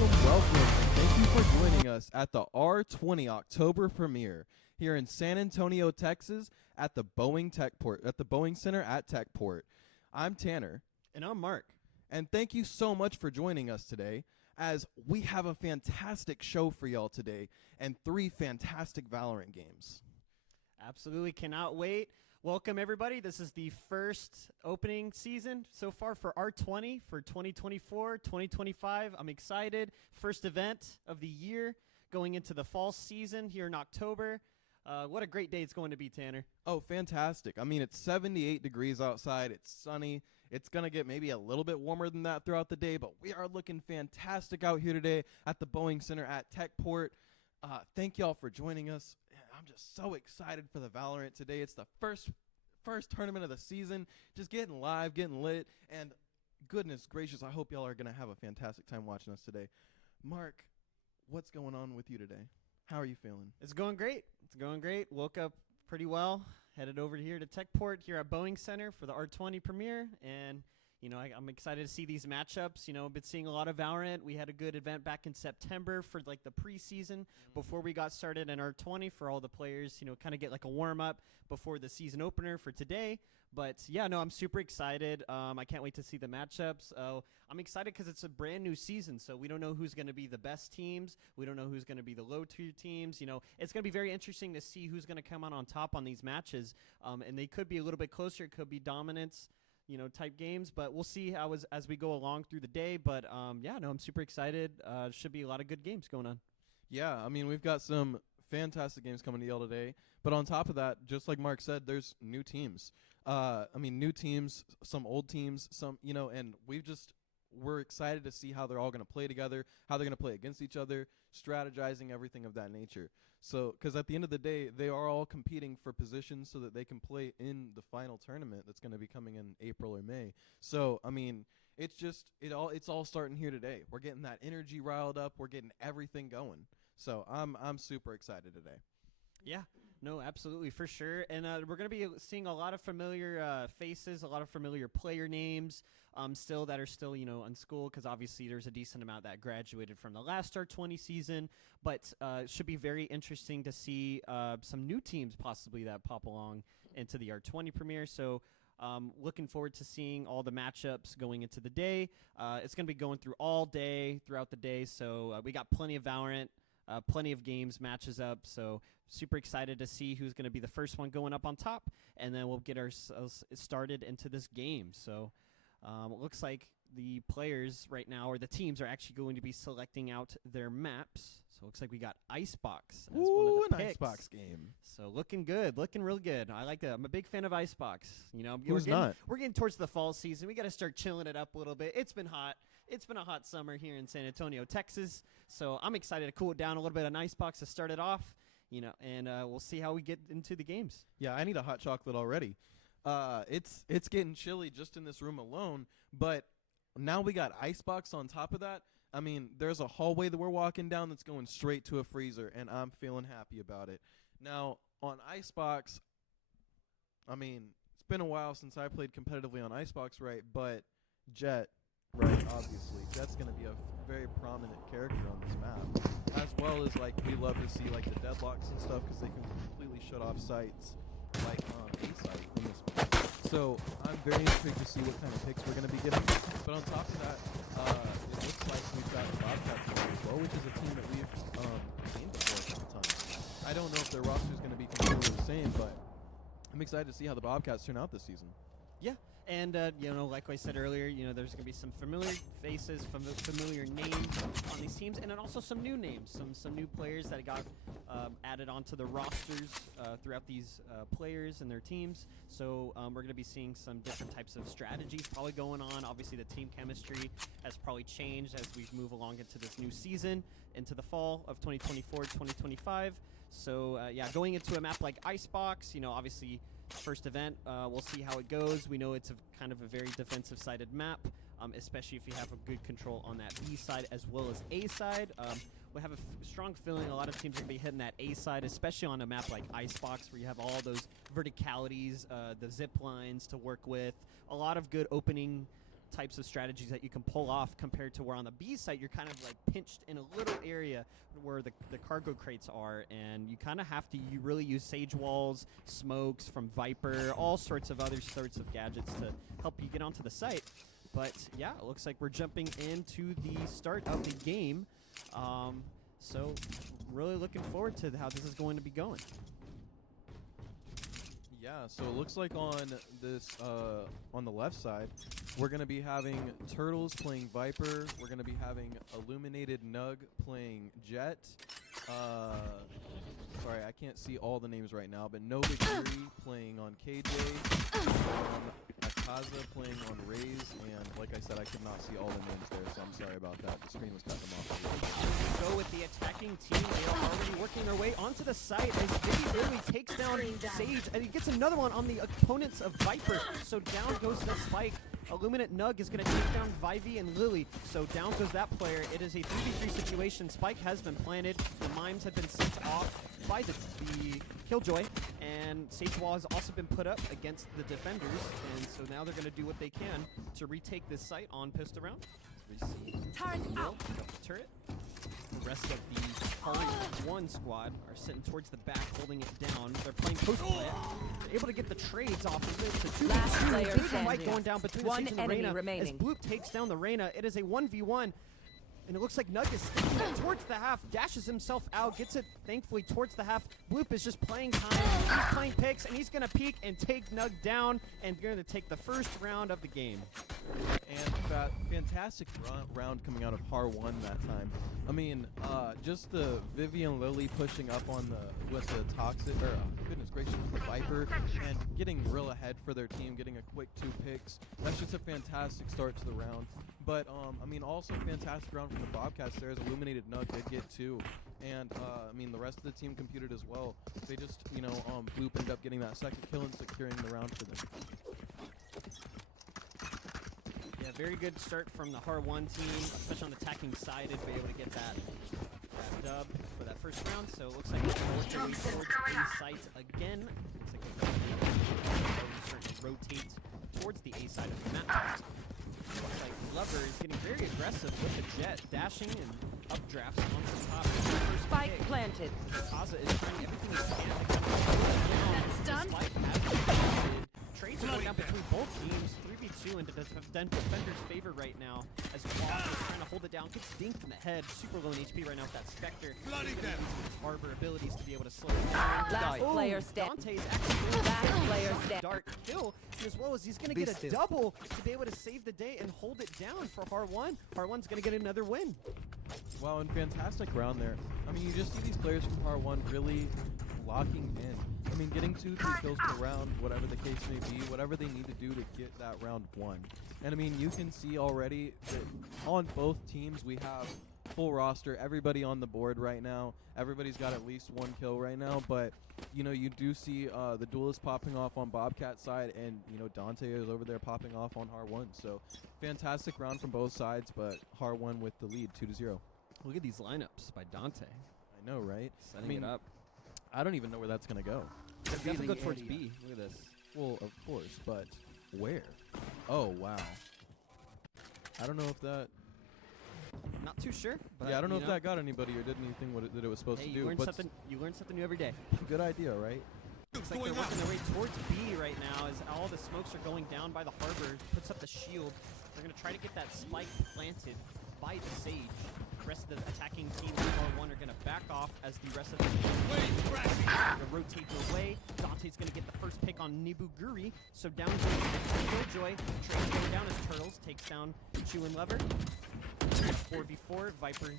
welcome, and thank you for joining us at the R20 October premiere here in San Antonio, Texas, at the Boeing Center at Techport. I'm Tanner, and I'm Mark. and thank you so much for joining us today, as we have a fantastic show for y'all today and 3 fantastic Valorant games. Absolutely cannot wait. Welcome, everybody. This is the first opening season so far for R20 for 2024, 2025. I'm excited. First event of the year going into the fall season here in October. What a great day it's going to be, Tanner. Oh, fantastic. I mean, it's 78 degrees outside. It's sunny. It's going to get maybe a little bit warmer than that throughout the day, but we are looking fantastic out here today at the Boeing Center at Techport. Thank y'all for joining us. I'm just so excited for the Valorant today. It's the first tournament of the season. Just getting live, getting lit, and goodness gracious, I hope y'all are going to have a fantastic time watching us today. Mark, what's going on with you today? How are you feeling? It's going great. It's going great. Woke up pretty well. Headed over here to Techport here at Boeing Center for the R20 premiere, and I'm excited to see these matchups. I've been seeing a lot of Valorant. We had a good event back in September for like the preseason before we got started in R20 for all the players, kind of get like a warm up before the season opener for today. But yeah, no, I'm super excited. I can't wait to see the matchups. I'm excited because it's a brand new season, so we don't know who's going to be the best teams. We don't know who's going to be the low tier teams. It's going to be very interesting to see who's going to come out on top on these matches. And they could be a little bit closer. It could be dominance, type games, but we'll see how as we go along through the day. But I'm super excited. Should be a lot of good games going on. Yeah, I mean, we've got some fantastic games coming to y'all today. But on top of that, just like Mark said, there's new teams. New teams, some old teams, and we're excited to see how they're all going to play together, how they're going to play against each other, strategizing, everything of that nature. So, because at the end of the day, they are all competing for positions so that they can play in the final tournament that's going to be coming in April or May. So, I mean, it's all starting here today. We're getting that energy riled up. We're getting everything going. So, I'm super excited today. Yeah, no, absolutely, for sure. And we're going to be seeing a lot of familiar faces, a lot of familiar player names still that are still, in school, because obviously there's a decent amount that graduated from the last R20 season. But it should be very interesting to see some new teams possibly that pop along into the R20 premiere. So looking forward to seeing all the matchups going into the day. It's going to be going through all day, throughout the day. So we got plenty of Valorant. Plenty of games, matches up, so super excited to see who's going to be the first one going up on top, and then we'll get ourselves started into this game. So it looks like the players right now, or the teams, are actually going to be selecting out their maps. So it looks like we got Icebox as one of the an picks. Icebox game. So looking good, looking real good. I like that. I'm a big fan of Icebox. Who's not? We're getting towards the fall season. We got to start chilling it up a little bit. It's been hot. It's been a hot summer here in San Antonio, Texas, so I'm excited to cool it down a little bit. An Icebox to start it off, and we'll see how we get into the games. Yeah, I need a hot chocolate already. It's getting chilly just in this room alone, but now we got Icebox on top of that. I mean, there's a hallway that we're walking down that's going straight to a freezer, and I'm feeling happy about it. Now, on Icebox, I mean, it's been a while since I played competitively on Icebox, right, but Jet... Right, obviously. Jet's going to be a very prominent character on this map. As well as, we love to see, the deadlocks and stuff, because they can completely shut off sites, like on A site in this map. So, I'm very intrigued to see what kind of picks we're going to be getting. But on top of that, it looks like we've got the Bobcats as well, which is a team that we've seen before a couple times. I don't know if their roster is going to be completely the same, but I'm excited to see how the Bobcats turn out this season. Yeah. And, like I said earlier, there's going to be some familiar faces, familiar names on these teams, and then also some new names, some new players that got added onto the rosters throughout these players and their teams. So we're going to be seeing some different types of strategies probably going on. Obviously, the team chemistry has probably changed as we move along into this new season, into the fall of 2024, 2025. So, going into a map like Icebox, obviously... First event, we'll see how it goes. We know it's kind of a very defensive-sided map, especially if you have a good control on that B side as well as A side. We have a strong feeling a lot of teams are going to be hitting that A side, especially on a map like Icebox, where you have all those verticalities, the zip lines to work with, a lot of good opening types of strategies that you can pull off compared to where on the B site you're kind of like pinched in a little area where the cargo crates are, and you kind of have to really use sage walls, smokes from Viper, all sorts of other sorts of gadgets to help you get onto the site. But yeah, it looks like we're jumping into the start of the game. So really looking forward to how this is going to be going. Yeah, so it looks like on this on the left side, we're going to be having Turtles playing Viper. We're going to be having Illuminated Nug playing Jet. Sorry, I can't see all the names right now, but Nobagiri playing on KJ. Akaza playing on Raze, and like I said, I could not see all the names there, so I'm sorry about that. The screen was cutting them off. Go with the attacking team. They are already working their way onto the site as Vivi literally takes down Sage, and he gets another one on the opponents of Viper. So down goes the spike. Illuminate Nug is going to take down Vivy and Lily. So down goes that player. It is a 3v3 situation. Spike has been planted. The mimes have been sent off by the Killjoy. And Sage Wall has also been put up against the defenders. And so now they're going to do what they can to retake this site on Pistol Round. We see Turret out. Turret. The rest of the R1 squad are sitting towards the back, holding it down. They're playing post play. They're able to get the trades off of it. So Last player big standing. fight going down between One the Sage and the enemy Reyna. remaining. As Bloop takes down the Reyna, it is a 1v1. And it looks like Nug is sticking it towards the half, dashes himself out, gets it thankfully towards the half. Bloop is just playing time. He's playing picks, and he's going to peek and take Nug down, and going to take the first round of the game. And fantastic round coming out of R1 that time. I mean, just the Vivian Lily pushing up on with the Toxic, or goodness gracious, the Viper, and getting real ahead for their team, getting a quick 2 picks. That's just a fantastic start to the round. But, I mean, also fantastic round from the Bobcats there as Illuminated Nug did get 2. And, I mean, the rest of the team competed as well. They just, you know, Bloop ended up getting that second kill and securing the round for them. Yeah, very good start from the R1 team, especially on the attacking side, to be able to get that dub for that first round. So it looks like they're working towards A site again. Looks like they're starting to rotate towards the A side of the map. Looks like Lover is getting very aggressive with the Jet, dashing and updrafts onto the top. Spike planted. Kaza is trying everything he can to come down. That's done. Spike has been planted. Trades are going down between both teams, 3v2 into the defender's favor right now, as Quad is trying to hold it down, gets dinked in the head, super low in HP right now with that Spectre. Bloody them. Harbor abilities to be able to slow it down. Last player standing. Dante's actually doing Last a player standing. dark kill, and as well as he's going to get a double to be able to save the day and hold it down for R1. R1's going to get another win. Wow, and fantastic round there. I mean, you just see these players from R1 really locking in. I mean, getting 2-3 kills per round, whatever the case may be, whatever they need to do to get that round won. And I mean, you can see already that on both teams we have full roster, everybody on the board right now. Everybody's got at least 1 kill right now, but you know, you do see the duelist popping off on Bobcat side, and you know, Dante is over there popping off on R1. So fantastic round from both sides, but R1 with the lead 2-0. Look at these lineups by Dante. I know, right? Setting it up. I don't even know where that's gonna go. Definitely go towards B. Look at this. Well, of course, but where? Oh, wow. I don't know if that... Not too sure. But yeah, I don't know if know, that got anybody or did anything that it was supposed hey, to you do. learn But something. You learn something new every day. good idea, right? Looks like they're working their way towards B right now as all the smokes are going down by the Harbor. Puts up the shield. They're going to try to get that spike planted by the Sage. The rest of the attacking team of R1 are going to back off as the rest of the team rotate their way. Dante's going to get the first pick on Nibuguri. So down goes Killjoy. Trades going down as Turtles takes down Chew and Lever. 4v4. Viper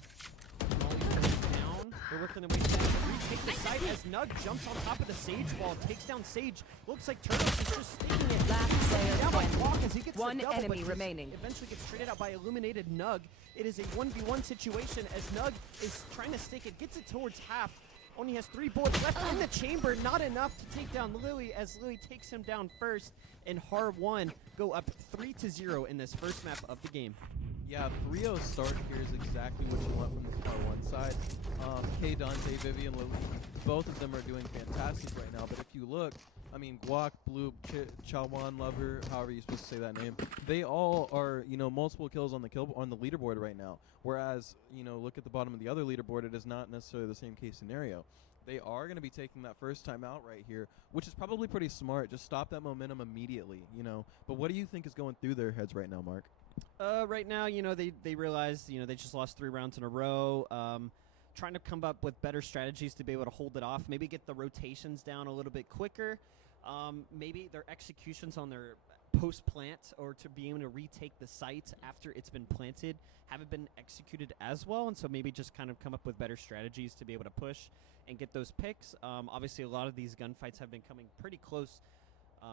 always going down. They're working their way down to retake the site as Nug jumps on top of the Sage wall, takes down Sage. Looks like Turtles is just sticking it. Last player Down by standing. Walk as he gets One the double, enemy but he remaining. eventually gets traded out by Illuminated Nug. It is a 1v1 situation as Nug is trying to stick it, gets it towards half. Only has 3 bullets left in the chamber, not enough to take down Lily as Lily takes him down first. And Har1 go up 3-0 in this first map of the game. Yeah, 3-0 start here is exactly what you want from the R1 side. K, Dante, Vivian, Lily, both of them are doing fantastic right now. But if you look, I mean, Guac, Bloop, Chawan, Lover, however you're supposed to say that name, they all are, multiple kills on the leaderboard right now. Whereas, look at the bottom of the other leaderboard, it is not necessarily the same case scenario. They are going to be taking that first time out right here, which is probably pretty smart. Just stop that momentum immediately, But what do you think is going through their heads right now, Mark? Right now, they realize, they just lost 3 rounds in a row. Trying to come up with better strategies to be able to hold it off. Maybe get the rotations down a little bit quicker. Maybe their executions on their post-plant or to be able to retake the site after it's been planted haven't been executed as well. And so maybe just kind of come up with better strategies to be able to push and get those picks. Obviously, a lot of these gunfights have been coming pretty close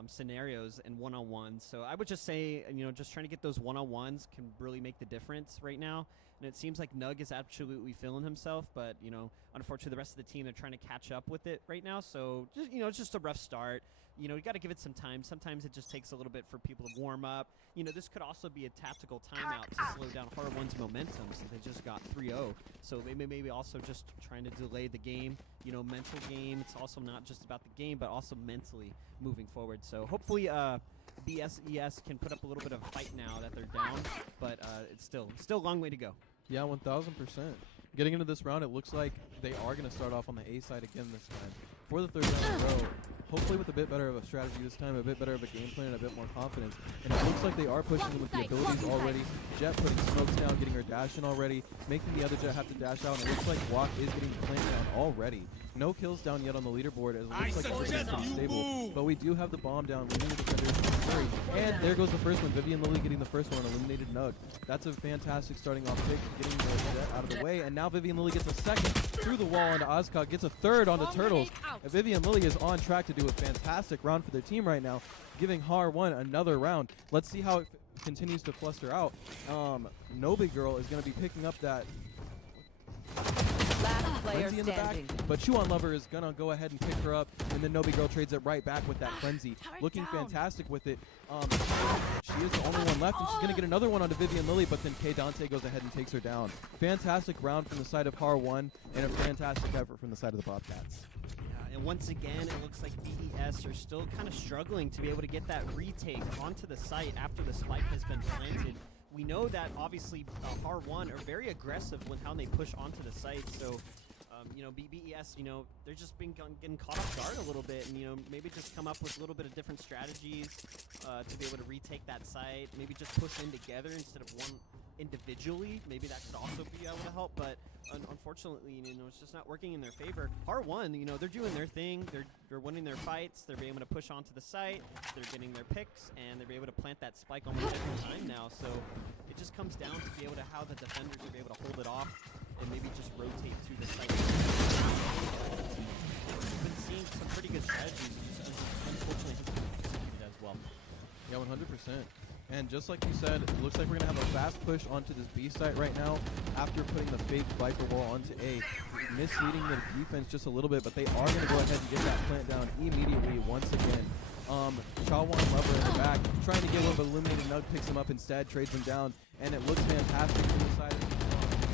scenarios and one-on-ones. So I would just say, just trying to get those one-on-ones can really make the difference right now. And it seems like Nug is absolutely feeling himself, but, unfortunately the rest of the team, they're trying to catch up with it right now. So, just, it's just a rough start. You got to give it some time. Sometimes it just takes a little bit for people to warm up. This could also be a tactical timeout to slow down Harlan's momentum since they just got 3-0. So maybe also just trying to delay the game, mental game. It's also not just about the game, but also mentally moving forward. So hopefully BSES can put up a little bit of a fight now that they're down, but it's still a long way to go. Yeah, 1,000%. Getting into this round, it looks like they are going to start off on the A side again this time. For the third round in a row, hopefully with a bit better of a strategy this time, a bit better of a game plan, and a bit more confidence. And it looks like they are pushing them with the abilities already. Jet putting smokes down, getting her dash in already, making the other Jet have to dash out. And it looks like Guac is getting the plant down already. No kills down yet on the leaderboard, as it looks like everything's pretty stable. But we do have the bomb down, leaving the defenders to hurry. And there goes the first one. Vivian Lilly getting the first one, eliminated Nug. That's a fantastic starting off pick, getting the Jet out of the way. And now Vivian Lilly gets a second through the wall onto Ozcog, gets a third onto Turtles. And Vivian Lilly is on track to do a fantastic round for their team right now, giving Har1 another round. Let's see how it continues to fluster out. Nobi Girl is going to be picking up that Last player Frenzy in the back, standing. but Chuan Lover is going to go ahead and pick her up, and then Nobi Girl trades it right back with that Frenzy, looking fantastic with it. She is the only one left, and she's going to get another one onto Vivian Lilly, but then K Dante goes ahead and takes her down. Fantastic round from the side of Har1, and a fantastic effort from the side of the Bobcats. And once again, it looks like BES are still kind of struggling to be able to get that retake onto the site after the spike has been planted. We know that obviously R1 are very aggressive with how they push onto the site, so BES, they're just getting caught off guard a little bit, and maybe just come up with a little bit of different strategies to be able to retake that site. Maybe just push in together instead of one individually. Maybe that could also be able to help, but unfortunately, it's just not working in their favor. R1, they're doing their thing. They're winning their fights. They're being able to push onto the site. They're getting their picks, and they're able to plant that spike almost every time now. So it just comes down to be able to how the defenders are able to hold it off and maybe just rotate to the site. We've been seeing some pretty good strategies, and unfortunately has been executed as well. Yeah, 100%. And just like you said, it looks like we're going to have a fast push onto this B site right now after putting the fake Viper wall onto A, misleading the defense just a little bit, but they are going to go ahead and get that plant down immediately once again. Chawan Lover in the back, trying to get one, but Illuminated Nug picks him up instead, trades him down, and it looks fantastic from the side of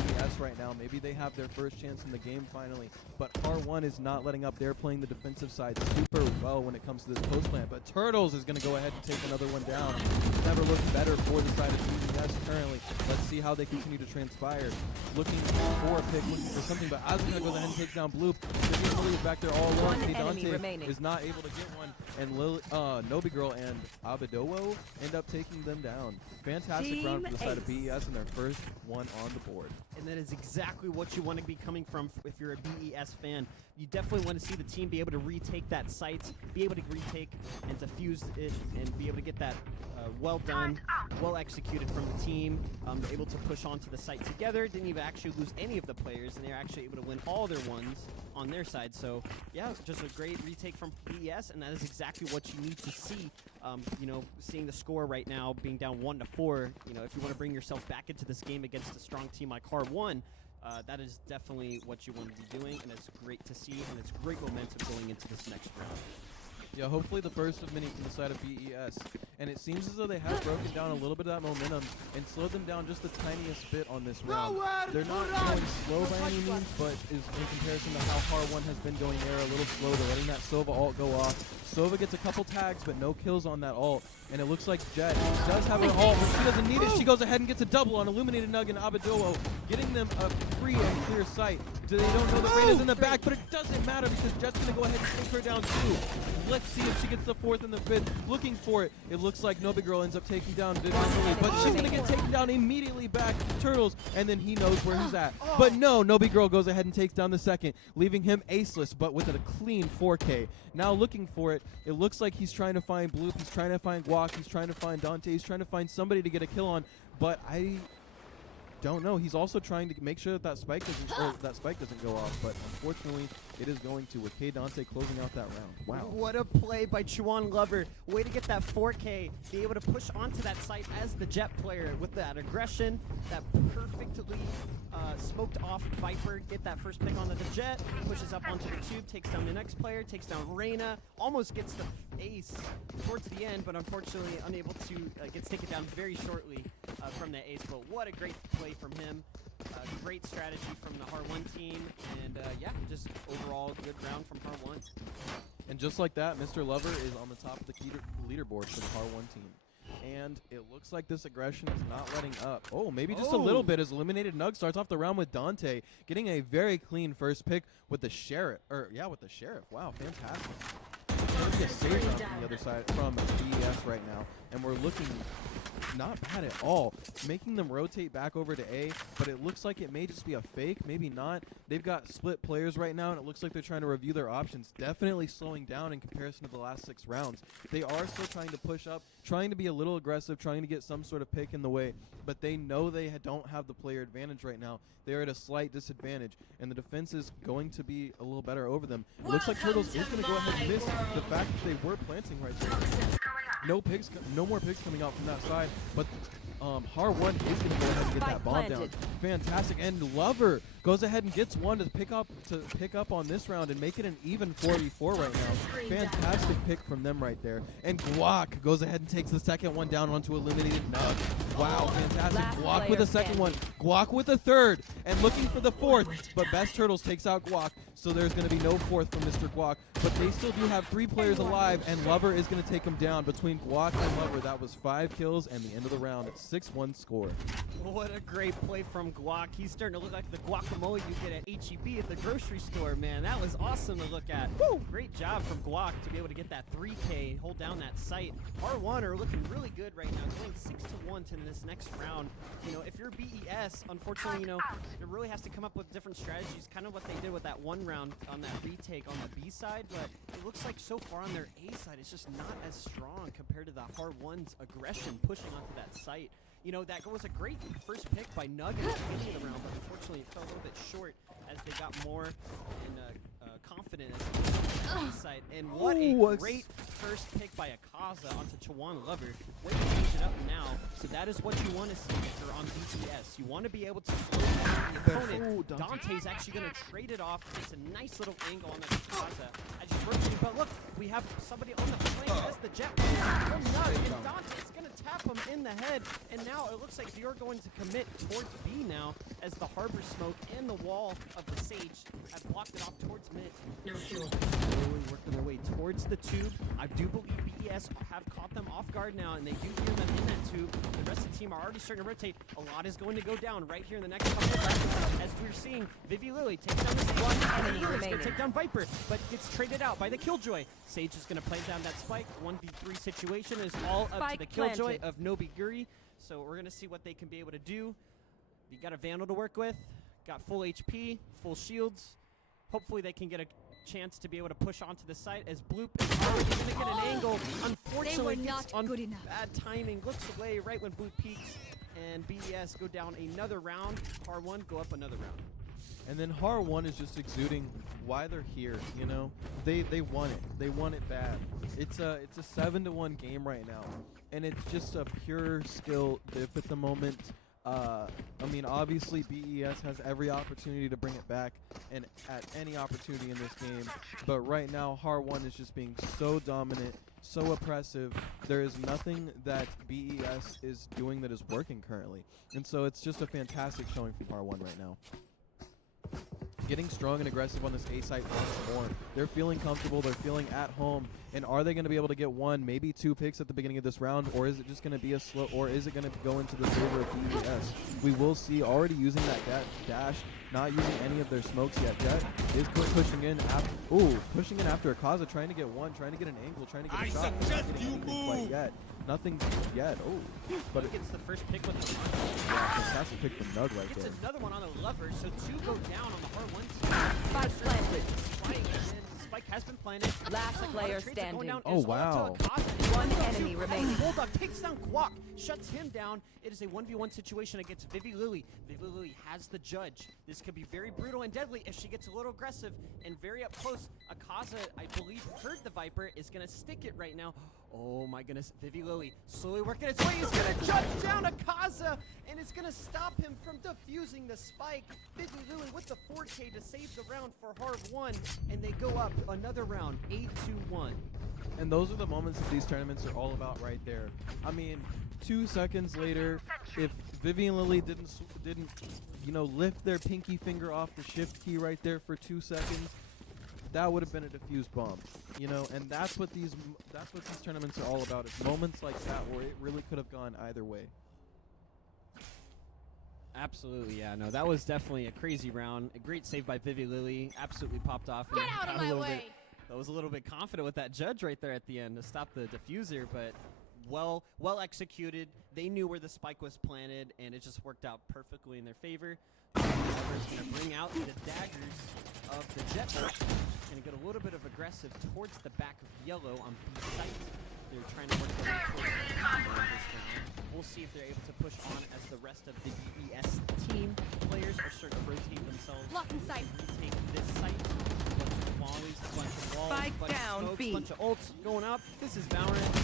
BS right now. Maybe they have their first chance in the game finally, but R1 is not letting up. They're playing the defensive side super well when it comes to this post plant, but Turtles is going to go ahead and take another one down. It's never looked better for the side of BS currently. Let's see how they continue to transpire. Looking for a pick, looking for something, but Asuka goes ahead and takes down Bloop. Vivian Lilly is back there all alone. K Dante is not able to get one, and Nobi Girl and Abidowo end up taking them down. Fantastic round for the side of BES and their first one on the board. And that is exactly what you want to be coming from if you're a BES fan. You definitely want to see the team be able to retake that site, be able to retake and defuse it, and be able to get that well done, well executed from the team. They're able to push onto the site together, didn't even actually lose any of the players, and they're actually able to win all their ones on their side. So yeah, just a great retake from BES, and that is exactly what you need to see. Seeing the score right now being down 1-4, if you want to bring yourself back into this game against a strong team like R1, that is definitely what you want to be doing, and it's great to see, and it's great momentum going into this next round. Yeah, hopefully the first of many from the side of BES. And it seems as though they have broken down a little bit of that momentum and slowed them down just the tiniest bit on this round. They're not going slow by any means, but is in comparison to how Har1 has been going there, a little slow. They're letting that Sova ult go off. Sova gets a couple tags, but no kills on that ult. And it looks like Jet does have an ult, but she doesn't need it. She goes ahead and gets a double on Illuminated Nug and Abadillo, getting them a free and clear sight. They don't know the Reyna's in the back, but it doesn't matter because Jet's going to go ahead and take her down too. Let's see if she gets the 4th and the 5th. Looking for it. It looks like Nobi Girl ends up taking down Vivian, but she's going to get taken down immediately back to Turtles, and then he knows where he's at. But no, Nobi Girl goes ahead and takes down the 2nd, leaving him aceless, but with a clean 4K. Now looking for it. It looks like he's trying to find Bloop. He's trying to find Guac. He's trying to find Dante. He's trying to find somebody to get a kill on, but I don't know. He's also trying to make sure that spike doesn't go off, but unfortunately it is going to, with K Dante closing out that round. Wow. What a play by Chuan Lover. Way to get that 4K, be able to push onto that site as the Jet player with that aggression, that perfectly smoked off Viper, get that first pick onto the Jet, pushes up onto the tube, takes down the next player, takes down Reyna, almost gets the ace towards the end, but unfortunately unable to, gets taken down very shortly from that ace. But what a great play from him. Great strategy from the Har1 team, and yeah, just overall good round from Har1. And just like that, Mr. Lover is on the top of the leaderboard for the Har1 team. And it looks like this aggression is not letting up. Oh, maybe just a little bit as Eliminated Nug starts off the round with Dante, getting a very clean first pick with the Sheriff. With the Sheriff. Wow, fantastic. It's going to be a save round from the other side from BES right now. And we're looking not bad at all, making them rotate back over to A, but it looks like it may just be a fake, maybe not. They've got split players right now, and it looks like they're trying to review their options, definitely slowing down in comparison to the last 6 rounds. They are still trying to push up, trying to be a little aggressive, trying to get some sort of pick in the way, but they know they don't have the player advantage right now. They're at a slight disadvantage, and the defense is going to be a little better over them. It looks like Turtles is going to go ahead and miss the fact that they were planting right there. No more picks coming out from that side, but Har1 is going to go ahead and get that bomb down. Fantastic, and Lover goes ahead and gets one to pick up on this round and make it an even 4v4 right now. Fantastic pick from them right there. And Guac goes ahead and takes the second one down onto Eliminated Nug. Wow, fantastic. Guac with a second one. Guac with a third, and looking for the 4th, but Best Turtles takes out Guac, so there's going to be no 4th from Mr. Guac. But they still do have 3 players alive, and Lover is going to take him down. Between Guac and Lover, that was 5 kills and the end of the round at 6-1 score. What a great play from Guac. He's starting to look like the guacamole you get at HEB at the grocery store, man. That was awesome to look at. Woo! Great job from Guac to be able to get that 3K, hold down that site. R1 are looking really good right now, going 6-1 to this next round. You know, if you're BES, unfortunately, you know, it really has to come up with different strategies, kind of what they did with that one round on that retake on the B side, but it looks like so far on their A side, it's just not as strong compared to the Har1's aggression pushing onto that site. You know, that was a great first pick by Nug at the beginning of the round, but unfortunately it fell a little bit short as they got more and confident on the side. And what a great first pick by Akaza onto Chuan Lover. Way to change it up now. So that is what you want to see if you're on BTS. You want to be able to slow down the opponent. Dante's actually going to trade it off. It's a nice little angle on that Akaza. I just rotated, but look, we have somebody on the flank as the Jet from Nug, and Dante's going to tap him in the head. And now it looks like you're going to commit towards B now, as the Harbor Smoke and the wall of the Sage have blocked it off towards mid. Slowly working their way towards the tube. I do believe BES have caught them off guard now, and they do hear them in that tube. The rest of the team are already starting to rotate. A lot is going to go down right here in the next couple of rounds, as we're seeing Vivi Lily take down this one, and then Healer's going to take down Viper, but gets traded out by the Killjoy. Sage is going to play down that spike. 1v3 situation is all up to the Killjoy of Nobiguri. So we're going to see what they can be able to do. You got a Vandal to work with, got full HP, full shields. Hopefully they can get a chance to be able to push onto the site, as Bloop is already going to get an angle. Unfortunately, gets on bad timing, looks away right when Bloop peaks, and BES go down another round. Har1 go up another round. And then Har1 is just exuding why they're here, you know? They want it. They want it bad. It's a 7-1 game right now, and it's just a pure skill diff at the moment. I mean, obviously, BES has every opportunity to bring it back and at any opportunity in this game. But right now, Har1 is just being so dominant, so oppressive. There is nothing that BES is doing that is working currently. And so it's just a fantastic showing from Har1 right now. Getting strong and aggressive on this A site once more. They're feeling comfortable. They're feeling at home. And are they going to be able to get one, maybe 2 picks at the beginning of this round, or is it just going to be a slow, or is it going to go into the favor of BES? We will see. Already using that dash, not using any of their smokes yet. Jet is pushing in after. Pushing in after Akaza, trying to get one, trying to get an angle, trying to get a shot. Suggest Not getting anything quite yet. Nothing yet. But it gets the first pick with the fantastic pick from Nug right gets there. another one on the lever, so 2 go down on the Har1 team. Spike planted. Spike has been planted. Last player Trades are going standing. down. Oh, It's all wow. to Akaza. One enemy remaining. Bulldog takes down Quack, shuts him down. It is a 1v1 situation against Vivi Lily. Vivi Lily has the judge. This could be very brutal and deadly if she gets a little aggressive and very up close. Akaza, I believe, heard the Viper, is going to stick it right now. Oh my goodness, Vivi Lily slowly working its way. He's going to judge down Akaza, and it's going to stop him from defusing the spike. Vivi Lily with the 4K to save the round for Har1, and they go up another round, 8-1. And those are the moments that these tournaments are all about right there. I mean, 2 seconds later, if Vivi and Lily didn't lift their pinky finger off the shift key right there for 2 seconds, that would have been a defused bomb, and that's what these tournaments are all about. It's moments like that where it really could have gone either way. Absolutely, yeah. No, that was definitely a crazy round. A great save by Vivi Lily. Absolutely popped off. Get out of my way! I was a little bit confident with that judge right there at the end to stop the diffuser, but well executed. They knew where the spike was planted, and it just worked out perfectly in their favor. Lover's going to bring out the daggers of the jet. Going to get a little bit of aggressive towards the back of yellow on B site. They're trying to work their way towards the top of this round. We'll see if they're able to push on as the rest of the BES team players are starting to rotate themselves. Blocking sight. Take this site. A bunch of volleys, a bunch of walls, Spike a bunch down, of smokes, B. a bunch of ults going up. This is Valorant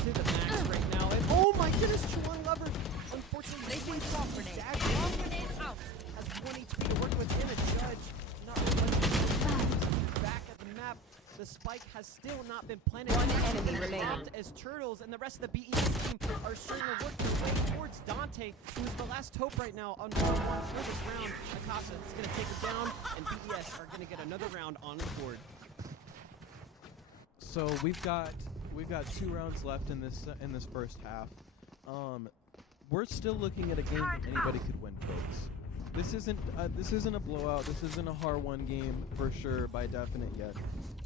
to the max right now. And oh my goodness, Chuan Lover. Unfortunately, they can soft grenade. Bomb grenade out. Has 1 HP to work with him. A judge. Not much back at the map. The spike has still not been planted. One enemy remaining. As Turtles and the rest of the BES team are starting to work their way towards Dante, who's the last hope right now on for this round. Akasa is going to take it down, and BES are going to get another round on the board. So we've got 2 rounds left in this first half. We're still looking at a game that anybody could win, folks. This isn't a blowout. This isn't a Har1 game for sure by definite yet.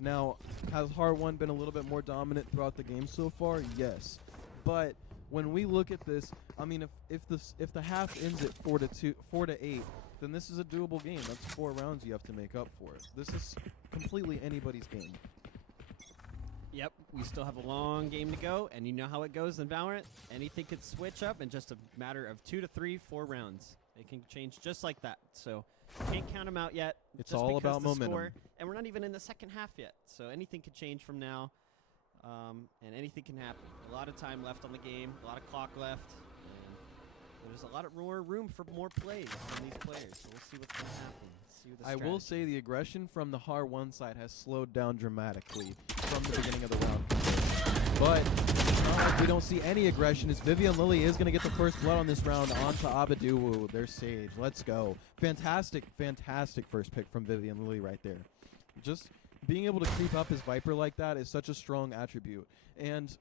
Now, has Har1 been a little bit more dominant throughout the game so far? Yes. But when we look at this, I mean, if the half ends at 4-8, then this is a doable game. That's 4 rounds you have to make up for it. This is completely anybody's game. Yep, we still have a long game to go, and you know how it goes in Valorant. Anything could switch up in just a matter of 2 to 3, 4 rounds. It can change just like that. So can't count them out yet. It's just all because about the momentum. score, and we're not even in the second half yet. So anything could change from now, and anything can happen. A lot of time left on the game, a lot of clock left, and there's a lot of more room for more plays from these players. So we'll see what's going to happen. See what the I will strategy say the aggression from the Har1 side has slowed down dramatically from the beginning of the round. But it's not like we don't see any aggression, as Vivian Lily is going to get the first blood on this round onto Abaduwu, their Sage. Let's go. Fantastic first pick from Vivian Lily right there. Just being able to creep up his Viper like that is such a strong attribute. And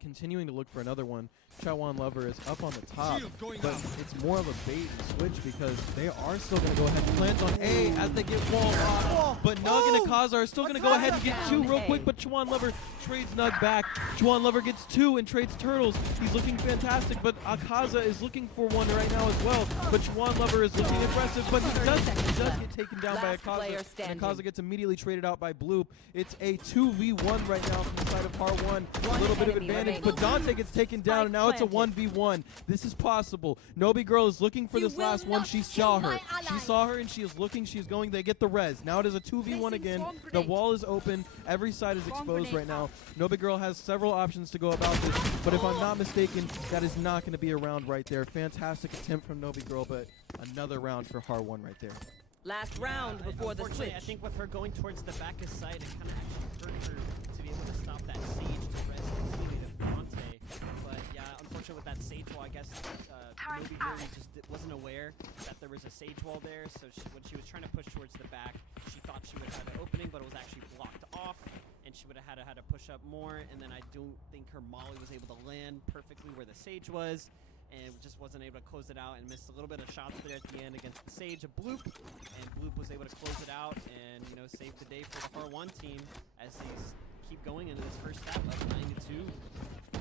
continuing to look for another one, Chawan Lover is up on the top, but it's more of a bait and switch because they are still going to go ahead and plant on A as they get wall locked. But Nug and Akaza are still going to go ahead and get 2 real quick, but Chawan Lover trades Nug back. Chawan Lover gets 2 and trades Turtles. He's looking fantastic, but Akaza is looking for one right now as well. But Chawan Lover is looking impressive, but he does get taken down by Akaza, and Akaza gets immediately traded out by Bloop. It's a 2v1 right now from the side of Har1. A little bit of advantage remaining. but Dante gets taken down, and now it's a planted. 1v1. This is possible. Nobi Girl is looking for You this will last one. not She kill saw her. my She ally. saw her, and she is looking. She is going. They get the res. Now it is a 2v1 Placing again. swarm The grenade. wall is open. Every side is Swarm exposed grenade right now. out. Nobi Girl has several options to go about this, but if I'm not mistaken, that is not going to be a round right there. Fantastic attempt from Nobi Girl, but another round for Har1 right there. Last round before the Unfortunately, switch. I think with her going towards the back of sight, it kind of actually hurt her to be able to stop that Sage to res the teammate of Dante. But yeah, unfortunately with that Sage wall, I guess Nobi really just wasn't aware that there was a Sage wall there. So when she was trying to push towards the back, she thought she would have had an opening, but it was actually blocked off. And she would have had to push up more. And then I don't think her molly was able to land perfectly where the Sage was. And just wasn't able to close it out and missed a little bit of shots there at the end against the Sage of Bloop. And Bloop was able to close it out and, save the day for the Har1 team as they keep going into this first half of 9-2.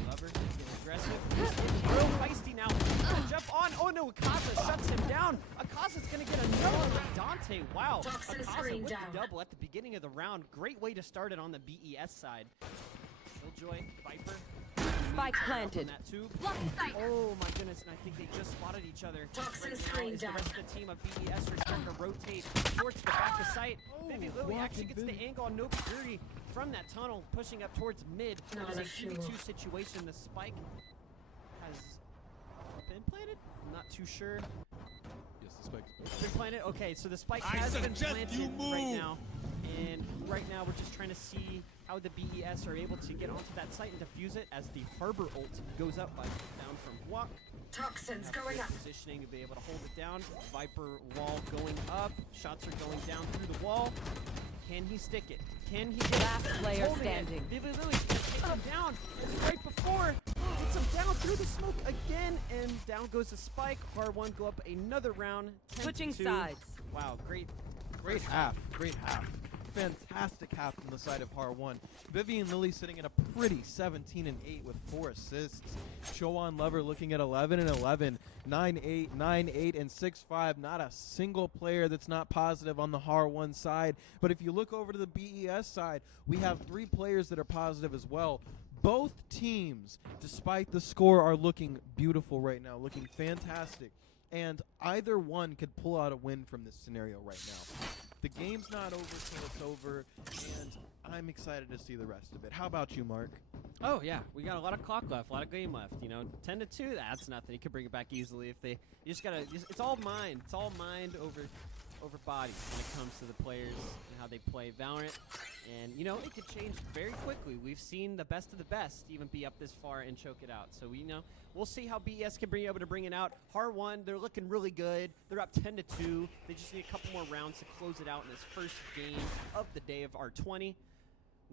Lover getting aggressive. He's getting real feisty now. Gonna jump on. Oh no, Akaza shuts him down. Akaza's gonna get another one with Dante. Wow. Akaza with the double at the beginning of the round. Great way to start it on the BES side. Killjoy, Viper. Spike On planted. that tube. Oh my goodness, and I think they just spotted each other. Right now is the rest of the team of BES are starting to rotate towards the back of sight. Vivi Lily actually gets the angle on Nobi Guri from that tunnel, pushing up towards mid. It is a 2v2 situation. The spike has been planted? I'm not too sure. Yes, the spike's It's been planted? Okay, so the spike has been planted right now. And right now we're just trying to see how the BES are able to get onto that site and defuse it as the Harbor ult goes up by down from Walk. Toxins Have going good up. positioning to be able to hold it down. Viper wall going up. Shots are going down through the wall. Can he stick it? Can he get Last it? He's player holding it. standing. Vivi Lily's gonna take him down. It's right before. Gets him down through the smoke again, and down goes the spike. Har1 go up another round. 10-2. Switching sides. Wow, great. Great half. Great half. Fantastic half from the side of Har1. Vivian Lilly sitting at a pretty 17-8 with 4 assists. Chowan Lover looking at 11-11, 9-8, 9-8, and 6-5. Not a single player that's not positive on the Har1 side. But if you look over to the BES side, we have 3 players that are positive as well. Both teams, despite the score, are looking beautiful right now, looking fantastic. And either one could pull out a win from this scenario right now. The game's not over till it's over, and I'm excited to see the rest of it. How about you, Mark? Oh yeah, we got a lot of clock left, a lot of game left. 10-2. That's nothing. You could bring it back easily if they. You just gotta. It's all mind. It's all mind over body when it comes to the players and how they play Valorant. And it could change very quickly. We've seen the best of the best even be up this far and choke it out. So we'll see how BES can be able to bring it out. Har1, they're looking really good. They're up 10-2. They just need a couple more rounds to close it out in this first game of the day of R20.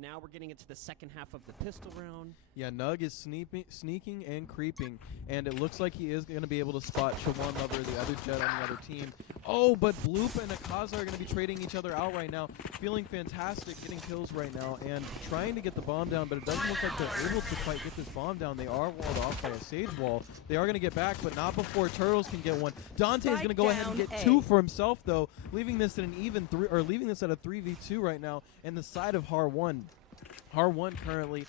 Now we're getting into the second half of the pistol round. Yeah, Nug is sneaking and creeping, and it looks like he is going to be able to spot Siobhan Lover, the other Jet on the other team. Oh, but Bloop and Akaza are going to be trading each other out right now. Feeling fantastic, getting kills right now, and trying to get the bomb down, but it doesn't look like they're able to quite get this bomb down. They are walled off by a Sage wall. They are going to get back, but not before Turtles can get one. Dante is going to go ahead and get 2 for himself, though, leaving this at an even 3, or leaving this at a 3v2 right now, and the side of Har1. Har1 currently,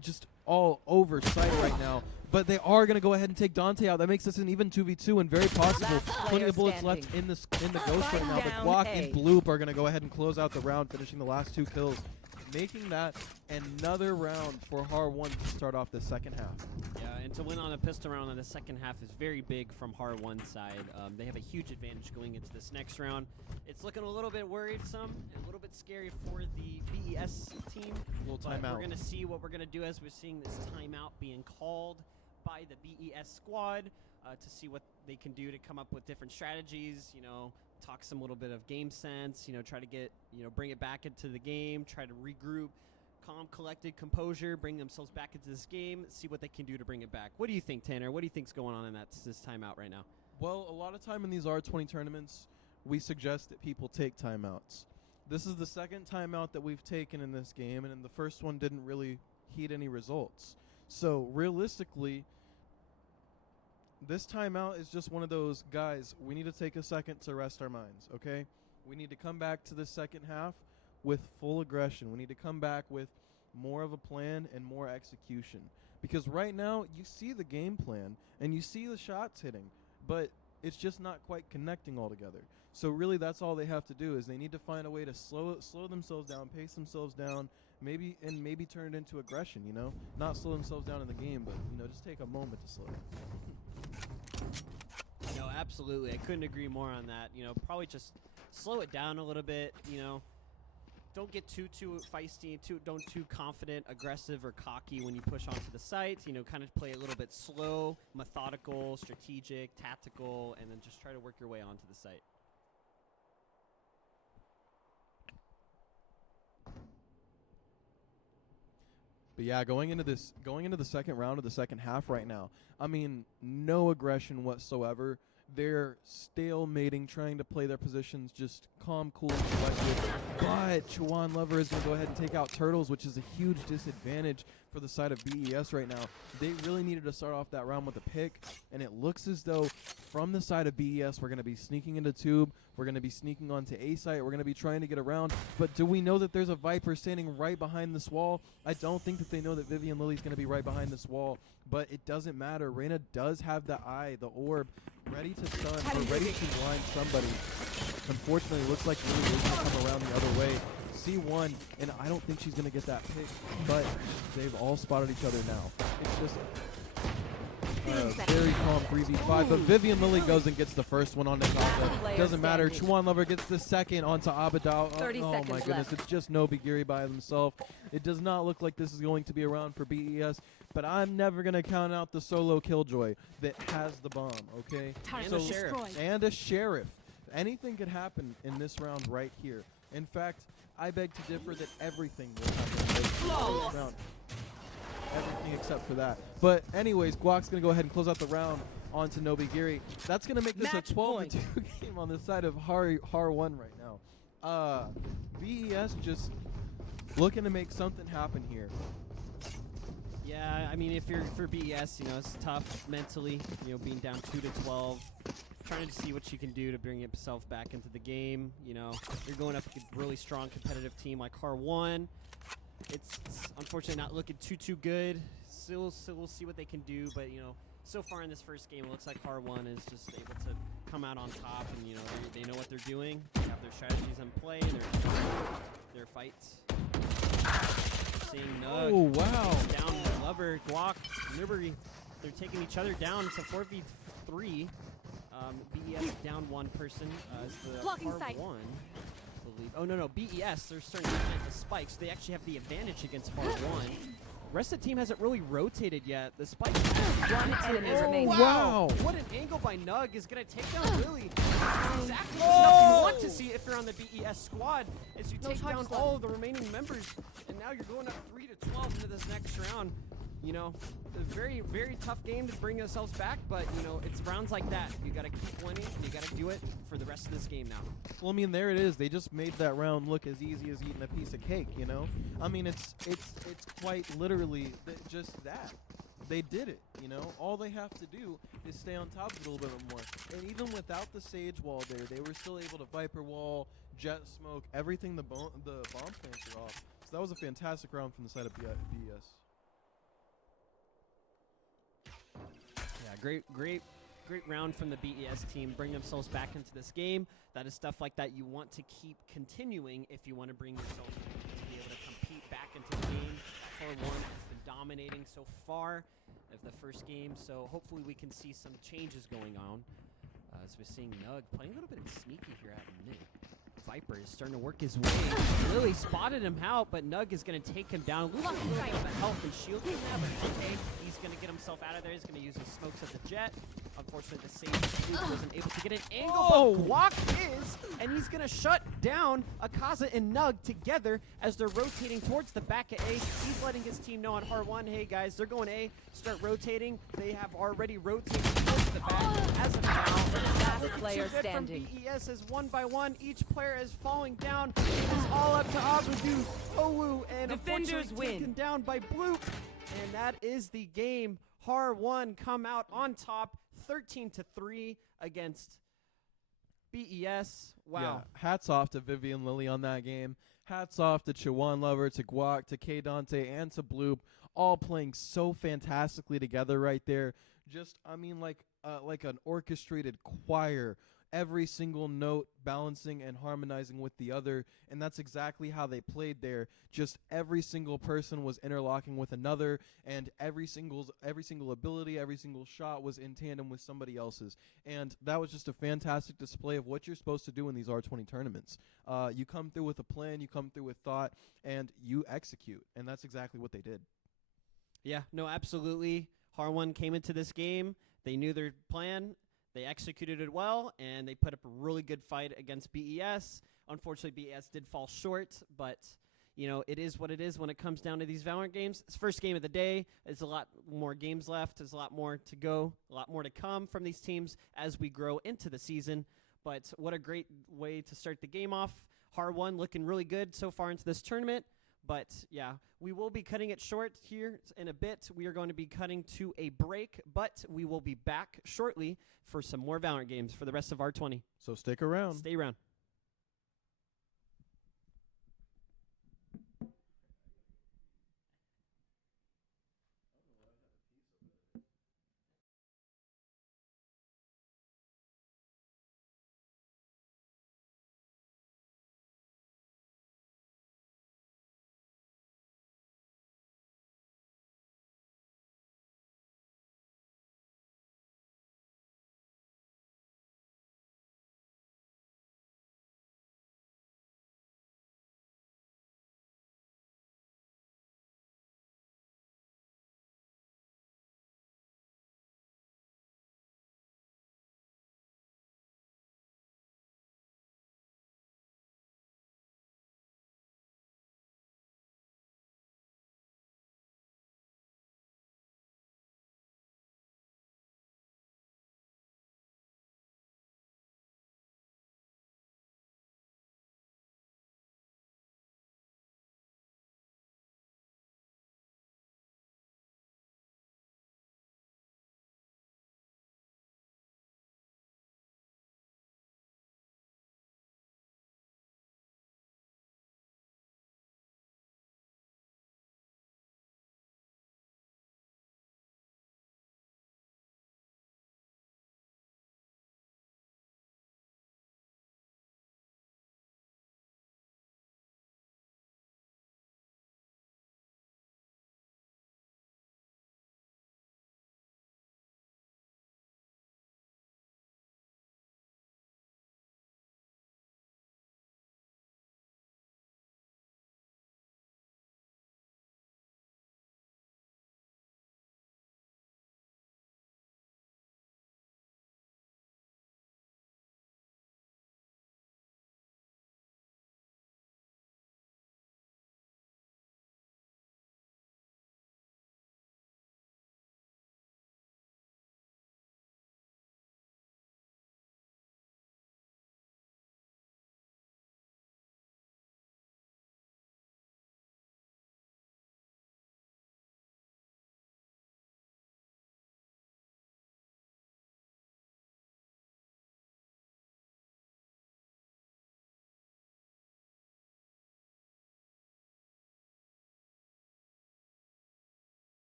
just all over sight right now. But they are going to go ahead and take Dante out. That makes this an even 2v2 and very possible. Last Plenty player of bullets standing. left in the ghost right now. But Down Guac A. and Bloop are going to go ahead and close out the round, finishing the last 2 kills. Making that another round for Har1 to start off the second half. Yeah, and to win on a pistol round in the second half is very big from Har1's side. They have a huge advantage going into this next round. It's looking a little bit worrisome and a little bit scary for the BES team. Little But timeout. we're going to see what we're going to do as we're seeing this timeout being called by the BES squad to see what they can do to come up with different strategies, talk some little bit of game sense, try to get, bring it back into the game, try to regroup, calm, collected, composure, bring themselves back into this game, see what they can do to bring it back. What do you think, Tanner? What do you think's going on in this timeout right now? Well, a lot of time in these R20 tournaments, we suggest that people take timeouts. This is the second timeout that we've taken in this game, and in the first one didn't really heed any results. So realistically, this timeout is just one of those, guys, we need to take a second to rest our minds, okay? We need to come back to the second half with full aggression. We need to come back with more of a plan and more execution. Because right now you see the game plan and you see the shots hitting, but it's just not quite connecting all together. So really that's all they have to do is they need to find a way to slow themselves down, pace themselves down, maybe turn it into aggression, you know? Not slow themselves down in the game, but, you know, just take a moment to slow it. No, absolutely. I couldn't agree more on that. You know, probably just slow it down a little bit, you know. Don't get too feisty, don't too confident, aggressive, or cocky when you push onto the site. You know, kind of play a little bit slow, methodical, strategic, tactical, and then just try to work your way onto the site. But yeah, going into the second round of the second half right now, I mean, no aggression whatsoever. They're stalemating, trying to play their positions just calm, cool, and collected. But Chuan Lover is going to go ahead and take out Turtles, which is a huge disadvantage for the side of BES right now. They really needed to start off that round with a pick, and it looks as though from the side of BES, we're going to be sneaking into Tube. We're going to be sneaking onto A site. We're going to be trying to get around. But do we know that there's a Viper standing right behind this wall? I don't think that they know that Vivian Lily's going to be right behind this wall. But it doesn't matter. Reyna does have the eye, the orb, ready to stun or ready to blind somebody. Unfortunately, it looks like Lily is going to come around the other way. C1, and I don't think she's going to get that pick. But they've all spotted each other now. It's just very calm 3v5, but Vivian Lily goes and gets the first one on Nakata. Doesn't matter. Chuan Lover gets the second onto Abadao. Oh my goodness, it's just Nobigiri by himself. It does not look like this is going to be around for BES, but I'm never going to count out the solo Killjoy that has the bomb, okay? And a sheriff. Anything could happen in this round right here. In fact, I beg to differ that everything will happen in this round. Everything except for that. But anyways, Guac's going to go ahead and close out the round onto Nobigiri. That's going to make this a 12-2 game on the side of Har1 right now. BES just looking to make something happen here. Yeah, I mean, if you're for BES, you know, it's tough mentally, you know, being down 2-12, trying to see what you can do to bring yourself back into the game. You know, you're going up against a really strong competitive team like Har1. It's unfortunately not looking too good. Still, we'll see what they can do, but you know, so far in this first game, it looks like Har1 is just able to come out on top, and you know, they know what they're doing. They have their strategies in play, their fights. Seeing Nug. Oh wow! Down Lover, Guac, Newbury. They're taking each other down. It's a 4v3. BES down one person. As the Blocking Har1. sight. Oh, no, BES, they're starting to plant the spikes. They actually have the advantage against Har1. Rest of the team hasn't really rotated yet. The spikes One enemy remaining. Wow! What an angle by Nug is going to take down Lily. That's exactly the stuff you want to see if you're on the BES squad, as you take down all of the remaining members. And now you're going up 3-12 into this next round. You know, a very, very tough game to bring ourselves back, but, you know, it's rounds like that. You got to keep winning, and you got to do it for the rest of this game now. Well, I mean, there it is. They just made that round look as easy as eating a piece of cake, you know? I mean, it's quite literally just that. They did it, you know? All they have to do is stay on top of it a little bit more. And even without the Sage Wall there, they were still able to Viper Wall, Jet Smoke, everything the bomb plants are off. So that was a fantastic round from the side of BES. Yeah, great round from the BES team. Bring themselves back into this game. That is stuff like that you want to keep continuing if you want to bring yourself to be able to compete back into the game. Har1 has been dominating so far of the first game, so hopefully we can see some changes going on. As we're seeing Nug playing a little bit of sneaky here at mid. Viper is starting to work his way. Lily spotted him out, but Nug is going to take him down. Losing a little bit of health and shield right now, but it's okay. He's going to get himself out of there. He's going to use his smokes at the Jet. Unfortunately, the Sage wasn't able to get an angle, but Guac is, and he's going to shut down Akaza and Nug together as they're rotating towards the back of A. He's letting his team know on Har1, hey guys, they're going A, start rotating. They have already rotated towards the back. As of now, Last looking player too good standing. from BES is one by one. Each player is falling down. It's all up to Abudu, Owu, and Defenders unfortunately win. taken down by Bloop. And that is the game. Har1 come out on top, 13-3 against BES. Wow. Yeah, hats off to Vivian Lily on that game. hats off to Chawan Lover, to Guac, to K Dante, and to Bloop, all playing so fantastically together right there. Just, I mean, like an orchestrated choir, every single note balancing and harmonizing with the other, and that's exactly how they played there. Just every single person was interlocking with another, and every single ability, every single shot was in tandem with somebody else's, and that was just a fantastic display of what you're supposed to do in these R20 tournaments. You come through with a plan, you come through with thought, and you execute, and that's exactly what they did. Yeah, no, absolutely. Harlan came into this game. They knew their plan. They executed it well, and they put up a really good fight against BES. Unfortunately, BES did fall short, but, it is what it is when it comes down to these Valorant games. It's first game of the day. There's a lot more games left. There's a lot more to go, a lot more to come from these teams as we grow into the season. But what a great way to start the game off. Harlan looking really good so far into this tournament. But, yeah, we will be cutting it short here in a bit. We are going to be cutting to a break, but we will be back shortly for some more Valorant games for the rest of R20. So stick around. Stay around.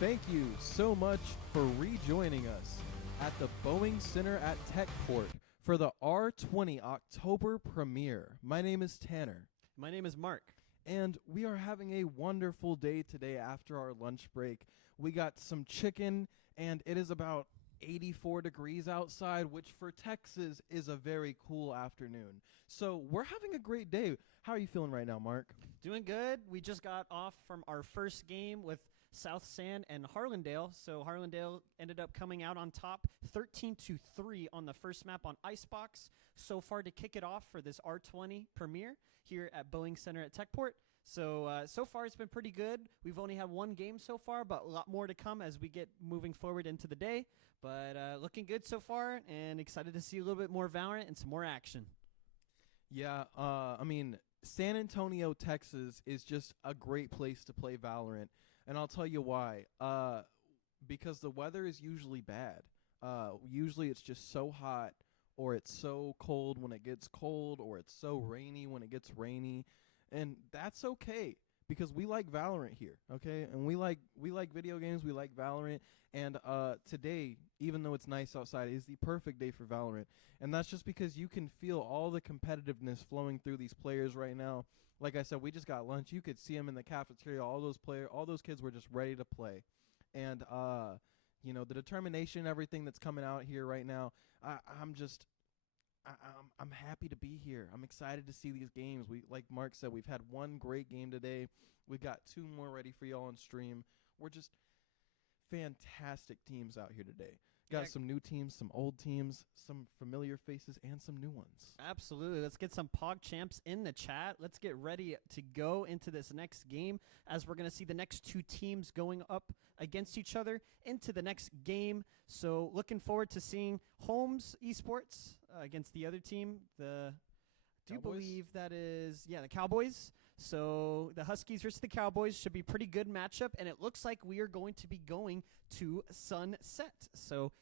Thank you so much for rejoining us at the Boeing Center at Techport for the R20 October premiere. My name is Tanner, My name is Mark. and we are having a wonderful day today after our lunch break. We got some chicken, and it is about 84 degrees outside, which for Texas is a very cool afternoon. So we're having a great day. How are you feeling right now, Mark? Doing good. We just got off from our first game with South San and Harlandale. So Harlandale ended up coming out on top 13-3 on the first map on Icebox. So far to kick it off for this R20 premiere here at Boeing Center at Techport. So far it's been pretty good. We've only had one game so far, but a lot more to come as we get moving forward into the day. But looking good so far, and excited to see a little bit more Valorant and some more action. Yeah, San Antonio, Texas is just a great place to play Valorant, and I'll tell you why. Because the weather is usually bad. Usually it's just so hot, or it's so cold when it gets cold, or it's so rainy when it gets rainy, and that's okay because we like Valorant here, okay? And we like video games, we like Valorant, and today, even though it's nice outside, is the perfect day for Valorant. And that's just because you can feel all the competitiveness flowing through these players right now. Like I said, we just got lunch. You could see them in the cafeteria. All those kids were just ready to play. And the determination, everything that's coming out here right now, I'm happy to be here. I'm excited to see these games. Like Mark said, we've had one great game today. We've got two more ready for y'all on stream. We're just fantastic teams out here today. Got some new teams, some old teams, some familiar faces, and some new ones. Absolutely. Let's get some Pog Champs in the chat. Let's get ready to go into this next game as we're going to see the next two teams going up against each other into the next game. So looking forward to seeing Holmes Esports against the other team. Do you believe that is, the Cowboys? So the Huskies versus the Cowboys should be a pretty good matchup, and it looks like we are going to be going to Sunset. So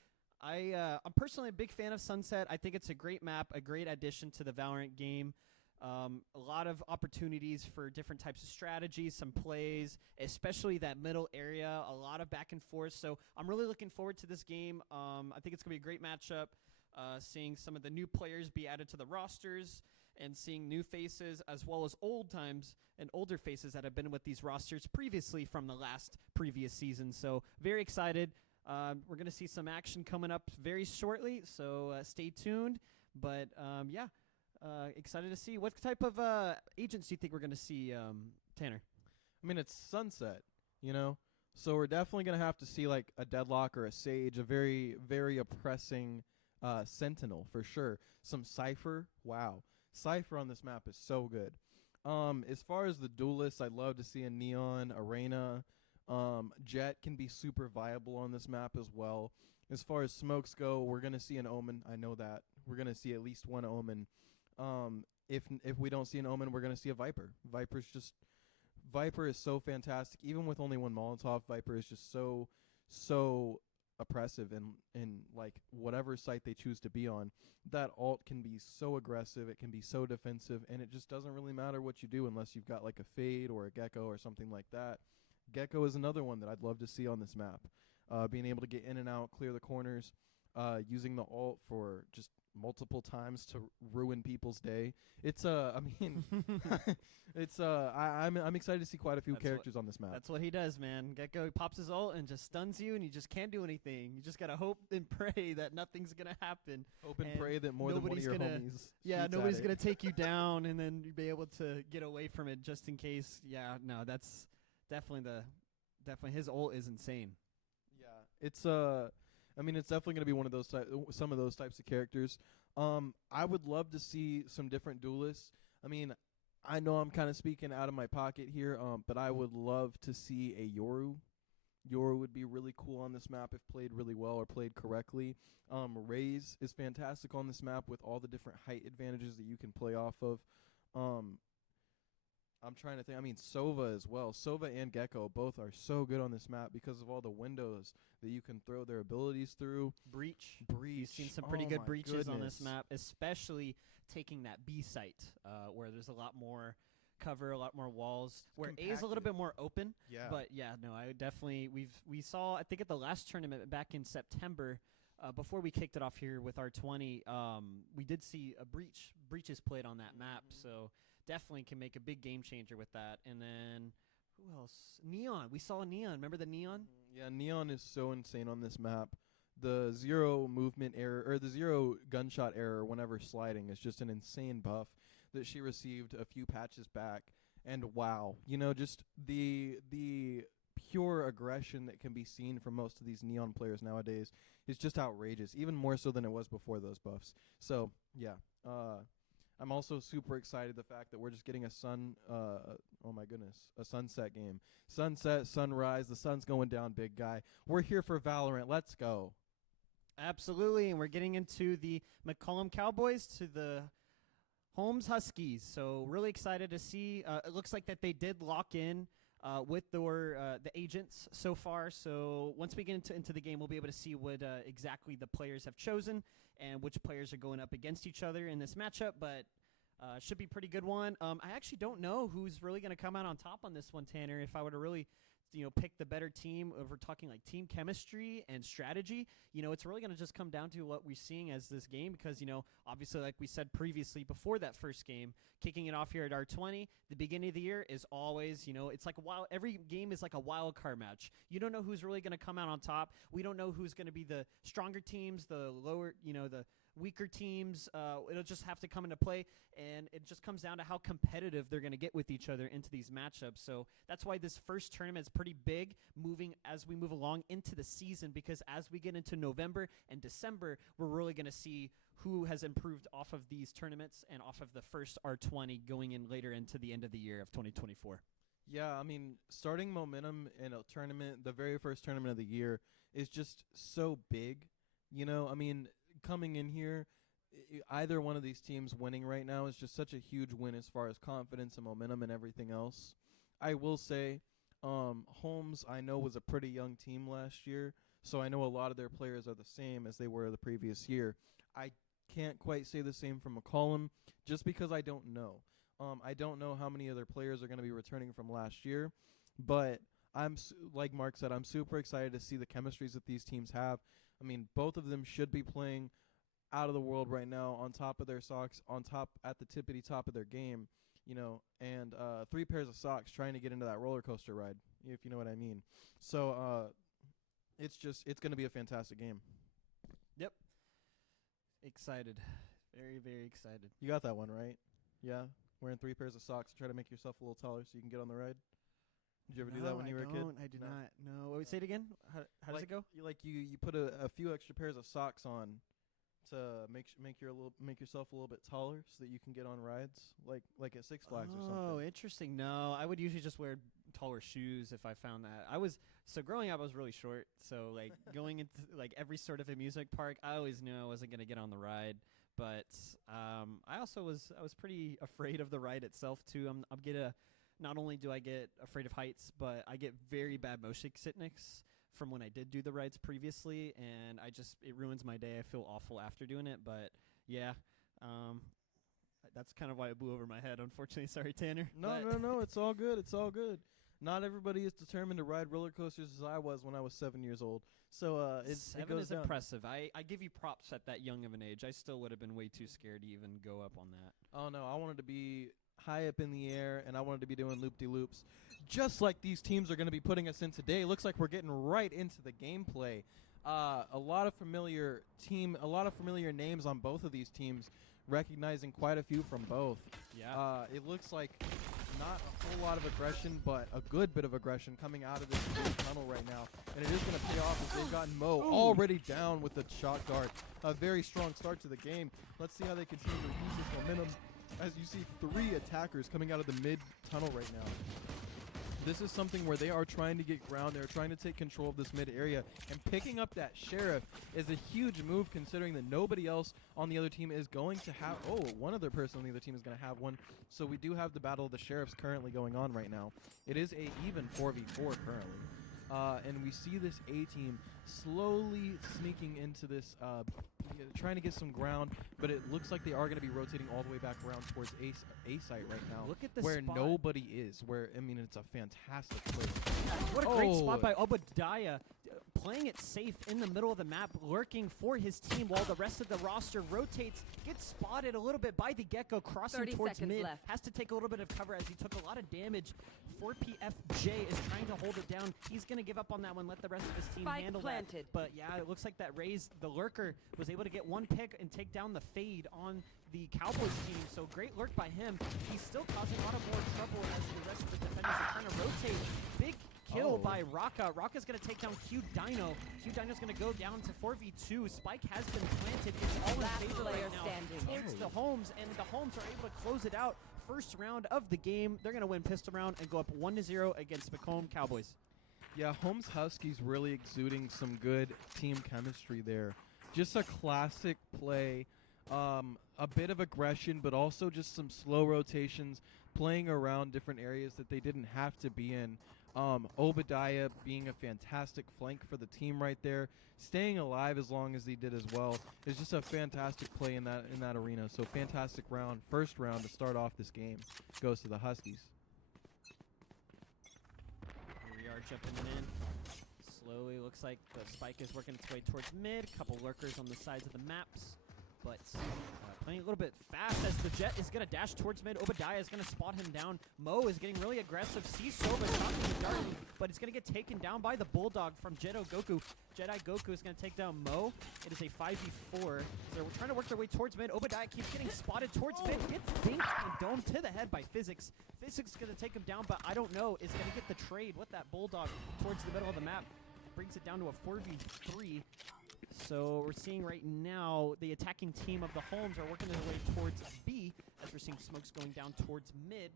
I'm personally a big fan of Sunset. I think it's a great map, a great addition to the Valorant game. A lot of opportunities for different types of strategies, some plays, especially that middle area, a lot of back and forth. So I'm really looking forward to this game. I think it's going to be a great matchup, seeing some of the new players be added to the rosters and seeing new faces as well as older faces that have been with these rosters previously from the previous season. So very excited. We're going to see some action coming up very shortly, so stay tuned. But, excited to see. What type of agents do you think we're going to see, Tanner? I mean, it's Sunset, so we're definitely going to have to see like a Deadlock or a Sage, a very, very oppressing Sentinel for sure. Some Cypher, wow. Cypher on this map is so good. As far as the duelists, I'd love to see a Neon, Arena. Jet can be super viable on this map as well. As far as smokes go, we're going to see an Omen. I know that. We're going to see at least one Omen. If we don't see an Omen, we're going to see a Viper. Viper is so fantastic. Even with only one Molotov, Viper is just so oppressive in like whatever site they choose to be on. That ult can be so aggressive, it can be so defensive, and it just doesn't really matter what you do unless you've got like a Fade or a Gecko or something like that. Gecko is another one that I'd love to see on this map. Being able to get in and out, clear the corners, using the ult for just multiple times to ruin people's day. It's I'm excited to see quite a few characters on this map. That's what he does, man. Gecko pops his ult and just stuns you, and you just can't do anything. You just gotta hope and pray that nothing's gonna happen. Hope and pray that more than one of your homies. Yeah, nobody's gonna take you down, and then you be able to get away from it just in case. Yeah, no, that's definitely his ult is insane. Yeah, it's definitely gonna be one of those some of those types of characters. I would love to see some different duelists. I mean, I know I'm kind of speaking out of my pocket here, but I would love to see a Yoru. Yoru would be really cool on this map if played really well or played correctly. Raze is fantastic on this map with all the different height advantages that you can play off of. I'm trying to think. I mean, Sova as well. Sova and Gecko both are so good on this map because of all the windows that you can throw their abilities through. Breach. You've seen some pretty good breaches on this map, especially taking that B site where there's a lot more cover, a lot more walls. Where A is a little compacted. bit more open. Yeah. But yeah, no, I would definitely we saw I think at the last tournament back in September, before we kicked it off here with R20, we did see breaches played on that map, so definitely can make a big game changer with that. And then who else? Neon. We saw Neon. Remember the Neon? Yeah, Neon is so insane on this map. The 0 movement error or the 0 gunshot error whenever sliding is just an insane buff that she received a few patches back. And wow, just the pure aggression that can be seen from most of these Neon players nowadays is just outrageous, even more so than it was before those buffs. So yeah, I'm also super excited the fact that we're just getting a sunset game. Sunset, sunrise, the sun's going down, big guy. We're here for Valorant. Let's go. Absolutely, and we're getting into the McCollum Cowboys to the Holmes Huskies. So really excited to see. It looks like that they did lock in with the agents so far. So once we get into the game, we'll be able to see what exactly the players have chosen and which players are going up against each other in this matchup. But should be a pretty good one. I actually don't know who's really going to come out on top on this one, Tanner. If I were to really pick the better team, if we're talking like team chemistry and strategy, it's really going to just come down to what we're seeing as this game because, obviously, like we said previously before that first game, kicking it off here at R20, the beginning of the year is always, it's like every game is like a wild card match. You don't know who's really going to come out on top. We don't know who's going to be the stronger teams, the lower, the weaker teams. It'll just have to come into play, and it just comes down to how competitive they're going to get with each other into these matchups. So that's why this first tournament is pretty big as we move along into the season, because as we get into November and December, we're really going to see who has improved off of these tournaments and off of the first R20 going in later into the end of the year of 2024. Yeah, I mean, starting momentum in a tournament, the very first tournament of the year, is just so big. I mean, coming in here, either one of these teams winning right now is just such a huge win as far as confidence and momentum and everything else. I will say, Holmes, I know, was a pretty young team last year, so I know a lot of their players are the same as they were the previous year. I can't quite say the same for McCollum just because I don't know. I don't know how many other players are going to be returning from last year, but like Mark said, I'm super excited to see the chemistries that these teams have. I mean, both of them should be playing out of the world right now, on top of their socks, at the tippity top of their game, and 3 pairs of socks trying to get into that roller coaster ride, if you know what I mean. So it's going to be a fantastic game. Yep. Excited. Very, very excited. You got that one right? Yeah? Wearing 3 pairs of socks to try to make yourself a little taller so you can get on the ride? Did you ever do that when you were a kid? I did not. No. Wait, say it again. How does it go? You put a few extra pairs of socks on to make yourself a little bit taller so that you can get on rides like at Six Flags or something. Oh, interesting. No, I would usually just wear taller shoes if I found that. Growing up I was really short, so like going into like every sort of amusement park, I always knew I wasn't going to get on the ride. But I was pretty afraid of the ride itself too. Not only do I get afraid of heights, but I get very bad motion sickness from when I did do the rides previously, and it ruins my day. I feel awful after doing it, but yeah, that's kind of why it blew over my head, unfortunately. Sorry, Tanner. No, it's all good. It's all good. Not everybody is determined to ride roller coasters as I was when I was 7 years old. So it goes down. Impressive. I give you props at that young of an age. I still would have been way too scared to even go up on that. Oh, no, I wanted to be high up in the air, and I wanted to be doing loop-de-loops, just like these teams are going to be putting us in today. Looks like we're getting right into the gameplay. A lot of familiar names on both of these teams, recognizing quite a few from both. Yeah. It looks like not a whole lot of aggression, but a good bit of aggression coming out of this big tunnel right now. And it is going to pay off as they've gotten Mo already down with the shot guard. A very strong start to the game. Let's see how they continue to use this momentum. As you see 3 attackers coming out of the mid-tunnel right now. This is something where they are trying to get ground. They're trying to take control of this mid-area. And picking up that sheriff is a huge move, considering that nobody else on the other team is going to have... Oh, one other person on the other team is going to have one. So we do have the Battle of the Sheriffs currently going on right now. It is a even 4v4 currently. And we see this A-team slowly sneaking into this trying to get some ground, but it looks like they are going to be rotating all the way back around towards A site right now. Look at the where spot. nobody is. Where I mean, it's a fantastic place. What a great spot by Obadiah, playing it safe in the middle of the map, lurking for his team while the rest of the roster rotates, gets spotted a little bit by the Gecko, crossing 30 towards seconds mid, left. has to take a little bit of cover as he took a lot of damage. 4PFJ is trying to hold it down. He's going to give up on that one, let the rest of his team Spike handle planted. that. But yeah, it looks like that Raze, the lurker, was able to get one pick and take down the fade on the Cowboys team. So great lurk by him. He's still causing a lot of more trouble as the rest of the defenders are trying to rotate. Big kill by Raka. Raka's going to take down Q Dino. Q Dino's going to go down to 4v2. Spike has been planted. It's all in Last favor player right now standing. towards the Holmes, and the Holmes are able to close it out. First round of the game. They're going to win pistol round and go up 1-0 against McCollum Cowboys. Yeah, Holmes Huskies really exuding some good team chemistry there. Just a classic play, a bit of aggression, but also just some slow rotations, playing around different areas that they didn't have to be in. Obadiah being a fantastic flank for the team right there, staying alive as long as he did as well. It's just a fantastic play in that arena. So fantastic round, first round to start off this game goes to the Huskies. Here we are jumping in. Slowly looks like the spike is working its way towards mid. Couple lurkers on the sides of the maps. But playing a little bit fast as the Jet is going to dash towards mid. Obadiah is going to spot him down. Mo is getting really aggressive. Sees Sova talking to Darton, but it's going to get taken down by the Bulldog from Jedi Goku. Jedi Goku is going to take down Mo. It is a 5v4. So we're trying to work their way towards mid. Obadiah keeps getting spotted towards mid. Gets dinked and domed to the head by Physics. Physics is going to take him down, but I don't know. Is going to get the trade with that Bulldog towards the middle of the map. Brings it down to a 4v3. So we're seeing right now the attacking team of the Holmes are working their way towards B as we're seeing smokes going down towards mid.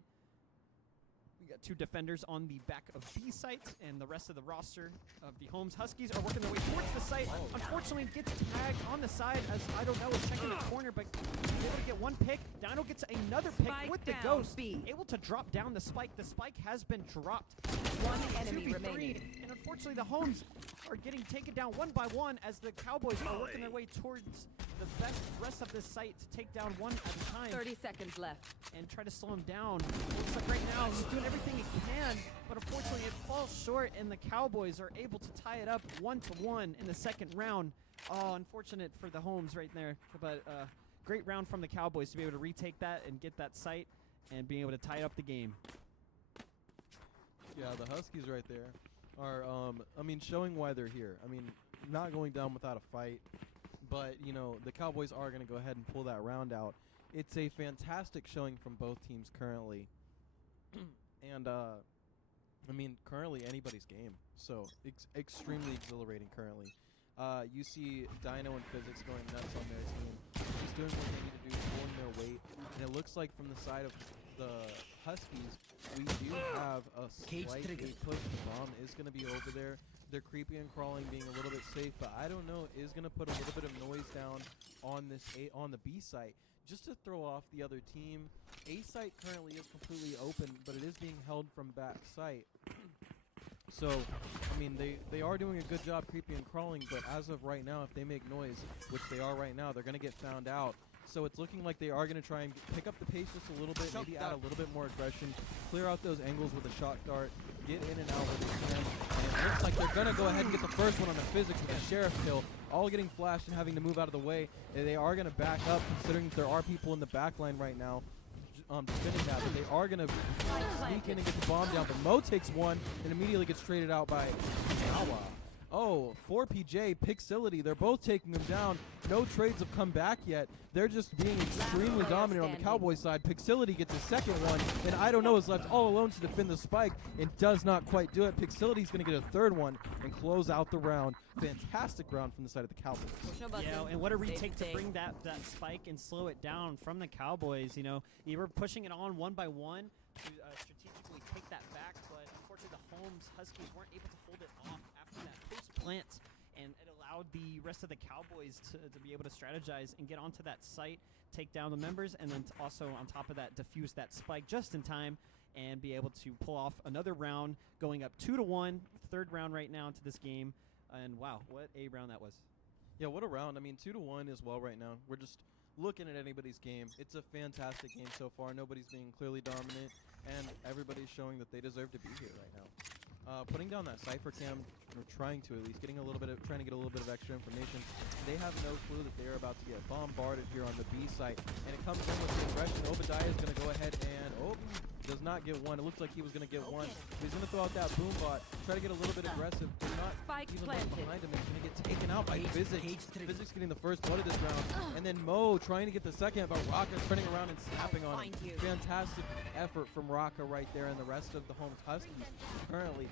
We got two defenders on the back of B site, and the rest of the roster of the Holmes Huskies are working their way towards the site. Unfortunately, it gets tagged on the side as I don't know is checking the corner, but he's able to get one pick. Dino gets another pick Spike with the down, ghost, B. able to drop down the spike. The spike has been dropped. One enemy 2v3, remaining. and unfortunately the Holmes are getting taken down one by one as the Cowboys are working their way towards the rest of this site to take down one at a time 30 seconds left. and try to slow him down. Looks like right now he's doing everything he can, but unfortunately it falls short, and the Cowboys are able to tie it up 1-1 in the second round. Oh, unfortunate for the Holmes right there, but great round from the Cowboys to be able to retake that and get that site and being able to tie up the game. Yeah, the Huskies right there are, I mean, showing why they're here. I mean, not going down without a fight, but, you know, the Cowboys are going to go ahead and pull that round out. It's a fantastic showing from both teams currently. And, I mean, currently anybody's game. So, extremely exhilarating currently. You see Dino and Physics going nuts on their team. Just doing what they need to do, pulling their weight. And it looks like from the side of the Huskies, we do have a slight push. The bomb is going to be over there. They're creeping and crawling, being a little bit safe, but I don't know, is going to put a little bit of noise down on this on the B site just to throw off the other team. A site currently is completely open, but it is being held from back site. So, I mean, they are doing a good job creeping and crawling, but as of right now, if they make noise, which they are right now, they're going to get found out. So it's looking like they are going to try and pick up the pace just a little bit, maybe add a little bit more aggression, clear out those angles with a shock dart, get in and out where they can. And it looks like they're going to go ahead and get the first one on the Physics with a Sheriff kill, all getting flashed and having to move out of the way. And they are going to back up, considering there are people in the back line right now defending that, but they are going to sneak in and get the bomb down. But Mo takes one and immediately gets traded out by Awa. Oh, 4PJ, Pixility, they're both taking them down. No trades have come back yet. They're just being extremely dominant on the Cowboys side. Pixility gets a second one, and I don't know is left all alone to defend the spike and does not quite do it. Pixility's going to get a third one and close out the round. Fantastic round from the side of the Cowboys. Yeah, and what a retake to bring that spike and slow it down from the Cowboys. You know, you were pushing it on one by one to strategically take that back, but unfortunately the Holmes Huskies weren't able to hold it off after that post-plant, and it allowed the rest of the Cowboys to be able to strategize and get onto that site, take down the members, and then also on top of that defuse that spike just in time and be able to pull off another round, going up 2-1, third round right now into this game. And wow, what a round that was. Yeah, what a round. I mean, 2-1 as well right now. We're just looking at anybody's game. It's a fantastic game so far. Nobody's being clearly dominant, and everybody's showing that they deserve to be here right now. Putting down that cipher cam, or trying to at least, trying to get a little bit of extra information. They have no clue that they're about to get bombarded here on the B site, and it comes in with the aggression. Obadiah is going to go ahead and does not get one. It looks like he was going to get one. He's going to throw out that boom bot, try to get a little bit aggressive. Does not Spike even look planted. behind him. He's going to get taken out by Physics. Physics getting the first blood of this round, and then Mo trying to get the second, but Raka turning around and snapping on him. Fantastic effort from Raka right there, and the rest of the Holmes Huskies currently.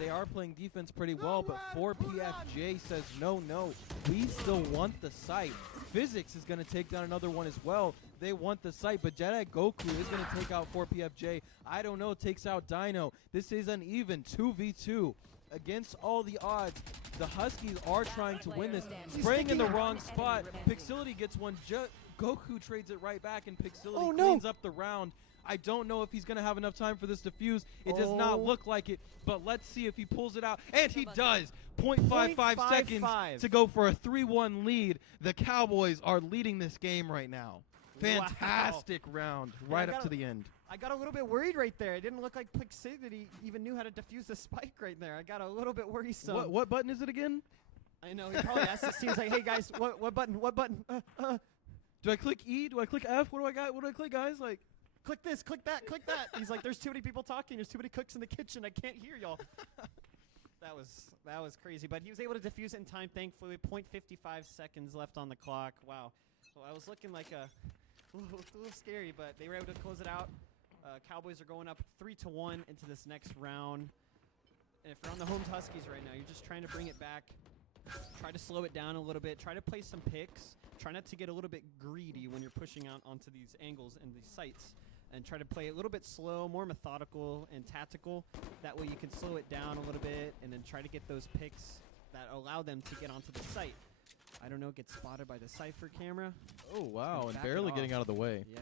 They are playing defense pretty well, but 4PFJ says no, we still want the site. Physics is going to take down another one as well. They want the site, but Jedi Goku is going to take out 4PFJ. I don't know, takes out Dino. This is an even 2v2. Against all the odds, the Huskies are trying to win this. Spraying in the wrong spot. Pixility gets one. Goku trades it right back, and Pixility cleans up the round. I don't know if he's going to have enough time for this to fuse. It does not look like it, but let's see if he pulls it out. And he does. 0.55 seconds to go for a 3-1 lead. The Cowboys are leading this game right now. Fantastic round right up to the end. I got a little bit worried right there. It didn't look like Plexigity even knew how to defuse the spike right there. I got a little bit worrisome. What button is it again? I know. He probably asked his teams like, hey, guys, what button? What button? Do I click E? Do I click F? What do I got? What do I click, guys? Like, click this, click that, click that. He's like, there's too many people talking. There's too many cooks in the kitchen. I can't hear y'all. That was crazy. But he was able to defuse it in time, thankfully. 0.55 seconds left on the clock. Wow. Well, I was looking like a little scary, but they were able to close it out. Cowboys are going up 3-1 into this next round. And if you're on the Holmes Huskies right now, you're just trying to bring it back. Try to slow it down a little bit. Try to play some picks. Try not to get a little bit greedy when you're pushing out onto these angles and these sites. And try to play a little bit slow, more methodical and tactical. That way you can slow it down a little bit and then try to get those picks that allow them to get onto the site. I don't know, get spotted by the cipher camera. Oh, wow, and back barely it getting off. out of the way. Yeah.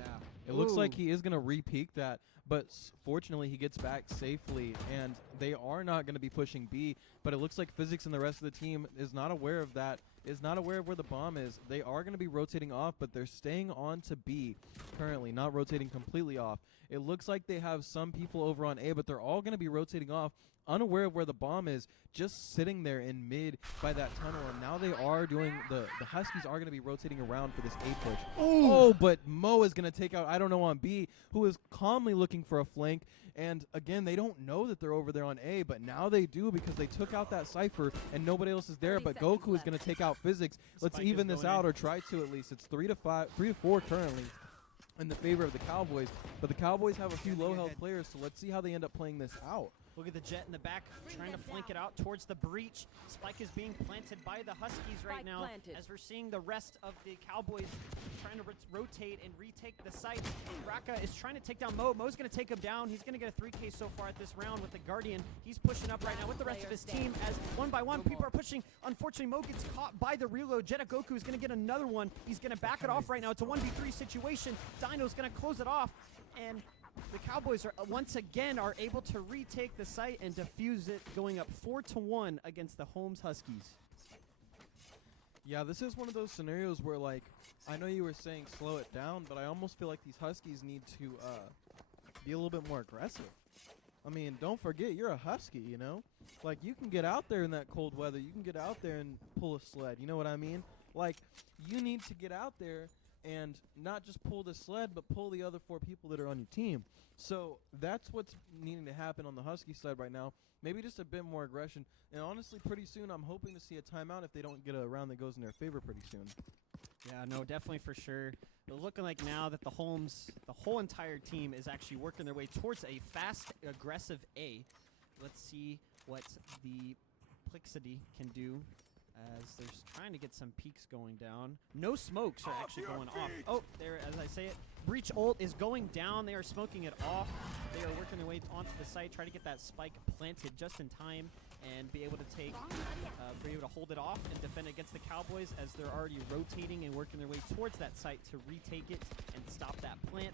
It looks like he is going to re-peak that, but fortunately he gets back safely, and they are not going to be pushing B, but it looks like Physics and the rest of the team is not aware of that, is not aware of where the bomb is. They are going to be rotating off, but they're staying on to B currently, not rotating completely off. It looks like they have some people over on A, but they're all going to be rotating off, unaware of where the bomb is, just sitting there in mid by that tunnel, and now they are doing the Huskies are going to be rotating around for this A push. Oh, but Mo is going to take out I don't know on B, who is calmly looking for a flank, and again, they don't know that they're over there on A, but now they do because they took out that cipher and nobody else is there, but Goku is going to take out Physics. Let's Spike even is this going out, in. or try to at least. It's 3-4 currently in the favor of the Cowboys, but the Cowboys have a few low health players, so let's see how they end up playing this out. Look at the Jet in the back, trying to flank it out towards the breach. Spike is being planted by the Huskies right Spike now, planted. as we're seeing the rest of the Cowboys trying to rotate and retake the site. Raka is trying to take down Mo. Mo's going to take him down. He's going to get a 3K so far at this round with the Guardian. He's pushing up right now with the rest of his team as one by one people are pushing. Unfortunately, Mo gets caught by the reload. Jetta Goku is going to get another one. He's going to back it off right now. It's a 1v3 situation. Dino's going to close it off, and the Cowboys are once again are able to retake the site and defuse it, going up 4-1 against the Holmes Huskies. Yeah, this is one of those scenarios where, like, I know you were saying slow it down, but I almost feel like these Huskies need to be a little bit more aggressive. I mean, don't forget, you're a Husky, you know? Like, you can get out there in that cold weather. You can get out there and pull a sled. You know what I mean? Like, you need to get out there and not just pull the sled, but pull the other 4 people that are on your team. So that's what's needing to happen on the Husky side right now. Maybe just a bit more aggression. And honestly, pretty soon, I'm hoping to see a timeout if they don't get a round that goes in their favor pretty soon. Yeah, no, definitely for sure. But looking like now that the Holmes, the whole entire team is actually working their way towards a fast, aggressive A. Let's see what the Plixity can do, as they're trying to get some peaks going down. No smokes are actually going off. Oh, there, as I say it, Breach ult is going down. They are smoking it off. They are working their way onto the site, try to get that spike planted just in time and be able to take, be able to hold it off and defend against the Cowboys, as they're already rotating and working their way towards that site to retake it and stop that plant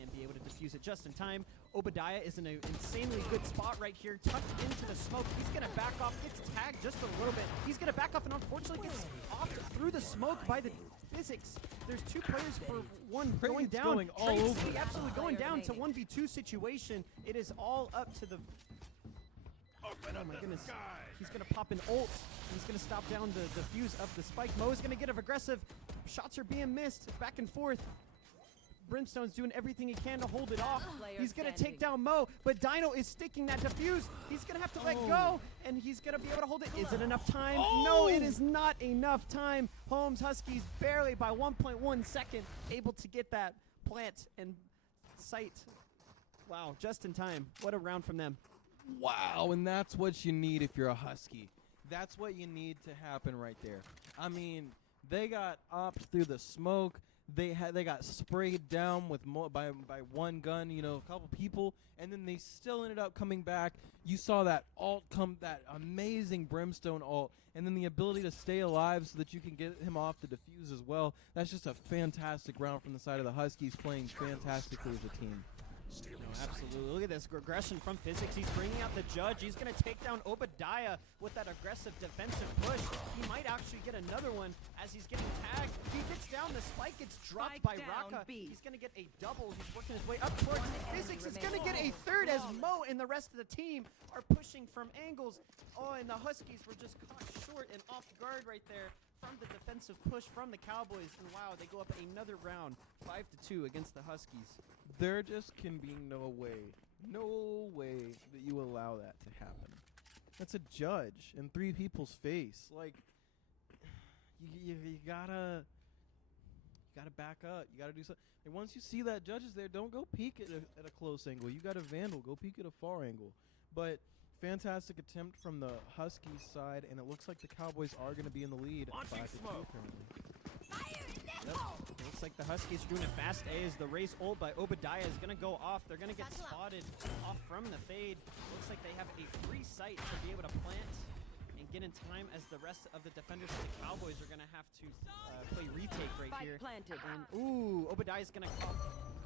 and be able to defuse it just in time. Obadiah is in an insanely good spot right here, tucked into the smoke. He's going to back off, gets tagged just a little bit. He's going to back off and unfortunately gets off through the smoke by the Physics. There's 2 players for 1 going down. Going all Trace over. absolutely going down to 1v2 situation. It is all up to the... Oh my goodness. He's going to pop an ult. He's going to stop down the fuse of the spike. Mo is going to get aggressive. Shots are being missed. Back and forth. Brimstone's doing everything he can to hold it off. He's going to take down Mo, but Dino is sticking that defuse. He's going to have to let go, and he's going to be able to hold it. Is it enough time? No, it is not enough time. Holmes Huskies barely by 1.1 second able to get that plant and sight. Wow, just in time. What a round from them. Wow, and that's what you need if you're a Husky. That's what you need to happen right there. I mean, they got opped through the smoke. They got sprayed down with by one gun, you know, a couple people, and then they still ended up coming back. You saw that that amazing Brimstone ult, and then the ability to stay alive so that you can get him off the defuse as well. That's just a fantastic round from the side of the Huskies, playing fantastically as a team. No, absolutely. Look at this aggression from Physics. He's bringing out the Judge. He's going to take down Obadiah with that aggressive defensive push. He might actually get another one as he's getting tagged. He gets down. The spike gets dropped by Raka. He's going to get a double. He's working his way up towards Physics. Is going to get a third as Mo and the rest of the team are pushing from angles. Oh, and the Huskies were just caught short and off guard right there from the defensive push from the Cowboys. And wow, they go up another round, 5-2 against the Huskies. There just can be no way that you allow that to happen. That's a Judge in 3 people's face. Like, you gotta back up. You gotta do something. And once you see that Judge is there, don't go peek at a close angle. You got a Vandal. Go peek at a far angle. But fantastic attempt from the Huskies side, and it looks like the Cowboys are going to be in the lead 5-2 currently. Yep. It looks like the Huskies are doing a fast A as the race ult by Obadiah is going to go off. They're going to get spotted off from the fade. Looks like they have a free sight to be able to plant and get in time as the rest of the defenders of the Cowboys are going to have to play retake right here. And ooh, Obadiah's going to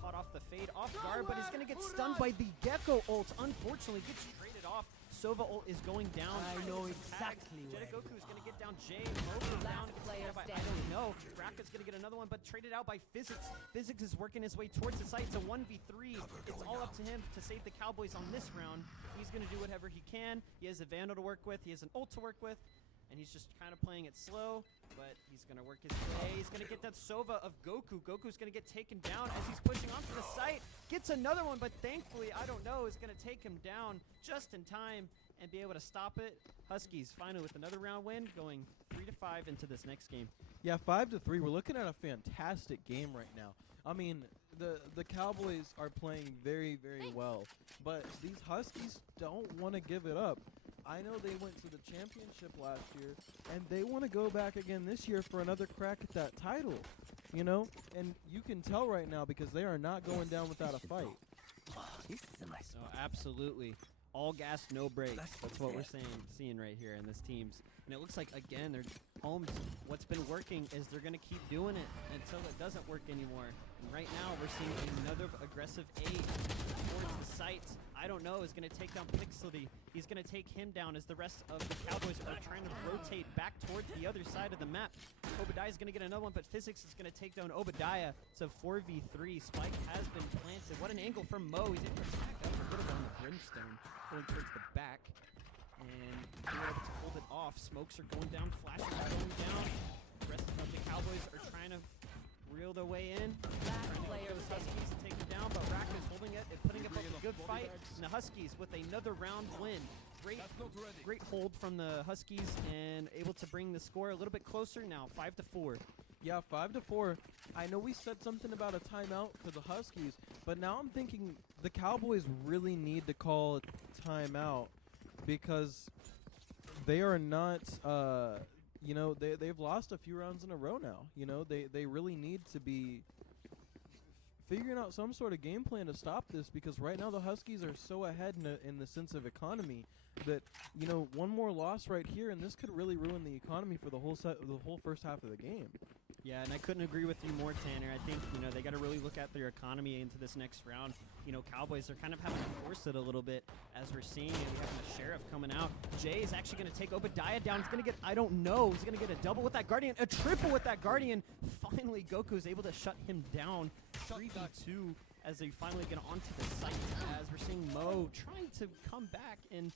caught off the fade off guard, but he's going to get stunned by the Gecko ult. Unfortunately, gets traded off. Sova ult is going down. I know exactly where. Goku is going to get down. Jay, Mo's down. I don't know. Raka's going to get another one, but traded out by Physics. Physics is working his way towards the site. It's a 1v3. It's all up to him to save the Cowboys on this round. He's going to do whatever he can. He has a Vandal to work with. He has an ult to work with. And he's just kind of playing it slow, but he's going to work his way. He's going to get that Sova of Goku. Goku's going to get taken down as he's pushing onto the site. Gets another one, but thankfully, I don't know, is going to take him down just in time and be able to stop it. Huskies finally with another round win, going 3-5 into this next game. Yeah, 5-3. We're looking at a fantastic game right now. I mean, the Cowboys are playing very, very well, but these Huskies don't want to give it up. I know they went to the championship last year, and they want to go back again this year for another crack at that title, you know? And you can tell right now because they are not going down without a fight. This is a nice Oh, absolutely. All gas, no brakes. That's what we're seeing right here in this team's. And it looks like, again, Holmes, what's been working is they're going to keep doing it until it doesn't work anymore. And right now, we're seeing another aggressive A towards the site. I don't know, is going to take down Pixelity. He's going to take him down as the rest of the Cowboys are trying to rotate back towards the other side of the map. Obadiah's going to get another one, but Physics is going to take down Obadiah. It's a 4v3. Spike has been planted. What an angle from Mo. He's able to stack up a little bit on the Brimstone, going towards the back. And being able to hold it off. Smokes are going down, flashes are going down. The rest of the Cowboys are trying to reel their way in. Trying to get those Huskies to take it down, but Rack is holding it and putting up a good fight. And the Huskies with another round win. Great hold from the Huskies and able to bring the score a little bit closer now, 5-4. Yeah, 5-4. I know we said something about a timeout for the Huskies, but now I'm thinking the Cowboys really need to call a timeout because they are not, you know, they've lost a few rounds in a row now. You know, they really need to be figuring out some sort of game plan to stop this because right now the Huskies are so ahead in the sense of economy that, you know, one more loss right here and this could really ruin the economy for the whole first half of the game. Yeah, and I couldn't agree with you more, Tanner. I think, they got to really look at their economy into this next round. Cowboys are kind of having to force it a little bit, as we're seeing. And we have the Sheriff coming out. Jay is actually going to take Obadiah down. He's going to get, I don't know, he's going to get a double with that Guardian, a triple with that Guardian. Finally, Goku is able to shut him down. 3v2 as they finally get onto the site, as we're seeing Mo trying to come back and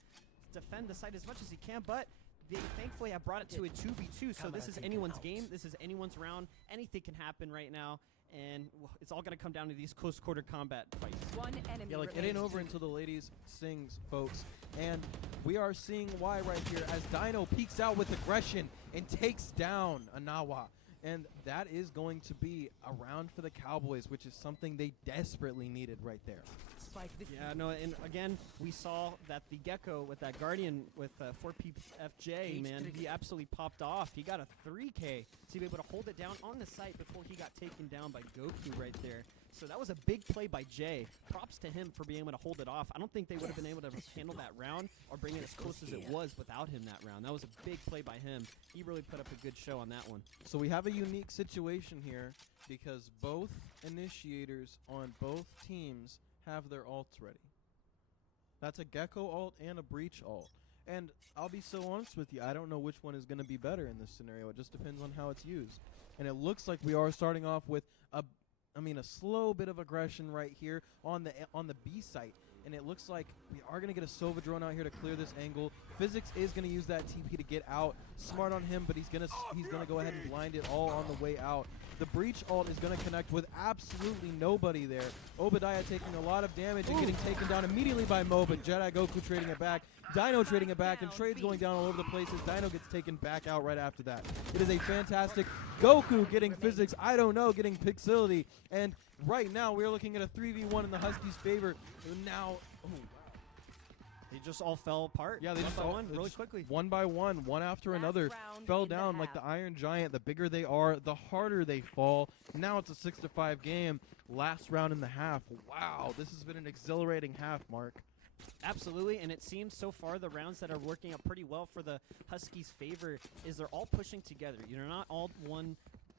defend the site as much as he can, but they thankfully have brought it to a 2v2, so this is anyone's game. This is anyone's round. Anything can happen right now, and it's all going to come down to these close quarter combat fights. One enemy Yeah, like it remaining. ain't over until the ladies sings, folks. And we are seeing why right here as Dino peeks out with aggression and takes down Anawa. And that is going to be a round for the Cowboys, which is something they desperately needed right there. Spike Yeah, no, and again, we saw that the Gecko with that Guardian with 4PFJ, man, he absolutely popped off. He got a 3K to be able to hold it down on the site before he got taken down by Goku right there. So that was a big play by Jay. Props to him for being able to hold it off. I don't think they would have been able to handle that round or bring it as close as it was without him that round. That was a big play by him. He really put up a good show on that one. So we have a unique situation here because both initiators on both teams have their ults ready. That's a Gecko ult and a Breach ult. And I'll be so honest with you, I don't know which one is going to be better in this scenario. It just depends on how it's used. And it looks like we are starting off with a slow bit of aggression right here on the B site. And it looks like we are going to get a Sova drone out here to clear this angle. Physics is going to use that TP to get out. Smart on him, but he's going to go ahead and blind it all on the way out. The Breach ult is going to connect with absolutely nobody there. Obadiah taking a lot of damage and getting taken down immediately by Mo, but Jedi Goku trading it back. Dino trading it back, and trades going down all over the place as Dino gets taken back out right after that. It is a fantastic Goku getting Physics, I don't know, getting Pixility, and right now we're looking at a 3v1 in the Huskies' favor. Now, They just all fell apart. yeah, they one just by all one, really just quickly. one by one after Last another, round fell in the down like the half. Iron Giant. The bigger they are, the harder they fall. Now it's a 6-5 game. Last round in the half. Wow, this has been an exhilarating half, Mark. Absolutely, and it seems so far the rounds that are working out pretty well for the Huskies' favor is they're all pushing together. You're not all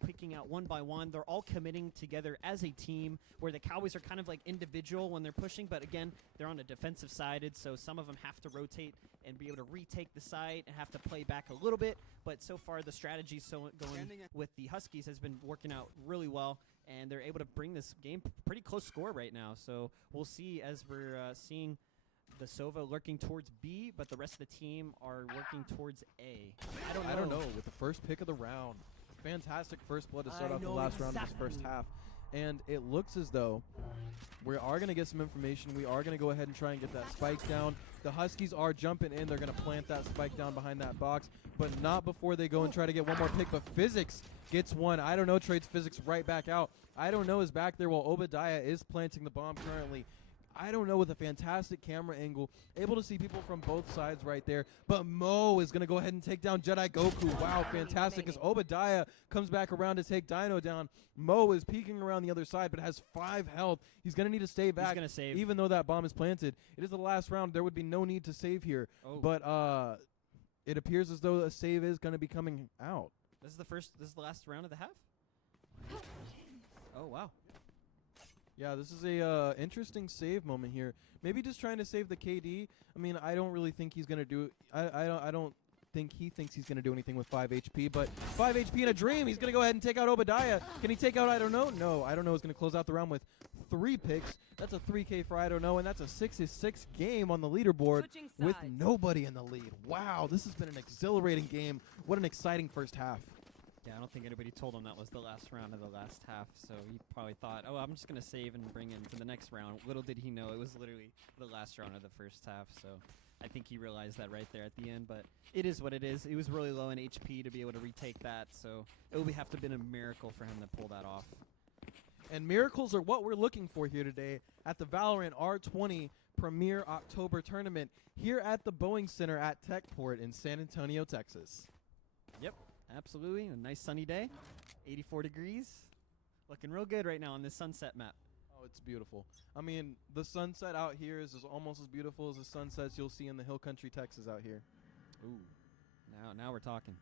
picking out one by one. They're all committing together as a team, where the Cowboys are kind of like individual when they're pushing, but again, they're on the defensive sided, so some of them have to rotate and be able to retake the site and have to play back a little bit. But so far, the strategy going with the Huskies has been working out really well, and they're able to bring this game pretty close score right now. So we'll see as we're seeing the Sova lurking towards B, but the rest of the team are working towards A. I don't know. With the first pick of the round, fantastic first blood to start off the last round of this first half. And it looks as though we are going to get some information. We are going to go ahead and try and get that spike down. The Huskies are jumping in. They're going to plant that spike down behind that box, but not before they go and try to get one more pick. But Physics gets one. I don't know, trades Physics right back out. I don't know is back there while Obadiah is planting the bomb currently. I don't know, with a fantastic camera angle, able to see people from both sides right there. But Mo is going to go ahead and take down Jedi Goku. Wow, fantastic. As Obadiah comes back around to take Dino down, Mo is peeking around the other side but has 5 health. He's going to need to stay back. He's going to save. Even though that bomb is planted. It is the last round. There would be no need to save here. Oh. But it appears as though a save is going to be coming out. This is the last round of the half? Oh, wow. Yeah, this is a interesting save moment here. Maybe just trying to save the KD. I mean, I don't really think he's gonna do. I don't think he thinks he's gonna do anything with 5 HP. But 5 HP in a dream. He's gonna go ahead and take out Obadiah. Can he take out I don't know? No, I don't know is gonna close out the round with 3 picks. That's a 3K for I don't know, and that's a 6-6 game on the leaderboard Switching with sides. nobody in the lead. Wow, this has been an exhilarating game. What an exciting first half. Yeah, I don't think anybody told him that was the last round of the last half, so he probably thought, oh, I'm just going to save and bring him to the next round. Little did he know it was literally the last round of the first half, so I think he realized that right there at the end, but it is what it is. He was really low in HP to be able to retake that, so it would have to have been a miracle for him to pull that off. And miracles are what we're looking for here today at the Valorant R20 Premier October Tournament here at the Boeing Center at Techport in San Antonio, Texas. Yep, absolutely. A nice sunny day, 84 degrees. Looking real good right now on this sunset map. Oh, it's beautiful. I mean, the sunset out here is almost as beautiful as the sunsets you'll see in the Hill Country, Texas out here. Ooh, now we're talking.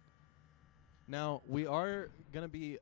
Now, we are going to be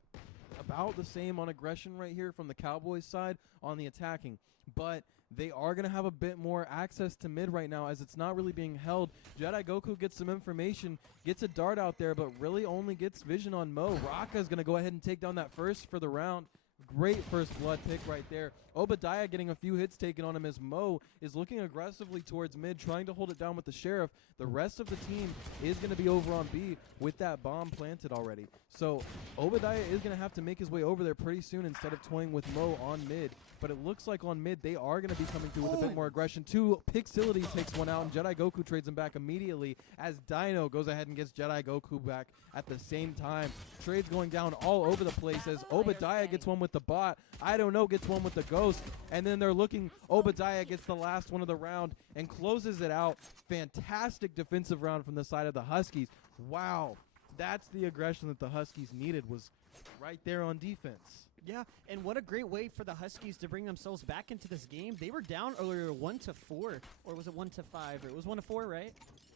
about the same on aggression right here from the Cowboys side on the attacking. But they are going to have a bit more access to mid right now as it's not really being held. Jedi Goku gets some information, gets a dart out there, but really only gets vision on Mo. Raka is going to go ahead and take down that first for the round. Great first blood pick right there. Obadiah getting a few hits taken on him as Mo is looking aggressively towards mid, trying to hold it down with the Sheriff. The rest of the team is going to be over on B with that bomb planted already. So Obadiah is going to have to make his way over there pretty soon instead of toying with Mo on mid. But it looks like on mid, they are going to be coming through with a bit more aggression. Pixility takes one out, and Jedi Goku trades him back immediately as Dino goes ahead and gets Jedi Goku back at the same time. Trades going down all over the place as Obadiah gets one with the bot. I don't know, gets one with the ghost. And then they're looking, Obadiah gets the last one of the round and closes it out. Fantastic defensive round from the side of the Huskies. Wow, that's the aggression that the Huskies needed, was right there on defense. Yeah, and what a great way for the Huskies to bring themselves back into this game. They were down earlier 1-4, or was it 1-5? It was 1-4, right?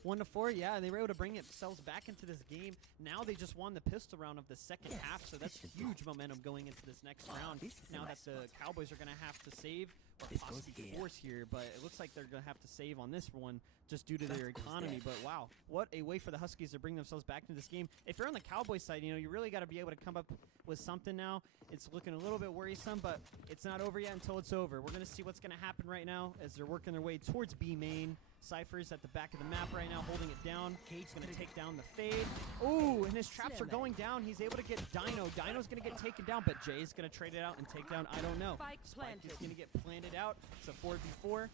1-4, yeah, and they were able to bring themselves back into this game. Now they just won the pistol round of the second half, so that's huge momentum going into this next round. Now that the Cowboys are going to have to save or possibly force here, but it looks like they're going to have to save on this one just due to their economy. But wow, what a way for the Huskies to bring themselves back into this game. If you're on the Cowboys side, you know, you really got to be able to come up with something now. It's looking a little bit worrisome, but it's not over yet until it's over. We're going to see what's going to happen right now as they're working their way towards B main. Cypher's at the back of the map right now, holding it down. Cage's going to take down the fade. Ooh, and his traps are going down. He's able to get Dino. Dino's going to get taken down, but Jay's going to trade it out and take down, I don't know. Spike Spike is planted. going to get planted out. It's a 4v4.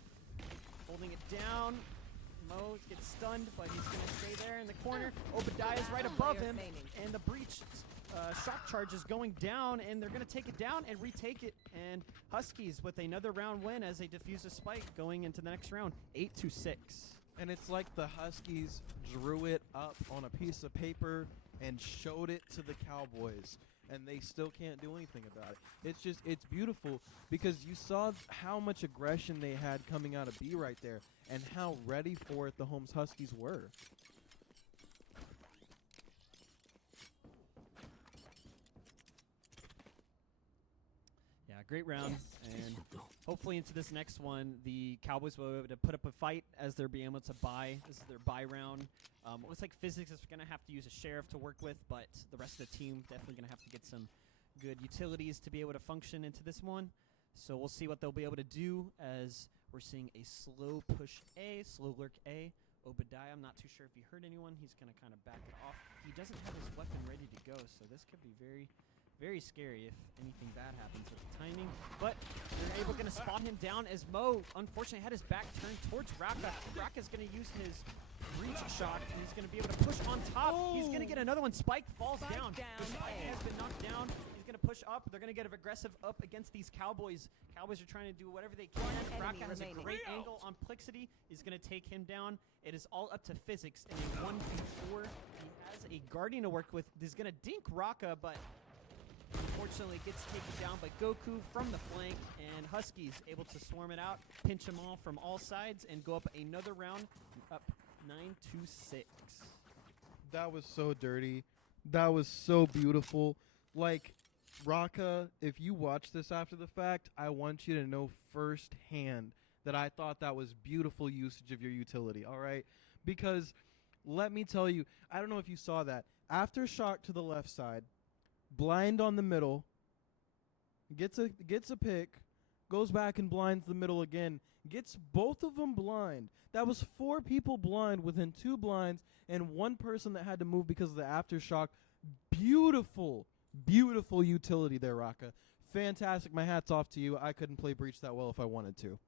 Holding it down. Mo gets stunned, but he's going to stay there in the corner. Obadiah's right above him, and the breach shock charge is going down, and they're going to take it down and retake it. And Huskies with another round win as they defuse a spike going into the next round, 8-6. And it's like the Huskies drew it up on a piece of paper and showed it to the Cowboys, and they still can't do anything about it. It's beautiful because you saw how much aggression they had coming out of B right there and how ready for it the Holmes Huskies were. Yeah, great round, and hopefully into this next one, the Cowboys will be able to put up a fight as they're being able to buy. This is their buy round. It looks like Physics is going to have to use a Sheriff to work with, but the rest of the team definitely going to have to get some good utilities to be able to function into this one. So we'll see what they'll be able to do as we're seeing a slow push A, slow lurk A. Obadiah, I'm not too sure if he hurt anyone. He's going to kind of back it off. He doesn't have his weapon ready to go, so this could be very, very scary if anything bad happens with the timing. But they're able to spot him down as Mo, unfortunately, had his back turned towards Raka. Raka's going to use his reach shot, and he's going to be able to push on top. He's going to get another one. Spike falls down. The Spike has been knocked down. He's going to push up. They're going to get aggressive up against these Cowboys. Cowboys are trying to do whatever they can. Raka has a great angle on Plixity. He's going to take him down. It is all up to Physics in a 1v4. He has a Guardian to work with. He's going to dink Raka, but unfortunately gets taken down by Goku from the flank, and Huskies able to swarm it out, pinch them all from all sides, and go up another round, up 9-6. That was so dirty. That was so beautiful. Like, Raka, if you watch this after the fact, I want you to know firsthand that I thought that was beautiful usage of your utility, all right? Because let me tell you, I don't know if you saw that. Aftershock to the left side, blind on the middle, gets a pick, goes back and blinds the middle again, gets both of them blind. That was 4 people blind within 2 blinds and 1 person that had to move because of the aftershock. Beautiful, beautiful utility there, Raka. Fantastic. My hat's off to you. I couldn't play Breach that well if I wanted to.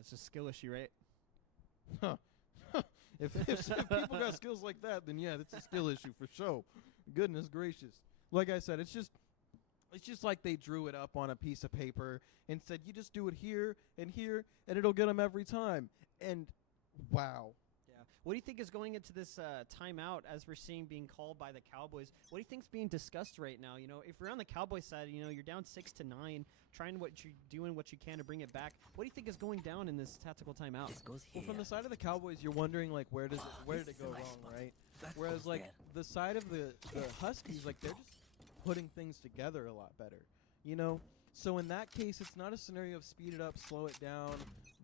It's a skill issue, right? Huh. If people got skills like that, then yeah, that's a skill issue for sure. Goodness gracious. Like I said, it's just like they drew it up on a piece of paper and said, you just do it here, and it'll get them every time. And wow. Yeah. What do you think is going into this timeout as we're seeing being called by the Cowboys? What do you think is being discussed right now? You know, if you're on the Cowboys side, you know, you're down 6-9, trying what you can to bring it back. What do you think is going down in this tactical timeout? Well, from the side of the Cowboys, you're wondering, like, where did it go wrong, right? Whereas, like, the side of the Huskies, like, they're just putting things together a lot better, you know? So in that case, it's not a scenario of speed it up, slow it down,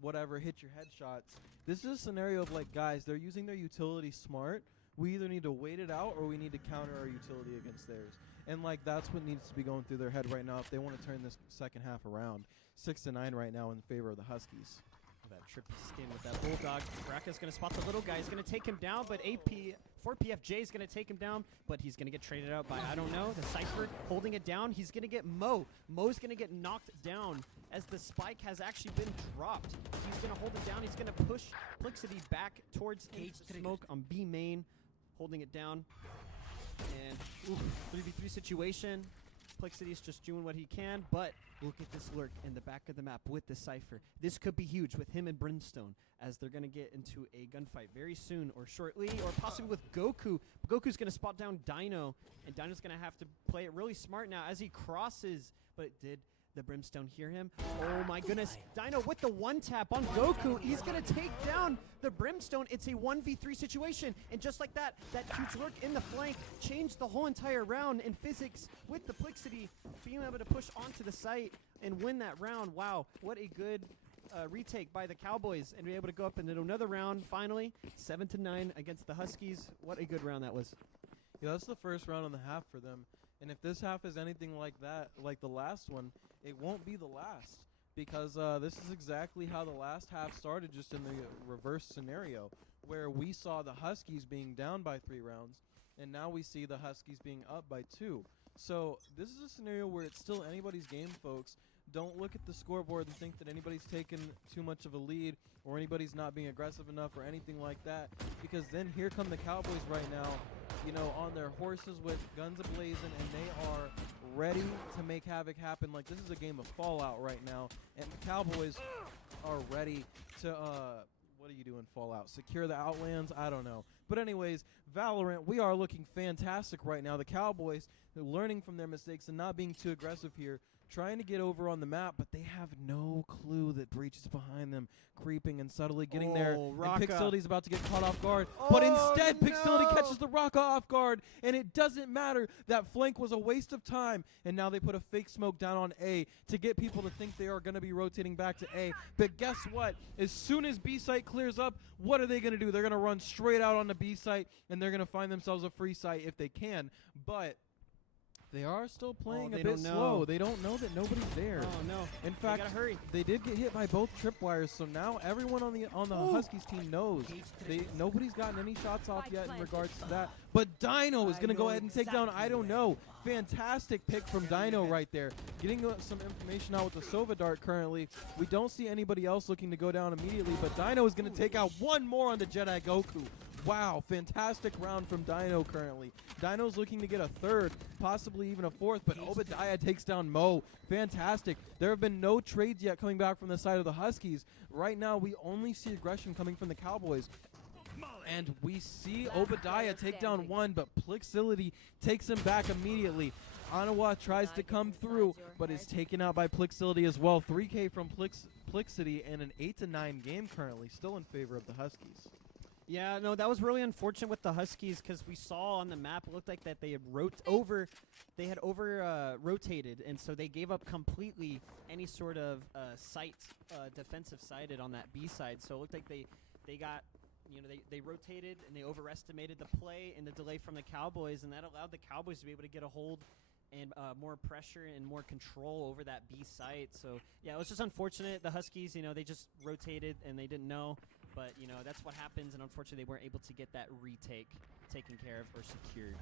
whatever, hit your headshots. This is a scenario of like, guys, they're using their utility smart. We either need to wait it out or we need to counter our utility against theirs. And like that's what needs to be going through their head right now if they want to turn this second half around. 6-9 right now in favor of the Huskies. That trippy skin with that bulldog. Raka's going to spot the little guy. He's going to take him down, but 4PFJ is going to take him down, but he's going to get traded out by, I don't know, the Cypher holding it down. He's going to get Mo. Mo's going to get knocked down as the spike has actually been dropped. He's going to hold it down. He's going to push Plixity back towards smoke on B main, holding it down. And 3v3 situation. Plexity's just doing what he can, but look at this lurk in the back of the map with the Cypher. This could be huge with him and Brimstone as they're going to get into a gunfight very soon or shortly, or possibly with Goku. Goku's going to spot down Dino, and Dino's going to have to play it really smart now as he crosses, but did the Brimstone hear him? Oh my goodness. Dino with the one tap on Goku. He's going to take down the Brimstone. It's a 1v3 situation. And just like that, that huge lurk in the flank changed the whole entire round in physics with the Plixity being able to push onto the site and win that round. Wow, what a good retake by the Cowboys and be able to go up into another round finally. 7-9 against the Huskies. What a good round that was. Yeah, that's the first round on the half for them. And if this half is anything like that, like the last one, it won't be the last. Because this is exactly how the last half started, just in the reverse scenario, where we saw the Huskies being down by 3 rounds, and now we see the Huskies being up by 2. So this is a scenario where it's still anybody's game, folks. Don't look at the scoreboard and think that anybody's taken too much of a lead or anybody's not being aggressive enough or anything like that, because then here come the Cowboys right now, you know, on their horses with guns ablazing, and they are ready to make havoc happen. Like, this is a game of Fallout right now, and the Cowboys are ready to, what are you doing, Fallout? Secure the Outlands? I don't know. But anyways, Valorant, we are looking fantastic right now. The Cowboys, they're learning from their mistakes and not being too aggressive here, trying to get over on the map, but they have no clue that Breach is behind them, creeping and subtly getting there. Raka. And Pixelity's about to get caught off guard. But instead, Pixelity catches the Raka off guard, and it doesn't matter. That flank was a waste of time, and now they put a fake smoke down on A to get people to think they are going to be rotating back to A. But guess what? As soon as B site clears up, what are they going to do? They're going to run straight out on the B site, and they're going to find themselves a free site if they can. But they are still playing a bit slow. They don't know that nobody's there. Oh no! In fact, gotta hurry. They did get hit by both tripwires, so now everyone on the Huskies team knows. Nobody's gotten any shots off yet in regards to that. But Dino is going to go ahead and take down I don't know. Fantastic pick from Dino right there. Getting some information out with the Sova Dart currently. We don't see anybody else looking to go down immediately, but Dino is going to take out one more on the Jedi Goku. Wow, fantastic round from Dino currently. Dino's looking to get a third, possibly even a fourth, but Obadiah takes down Mo. Fantastic. There have been no trades yet coming back from the side of the Huskies. Right now, we only see aggression coming from the Cowboys. And we see Obadiah take down one, but Plixility takes him back immediately. Anawa tries to come through, but is taken out by Plixility as well. 3K from Plixity and an 8-9 game currently, still in favor of the Huskies. Yeah, no, that was really unfortunate with the Huskies because we saw on the map it looked like that they had rotated, and so they gave up completely any sort of site, defensive sided on that B side. So it looked like they got, you know, they rotated and they overestimated the play and the delay from the Cowboys, and that allowed the Cowboys to be able to get a hold and more pressure and more control over that B site. So yeah, it was just unfortunate. The Huskies, you know, they just rotated and they didn't know. But, you know, that's what happens, and unfortunately they weren't able to get that retake taken care of or secured.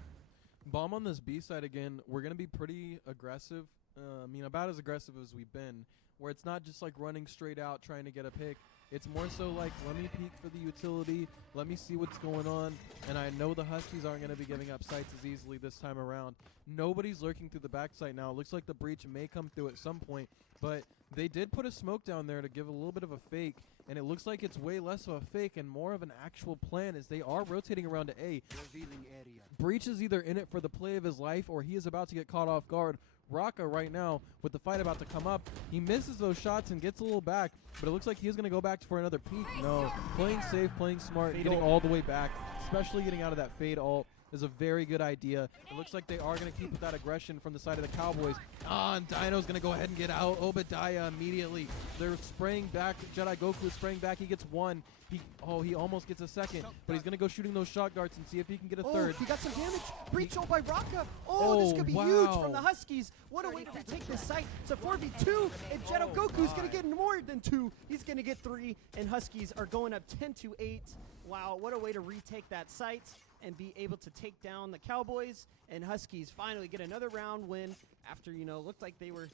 Bomb on this B side again. We're going to be pretty aggressive. I mean, about as aggressive as we've been, where it's not just like running straight out trying to get a pick. It's more so like, let me peek for the utility, let me see what's going on, and I know the Huskies aren't going to be giving up sites as easily this time around. Nobody's lurking through the backside now. It looks like the breach may come through at some point, but they did put a smoke down there to give a little bit of a fake, and it looks like it's way less of a fake and more of an actual plan as they are rotating around to A. Revealing area. Breach is either in it for the play of his life or he is about to get caught off guard. Raka right now, with the fight about to come up, he misses those shots and gets a little back, but it looks like he's going to go back for another peek. No, playing safe, playing smart, getting all the way back, especially getting out of that fade ult. is a very good idea. It looks like they are going to keep with that aggression from the side of the Cowboys. And Dino's going to go ahead and get out. Obadiah immediately. They're spraying back. Jedi Goku is spraying back. He gets one. He almost gets a second, but he's going to go shooting those shot darts and see if he can get a third. He got some damage. Breach by Raka. This could be huge from the Huskies. What a way to retake this site. It's a 4v2, and Jedi Goku's going to get more than 2. He's going to get 3, and Huskies are going up 10-8. Wow, what a way to retake that site and be able to take down the Cowboys, and Huskies finally get another round win after, looked like they was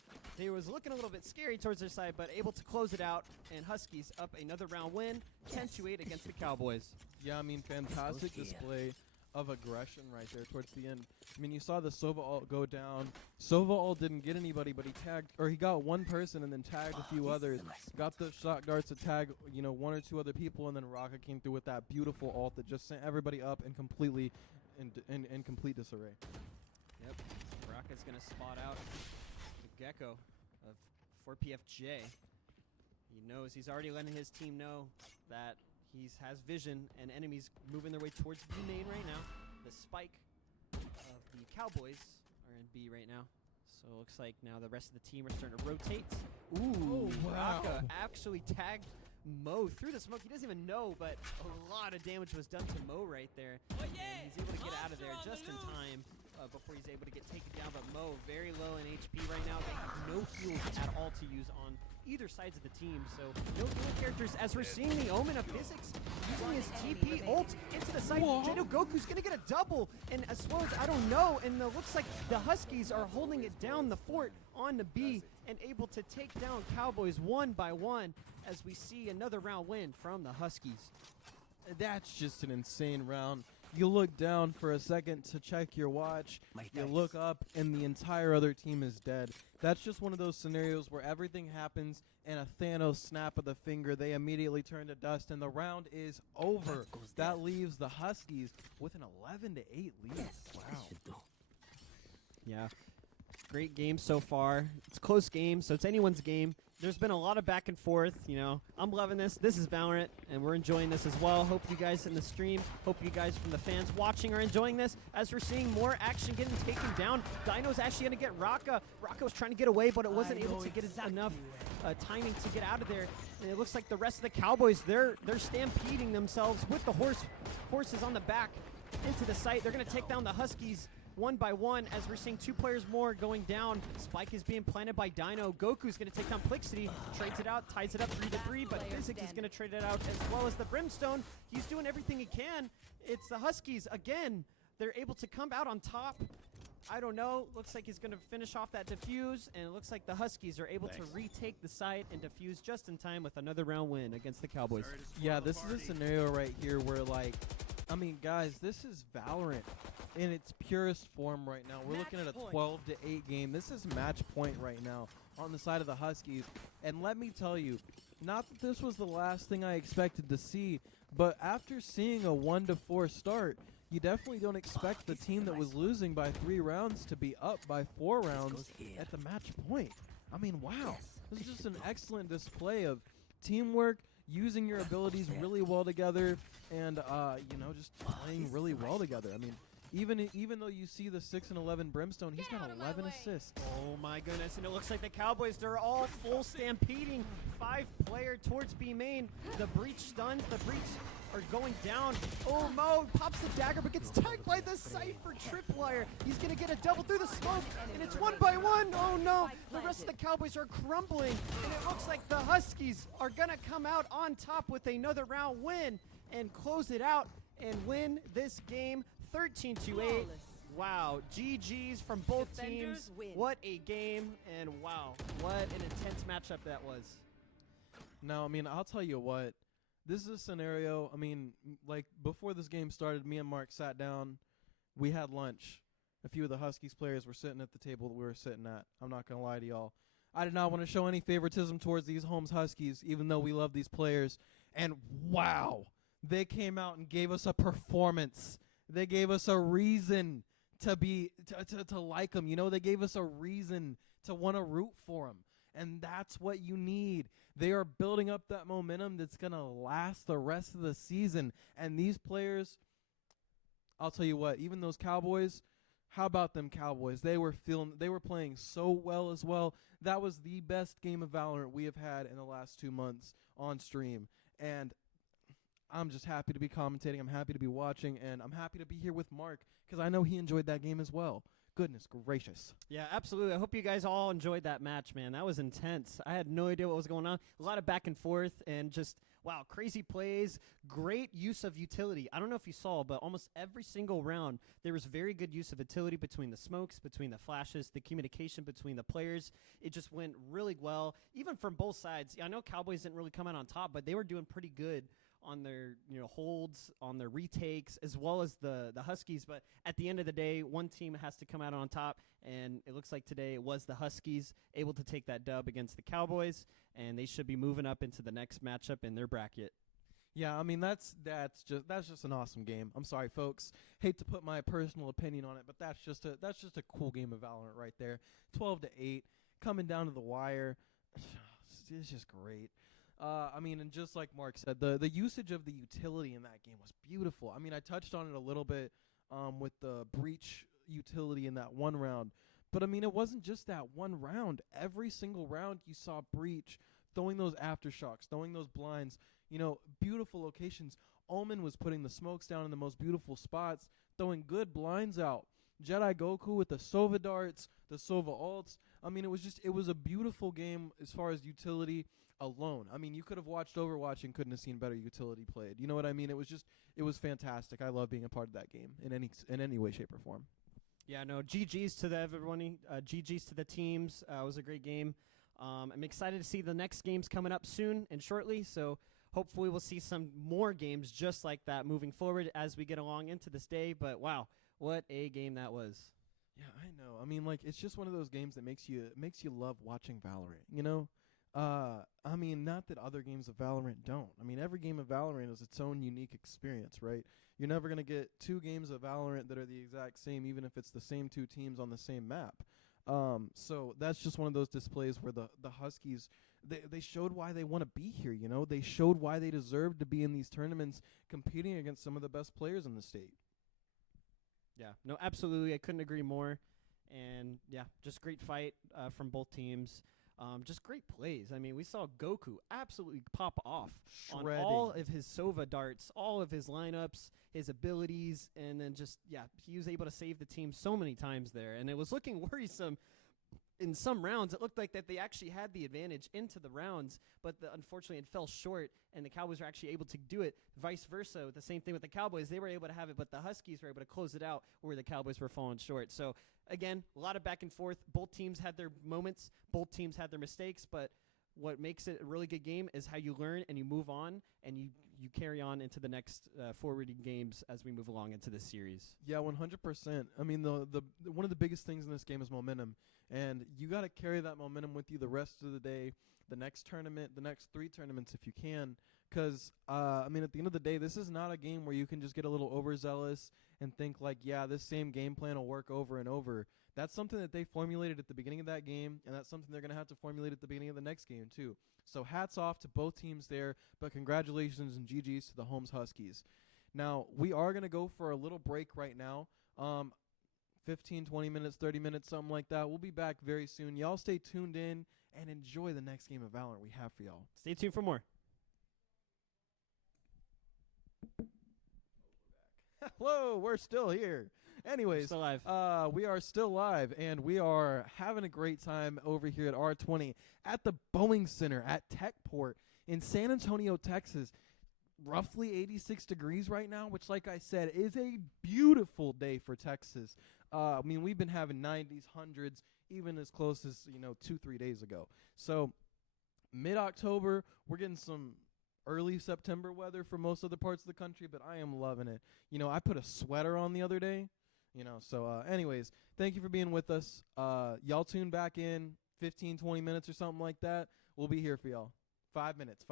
looking a little bit scary towards their side, but able to close it out, and Huskies up another round win, 10-8 against the Cowboys. Yeah, I mean, fantastic display of aggression right there towards the end. I mean, you saw the Sova ult go down. Sova ult didn't get anybody, but he got one person and then tagged a few others. Got the shot darts to tag, 1 or 2 other people, and then Raka came through with that beautiful ult that just sent everybody up in completely in complete disarray. Yep, Raka's gonna spot out the Gecko of 4PFJ. He knows he's already letting his team know that he has vision, and enemies moving their way towards B main right now. The spike of the Cowboys are in B right now. So it looks like now the rest of the team are starting to rotate. Ooh, wow. Raka actually tagged Mo through the smoke. He doesn't even know, but a lot of damage was done to Mo right there. And he's able to get out of there just in time before he's able to get taken down. But Mo very low in HP right now. They have no heals at all to use on either sides of the team, so no healing characters as we're seeing the Omen of Physics using his TP ult into the site. Jado Goku's gonna get a double, and as well as I don't know, and it looks like the Huskies are holding it down the fort on the B and able to take down Cowboys 1 by 1 as we see another round win from the Huskies. That's just an insane round. You look down for a second to check your watch. You look up, and the entire other team is dead. That's just one of those scenarios where everything happens in a Thanos snap of the finger. They immediately turn to dust, and the round is over. That leaves the Huskies with an 11-8 lead. Wow. Yeah. Great game so far. It's a close game, so it's anyone's game. There's been a lot of back and forth, I'm loving this. This is Valorant, and we're enjoying this as well. Hope you guys in the stream, hope you guys from the fans watching are enjoying this as we're seeing more action getting taken down. Dino's actually going to get Raka. Raka was trying to get away, but it wasn't able to get enough timing to get out of there. And it looks like the rest of the Cowboys, they're stampeding themselves with the horses on the back into the site. They're going to take down the Huskies 1 by 1 as we're seeing 2 players more going down. Spike is being planted by Dino. Goku's going to take down Plixity, trades it out, ties it up 3-3, but Physics is going to trade it out as well as the Brimstone. He's doing everything he can. It's the Huskies again. They're able to come out on top. I don't know. Looks like he's going to finish off that defuse, and it looks like the Huskies are able to retake the site and defuse just in time with another round win against the Cowboys. Yeah, this is a scenario right here where, guys, this is Valorant in its purest form right now. We're looking at a 12-8 game. This is match point right now on the side of the Huskies. And let me tell you, not that this was the last thing I expected to see, but after seeing a 1-4 start, you definitely don't expect the team that was losing by 3 rounds to be up by 4 rounds at the match point. I mean, wow. This is just an excellent display of teamwork, using your abilities really well together, and just playing really well together. I mean, even though you see the 6 and 11 Brimstone, he's got 11 assists. Oh my goodness, and it looks like the Cowboys, they're all full stampeding. 5-player towards B main. The breach stuns, the breach are going down. Oh, Mo pops the dagger, but gets tagged by the Cypher Tripwire. He's gonna get a double through the smoke, and it's 1 by 1. Oh no, the rest of the Cowboys are crumbling, and it looks like the Huskies are gonna come out on top with another round win and close it out and win this game 13-8. Wow, GG's from both teams. What a game, and wow, what an intense matchup that was. Now, I mean, I'll tell you what. This is a scenario, before this game started, me and Mark sat down. We had lunch. A few of the Huskies players were sitting at the table that we were sitting at. I'm not going to lie to y'all. I did not want to show any favoritism towards these Holmes Huskies, even though we love these players. And wow, they came out and gave us a performance. They gave us a reason to like them. They gave us a reason to want to root for them. And that's what you need. They are building up that momentum that's going to last the rest of the season. And these players, I'll tell you what, even those Cowboys, how about them Cowboys? They were playing so well as well. That was the best game of Valorant we have had in the last 2 months on stream. And I'm just happy to be commentating. I'm happy to be watching, and I'm happy to be here with Mark because I know he enjoyed that game as well. Goodness gracious. Yeah, absolutely. I hope you guys all enjoyed that match, man. That was intense. I had no idea what was going on. A lot of back and forth and just, wow, crazy plays. Great use of utility. I don't know if you saw, but almost every single round, there was very good use of utility between the smokes, between the flashes, the communication between the players. It just went really well, even from both sides. I know Cowboys didn't really come out on top, but they were doing pretty good on their holds, on their retakes, as well as the Huskies. But at the end of the day, one team has to come out on top, and it looks like today it was the Huskies able to take that dub against the Cowboys, and they should be moving up into the next matchup in their bracket. Yeah, I mean that's just an awesome game. I'm sorry, folks. Hate to put my personal opinion on it, but that's just a cool game of Valorant right there. 12-8, coming down to the wire. It's just great. I mean, and just like Mark said, the usage of the utility in that game was beautiful. I mean, I touched on it a little bit with the breach utility in that one round. But, I mean, it wasn't just that one round. Every single round you saw breach, throwing those aftershocks, throwing those blinds, beautiful locations. Omen was putting the smokes down in the most beautiful spots, throwing good blinds out. Jedi Goku with the Sova darts, the Sova ults. I mean, it was a beautiful game as far as utility alone. I mean, you could have watched Overwatch and couldn't have seen better utility played. You know what I mean? It was fantastic. I love being a part of that game in any way, shape, or form. Yeah, no, GG's to everyone. GG's to the teams. It was a great game. I'm excited to see the next games coming up soon and shortly. So hopefully we'll see some more games just like that moving forward as we get along into this day. But wow, what a game that was. Yeah, I know. I mean, like, it's just one of those games that makes you love watching Valorant, I mean, not that other games of Valorant don't. I mean, every game of Valorant is its own unique experience, right? You're never going to get two games of Valorant that are the exact same, even if it's the same two teams on the same map. So that's just one of those displays where the Huskies, they showed why they want to be here, They showed why they deserve to be in these tournaments competing against some of the best players in the state. Yeah, no, absolutely. I couldn't agree more. And, yeah, just great fight from both teams. Just great plays. I mean, we saw Goku absolutely pop off Shredding. on all of his Sova darts, all of his lineups, his abilities, and then he was able to save the team so many times there. And it was looking worrisome in some rounds. It looked like that they actually had the advantage into the rounds, but unfortunately it fell short, and the Cowboys were actually able to do it. Vice versa, the same thing with the Cowboys. They were able to have it, but the Huskies were able to close it out where the Cowboys were falling short. So, again, a lot of back and forth. Both teams had their moments. Both teams had their mistakes, but what makes it a really good game is how you learn and you move on and you carry on into the next forwarding games as we move along into this series. Yeah, 100%. I mean, the one of the biggest things in this game is momentum, and you got to carry that momentum with you the rest of the day, the next tournament, the next 3 tournaments if you can, because, I mean, at the end of the day, this is not a game where you can just get a little overzealous and think like, yeah, this same game plan will work over and over. That's something that they formulated at the beginning of that game, and that's something they're going to have to formulate at the beginning of the next game too. So hats off to both teams there, but congratulations and GG's to the Holmes Huskies. Now, we are going to go for a little break right now. 15, 20 minutes, 30 minutes, something like that. We'll be back very soon. Y'all stay tuned in and enjoy the next game of Valorant we have for y'all. Stay tuned for more. Whoa, we're still here. Anyways, Still live. we are still live, and we are having a great time over here at R20 at the Boeing Center at Techport in San Antonio, Texas. Roughly 86 degrees right now, which, like I said, is a beautiful day for Texas. I mean, we've been having 90s, 100s, even as close as, 2-3 days ago. So mid-October, we're getting some early September weather for most other parts of the country, but I am loving it. I put a sweater on the other day, so anyways, thank you for being with us. Y'all tune back in 15, 20 minutes or something like that. We'll be here for y'all. 5 minutes.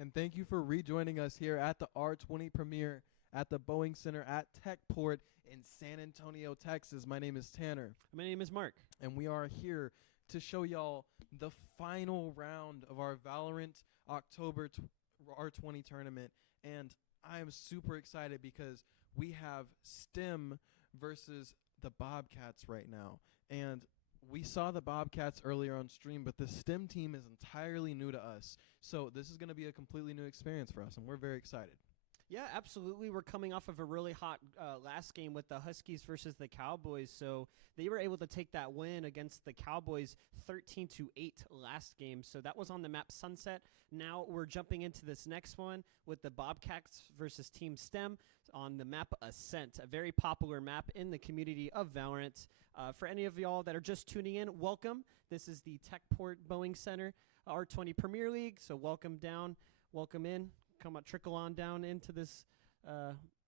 and thank you for rejoining us here at the R20 premiere at the Boeing Center at Techport in San Antonio, Texas. My name is Tanner, My name is Mark. and we are here to show y'all the final round of our Valorant October R20 tournament. And I am super excited because we have STEM versus the Bobcats right now. And we saw the Bobcats earlier on stream, but the STEM team is entirely new to us. So this is going to be a completely new experience for us, and we're very excited. Yeah, absolutely. We're coming off of a really hot last game with the Huskies versus the Cowboys. So they were able to take that win against the Cowboys 13-8 last game. So that was on the map Sunset. Now we're jumping into this next one with the Bobcats versus Team STEM on the map Ascent, a very popular map in the community of Valorant. For any of y'all that are just tuning in, welcome. This is the Techport Boeing Center R20 Premier League. So welcome down, welcome in. Come on, trickle on down into this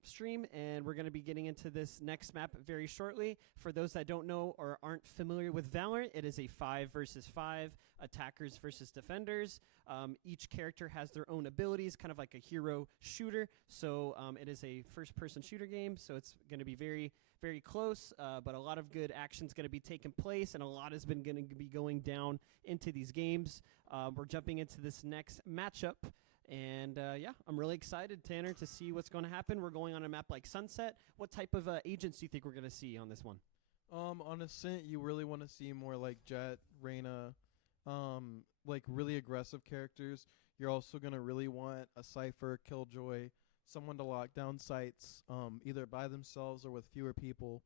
stream, and we're going to be getting into this next map very shortly. For those that don't know or aren't familiar with Valorant, it is a 5 versus 5, attackers versus defenders. Each character has their own abilities, kind of like a hero shooter. So it is a first-person shooter game, so it's going to be very, very close, but a lot of good action's going to be taking place, and a lot has been going to be going down into these games. We're jumping into this next matchup. And, yeah, I'm really excited, Tanner, to see what's going to happen. We're going on a map like Sunset. What type of agents do you think we're going to see on this one? On Ascent, you really want to see more like Jet, Reyna, like really aggressive characters. You're also going to really want a Cypher, Killjoy, someone to lock down sites, either by themselves or with fewer people.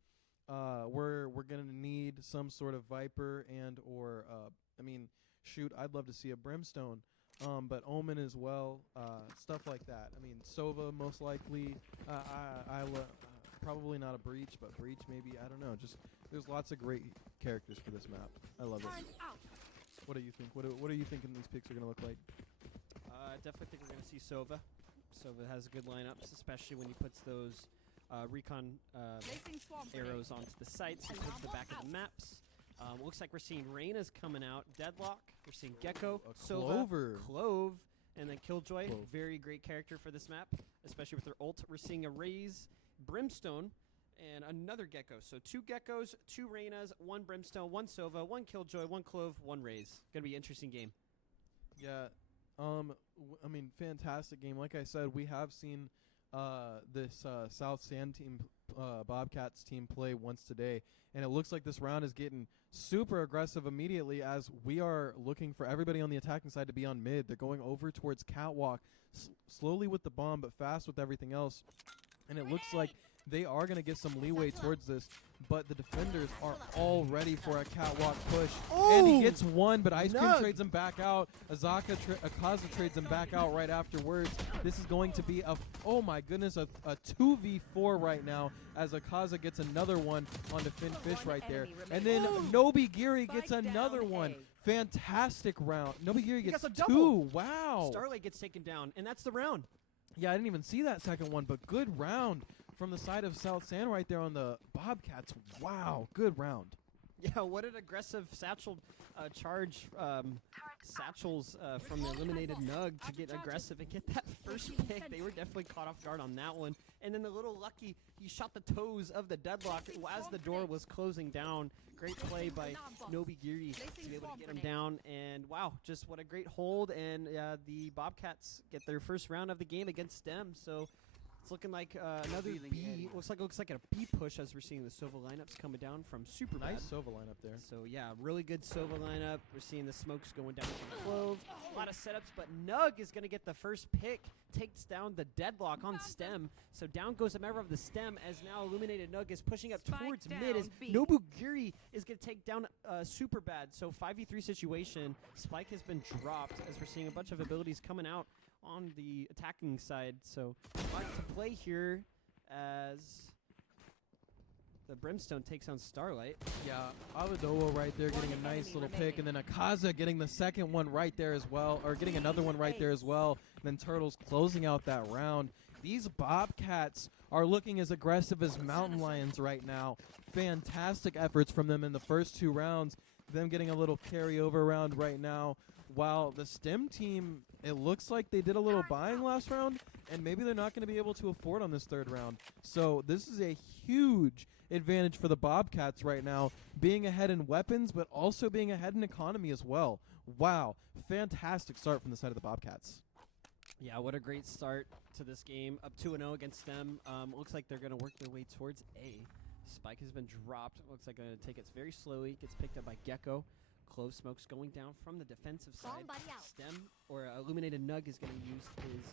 We're going to need some sort of Viper and or, I'd love to see a Brimstone. But Omen as well, stuff like that. I mean, Sova most likely. Probably not a Breach, but Breach maybe. I don't know. Just there's lots of great characters for this map. I love it. What do you think? What are you thinking these picks are gonna look like? I definitely think we're going to see Sova. Sova has good lineups, especially when he puts those recon arrows onto the sites and towards the back of the maps. Looks like we're seeing Reyna's coming out. Deadlock. We're seeing Gecko, Sova, Clover. Clove, and then Killjoy. Clove. Very great character for this map, especially with their ult. We're seeing a Raze, Brimstone, and another Gecko. So 2 Geckos, 2 Reynas, 1 Brimstone, 1 Sova, 1 Killjoy, 1 Clove, 1 Raze. Gonna be an interesting game. Yeah. Fantastic game. Like I said, we have seen this South San team, Bobcats team play once today, and it looks like this round is getting super aggressive immediately as we are looking for everybody on the attacking side to be on mid. They're going over towards Catwalk, slowly with the bomb, but fast with everything else, and it looks like they are going to get some leeway towards this, but the defenders are all ready for a Catwalk push. And he gets one, but Ice Cream trades him back out. Akaza trades him back out right afterwards. This is going to be a 2v4 right now as Akaza gets another one onto Fish right there. And then Nobigiri gets another one. Fantastic round. Nobigiri gets a 2. double. Wow. Starlight gets taken down, and that's the round. Yeah, I didn't even see that second one, but good round from the side of South San right there on the Bobcats. Wow, good round. Yeah, what an aggressive satchel charge. Satchels from the eliminated Nug to get aggressive and get that first pick. They were definitely caught off guard on that one. And then the little Lucky, he shot the toes of the Deadlock as the door was closing down. Great play by Nobigiri to be able to get him down. And wow, just what a great hold. And the Bobcats get their first round of the game against STEM. So it's looking like another B. Looks like a B push as we're seeing the Sova lineups coming down from Super Nice Sova lineup there. So yeah, really good Sova lineup. We're seeing the smokes going down to the Clove. A lot of setups, but Nug is going to get the first pick. Takes down the Deadlock on STEM. So down goes a member of the STEM as now Illuminated Nug is pushing up towards mid as Nobugiri is going to take down Super Bad. So 5v3 situation. Spike has been dropped as we're seeing a bunch of abilities coming out on the attacking side. So a lot to play here as the Brimstone takes on Starlight. Yeah, Avadoa right there getting a nice little pick, and then Akaza getting the second one right there as well, or getting another one right there as well. And then Turtles closing out that round. These Bobcats are looking as aggressive as Mountain Lions right now. Fantastic efforts from them in the first 2 rounds. Them getting a little carryover round right now. while the STEM team, it looks like they did a little buying last round, and maybe they're not going to be able to afford on this third round. So this is a huge advantage for the Bobcats right now, being ahead in weapons, but also being ahead in economy as well. Wow, fantastic start from the side of the Bobcats. Yeah, what a great start to this game. Up 2-0 against them. Looks like they're going to work their way towards A. Spike has been dropped. Looks like going to take it very slowly. Gets picked up by Gecko. Clove Smoke's going down from the defensive side. Somebody out. Stem, or Illuminated Nug, is going to use his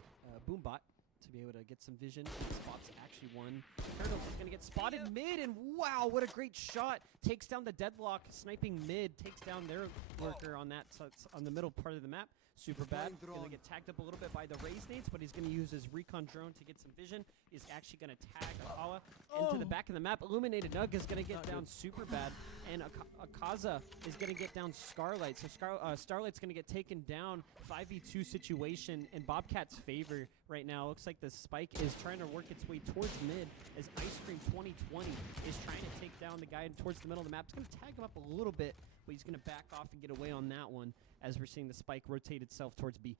Boombot to be able to get some vision. Spots actually one. Turtle is going to get spotted mid, and wow, what a great shot. Takes down the Deadlock, sniping mid, takes down their lurker on that, so it's on the middle part of the map. Super bad. Going to get tagged up a little bit by the Raise nades, but he's going to use his recon drone to get some vision. He's actually going to tag Akala into the back of the map. Illuminated Nug is going to get down super bad, and Akaza is going to get down Starlight. So Starlight's going to get taken down. 5v2 situation in Bobcat's favor right now. Looks like the Spike is trying to work its way towards mid as Ice Cream 2020 is trying to take down the guy towards the middle of the map. It's going to tag him up a little bit, but he's going to back off and get away on that one as we're seeing the Spike rotate itself towards B.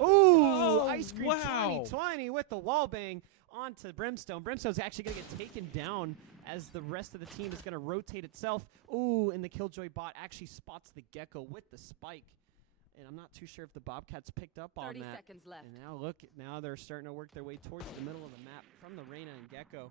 Ooh, Ice Cream 2020 with the wall bang onto Brimstone. Brimstone's actually going to get taken down as the rest of the team is going to rotate itself. Ooh, and the Killjoy bot actually spots the Gecko with the Spike. And I'm not too sure if the Bobcats picked up on 30 that. seconds left. And now look, now they're starting to work their way towards the middle of the map from the Reyna and Gecko.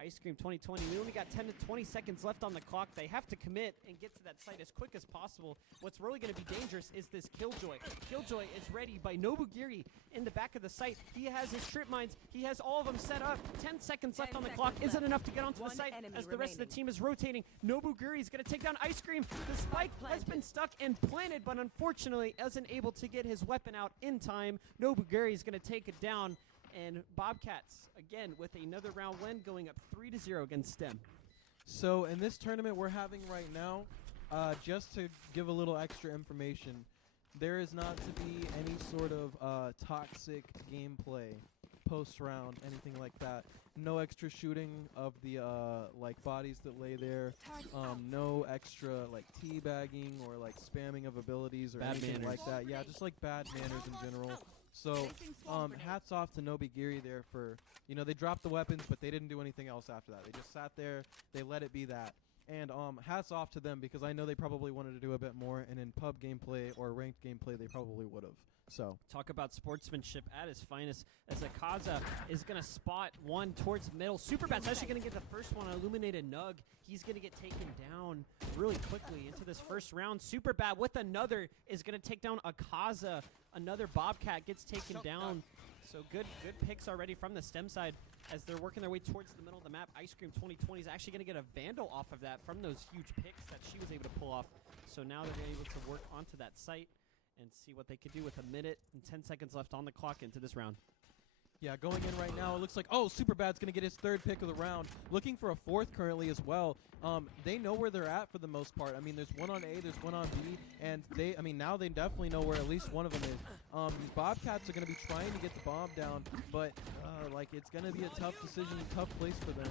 Ice Cream 2020, we only got 10 to 20 seconds left on the clock. They have to commit and get to that site as quick as possible. What's really going to be dangerous is this Killjoy. Killjoy is ready by Nobugiri in the back of the site. He has his trip mines. He has all of them set up. 10 seconds left on the clock. Isn't enough to get onto the site as the rest of the team is rotating. Nobugiri is going to take down Ice Cream. The Spike has been stuck and planted, but unfortunately isn't able to get his weapon out in time. Nobugiri is going to take it down. And Bobcats, again, with another round win, going up 3-0 against STEM. So in this tournament we're having right now, just to give a little extra information, there is not to be any sort of toxic gameplay post-round, anything like that. No extra shooting of the like bodies that lay there. No extra like teabagging or like spamming of abilities or Bad anything manners. like that. Yeah, just like bad manners in general. So hats off to Nobigiri there for, you know, they dropped the weapons, but they didn't do anything else after that. They just sat there, they let it be that. And hats off to them, because I know they probably wanted to do a bit more, and in pub gameplay or ranked gameplay, they probably would have. So talk about sportsmanship at its finest as Akaza is going to spot one towards middle. Superbat's actually going to get the first one on Illuminated Nug. He's going to get taken down really quickly into this first round. Superbat with another is going to take down Akaza. Another Bobcat gets taken down. So good picks already from the STEM side as they're working their way towards the middle of the map. Ice Cream 2020 is actually going to get a Vandal off of that from those huge picks that she was able to pull off. So now they're able to work onto that site and see what they could do with a minute and 10 seconds left on the clock into this round. yeah, going in right now, it looks like, oh, Superbad's going to get his third pick of the round. Looking for a fourth currently as well. They know where they're at for the most part. I mean, there's one on A, there's one on B, and now they definitely know where at least one of them is. These Bobcats are going to be trying to get the bomb down, but like it's going to be a tough decision, tough place for them.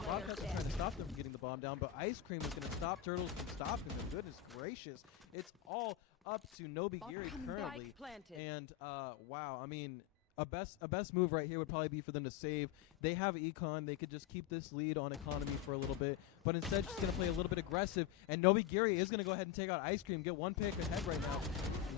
The Bobcats are trying to stop them from getting the bomb down, but Ice Cream is going to stop Turtles from stopping them. Goodness gracious. It's all up to Nobigiri currently. And wow, I mean, a best move right here would probably be for them to save. They have econ. They could just keep this lead on economy for a little bit, but instead just going to play a little bit aggressive. And Nobigiri is going to go ahead and take out Ice Cream, get one pick ahead right now.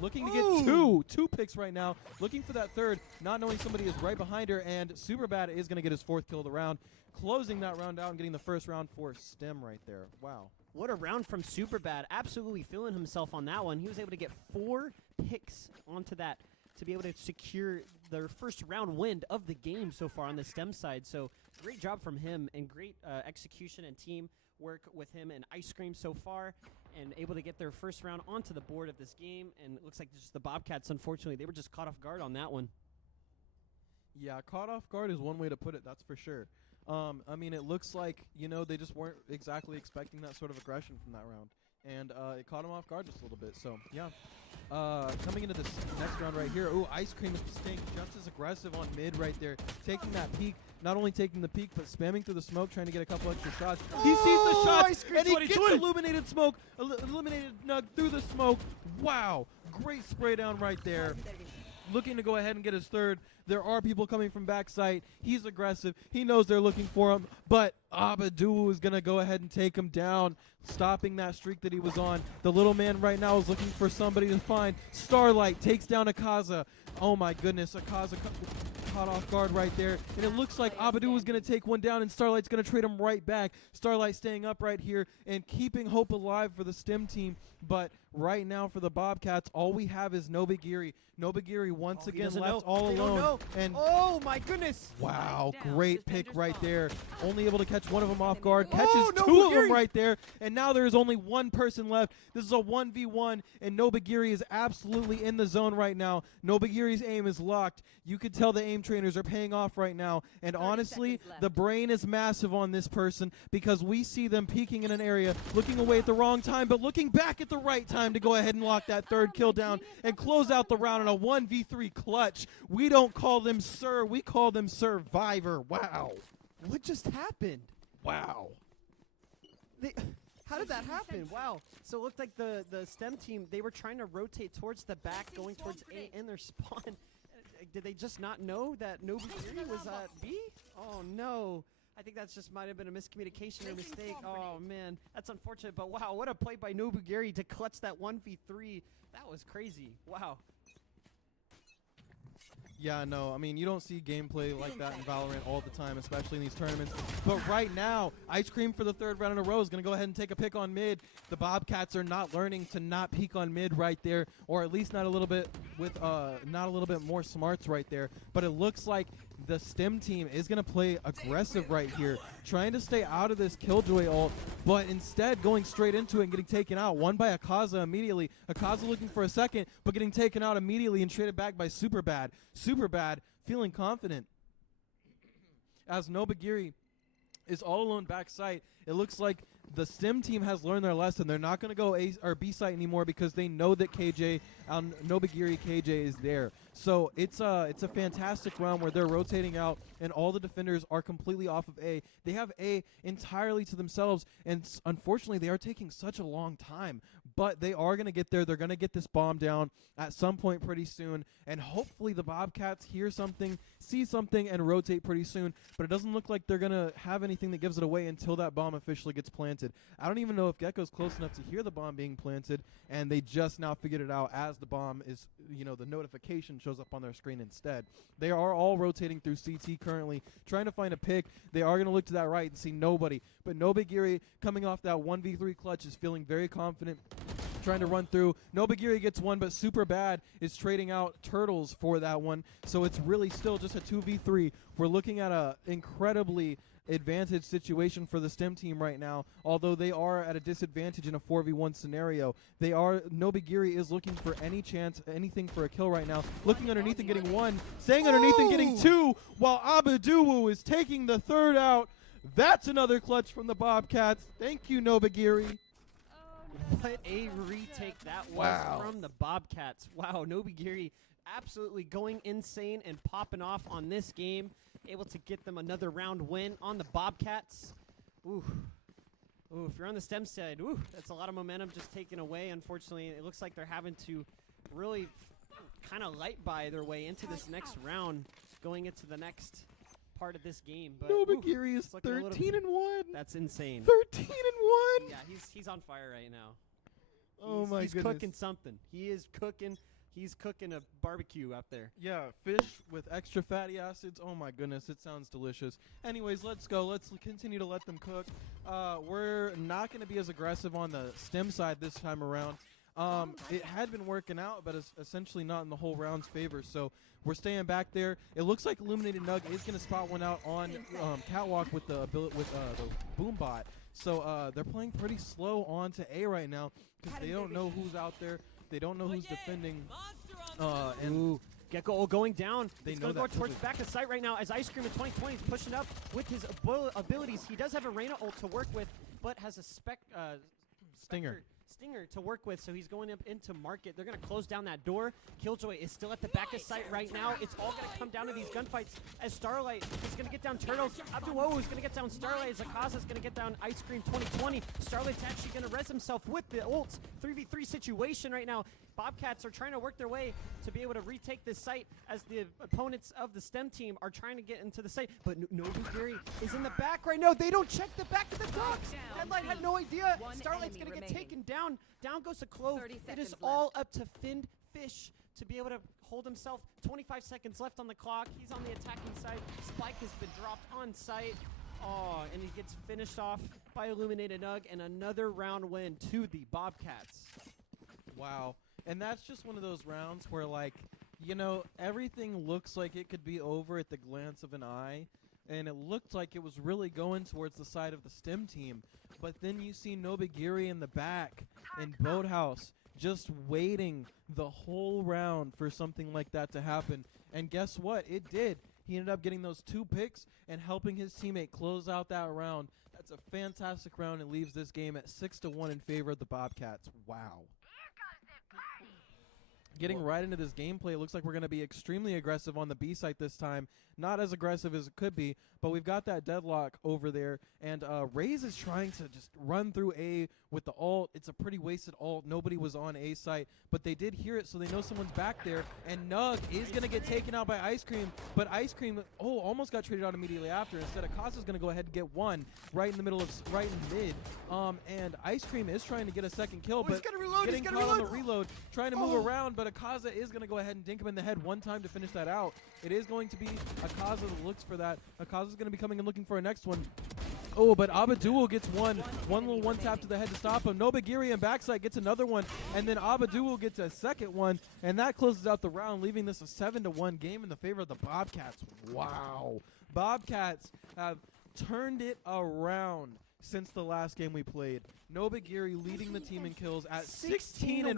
Looking to get two picks right now. Looking for that third, not knowing somebody is right behind her. And Superbad is going to get his fourth kill of the round, closing that round out and getting the first round for STEM right there. Wow. What a round from Superbad. Absolutely feeling himself on that one. He was able to get 4 picks onto that to be able to secure their first round win of the game so far on the STEM side. So great job from him and great execution and team work with him and Ice Cream so far, and able to get their first round onto the board of this game. And it looks like just the Bobcats, unfortunately, they were just caught off guard on that one. Yeah, caught off guard is one way to put it, that's for sure. I mean, it looks like, you know, they just weren't exactly expecting that sort of aggression from that round. and it caught him off guard just a little bit. So, yeah. Coming into this next round right here, ooh, Ice Cream is staying just as aggressive on mid right there, taking that peek, not only taking the peek, but spamming through the smoke, trying to get a couple extra shots. He sees the Ice shots, Cream and he 2020. gets illuminated smoke, illuminated Nug through the smoke. Wow, great spray down right there. Looking to go ahead and get his third. There are people coming from backside. He's aggressive. He knows they're looking for him, but Abadu is going to go ahead and take him down, stopping that streak that he was on. The little man right now is looking for somebody to find. Starlight takes down Akaza. Oh my goodness, Akaza caught off guard right there. And it looks like Abadu is going to take one down, and Starlight's going to trade him right back. Starlight staying up right here and keeping hope alive for the STEM team. But right now for the Bobcats, all we have is Nobagiri. Nobagiri once He again doesn't left know. all They don't alone. know. And Oh my goodness! wow, Spike down. great pick Defenders right fall. there. Only able to catch one of them off guard. Oh, Catches no, two of them Bagiri. right there. And now there is only one person left. This is a 1v1, and Nobagiri is absolutely in the zone right now. Nobagiri's aim is locked. You could tell the aim trainers are paying off right now. And 30 honestly, seconds left. the brain is massive on this person because we see them peeking in an area, looking away at the wrong time, but looking back at the right time to go ahead and lock that third kill down and close out the round in a 1v3 clutch. We don't call them Sir, we call them Survivor. Wow. What just happened? Wow. How did that happen? Wow. So it looked like the STEM team, they were trying to rotate towards the back, going towards A in their spawn. Did they just not know that Nobagiri was at B? Oh, no. I think that's just might have been a miscommunication or mistake. Oh, man. That's unfortunate. But, wow, what a play by Nobagiri to clutch that 1v3. That was crazy. Wow. Yeah, no, I mean, you don't see gameplay like that in Valorant all the time, especially in these tournaments. But right now, Ice Cream for the third round in a row is going to go ahead and take a pick on mid. The Bobcats are not learning to not peek on mid right there, or at least not a little bit with not a little bit more smarts right there. But it looks like the STEM team is going to play aggressive right here, trying to stay out of this Killjoy ult, but instead going straight into it and getting taken out. One by Akaza immediately. Akaza looking for a second, but getting taken out immediately and traded back by Superbad. Superbad feeling confident as Nobagiri is all alone backside. It looks like the STEM team has learned their lesson. They're not going to go A or B site anymore because they know that KJ, Nobagiri KJ is there. So it's a fantastic round where they're rotating out and all the defenders are completely off of A. They have A entirely to themselves, and unfortunately they are taking such a long time. But they are going to get there. They're going to get this bomb down at some point pretty soon. And hopefully the Bobcats hear something, see something, and rotate pretty soon. But it doesn't look like they're going to have anything that gives it away until that bomb officially gets planted. I don't even know if Gecko's close enough to hear the bomb being planted. And they just now figured it out as the bomb is, the notification shows up on their screen instead. They are all rotating through CT currently, trying to find a pick. They are going to look to that right and see nobody. But Nobagiri, coming off that 1v3 clutch, is feeling very confident, trying to run through. Nobagiri gets one, but Superbad is trading out Turtles for that one. So it's really still just a 2v3. We're looking at a incredibly advantage situation for the STEM team right now, although they are at a disadvantage in a 4v1 scenario. Nobagiri is looking for any chance, anything for a kill right now. Looking underneath and getting one, staying underneath and getting two, while Abaduwu is taking the third out. That's another clutch from the Bobcats. Thank you, Nobagiri. What a retake that was Wow. from the Bobcats. Wow, Nobagiri absolutely going insane and popping off on this game. Able to get them another round win on the Bobcats. Ooh. Ooh, if you're on the STEM side, ooh, that's a lot of momentum just taken away. Unfortunately, it looks like they're having to really kind of light by their way into this next round, going into the next part of this game. But Nobagiri is it's looking a little 13-1. that's insane. 13-1. Yeah, he's on fire right now. Oh my he's goodness. cooking something. He is cooking. He's cooking a barbecue out there. Yeah, fish with extra fatty acids. Oh my goodness, it sounds delicious. Anyways, let's go. Let's continue to let them cook. We're not going to be as aggressive on the STEM side this time around. It had been working out, but it's essentially not in the whole round's favor. So we're staying back there. It looks like Illuminated Nug is going to spot one out on Catwalk with the boom bot. So they're playing pretty slow on to A right now because they don't know who's out there. They don't know who's defending. And Ooh, Gecko going down. They He's know going to go that towards quickly. back of sight right now as Ice Cream in 2020 is pushing up with his abilities. He does have a Reyna ult to work with, but has a Stinger. Stinger to work with, so he's going up into Market. They're going to close down that door. Killjoy is still at the back of site right now. It's all going to come down to these gunfights as Starlight is going to get down Turtles. Abduowo is going to get down Starlight. Zakaza is going to get down Ice Cream 2020. Starlight's actually going to res himself with the ults. 3v3 situation right now. Bobcats are trying to work their way to be able to retake this site as the opponents of the STEM team are trying to get into the site. But Nobugiri is in the back right now. They don't check the back of the docks. Headlight had no idea. One Starlight's going to enemy get taken down. Down goes to Clove. 30 It is seconds all up to Finned Fish to be able to hold himself. 25 seconds left on the clock. He's on the attacking side. Spike has been dropped on site. Oh, and he gets finished off by Illuminated Nug, and another round win to the Bobcats. Wow. And that's just one of those rounds where, like, you know, everything looks like it could be over at the glance of an eye. And it looked like it was really going towards the side of the STEM team. But then you see Nobugiri in the back and Boathouse just waiting the whole round for something like that to happen. And guess what? It did. He ended up getting those 2 picks and helping his teammate close out that round. That's a fantastic round and leaves this game at 6-1 in favor of the Bobcats. Wow. Getting right into this gameplay, it looks like we're going to be extremely aggressive on the B site this time. Not as aggressive as it could be, but we've got that deadlock over there. And Raze is trying to just run through A with the ult. It's a pretty wasted ult. Nobody was on A site, but they did hear it, so they know someone's back there. And Nug is going to get taken out by Ice Cream, but Ice Cream, almost got traded out immediately after. Instead, Akasa's going to go ahead and get one right in the middle of, right in mid. And Ice Cream is trying to get a second kill, but getting caught on the reload, trying to move around, but Akaza is going to go ahead and dink him in the head one time to finish that out. It is going to be Akaza that looks for that. Akaza's going to be coming and looking for a next one. Oh, but Abadul gets one little one tap to the head to stop him. Nobugiri in backside gets another one, and then Abadul gets a second one, and that closes out the round, leaving this a 7-1 game in the favor of the Bobcats. Wow. Bobcats have turned it around since the last game we played. Nobugiri leading the team in kills at 16-1.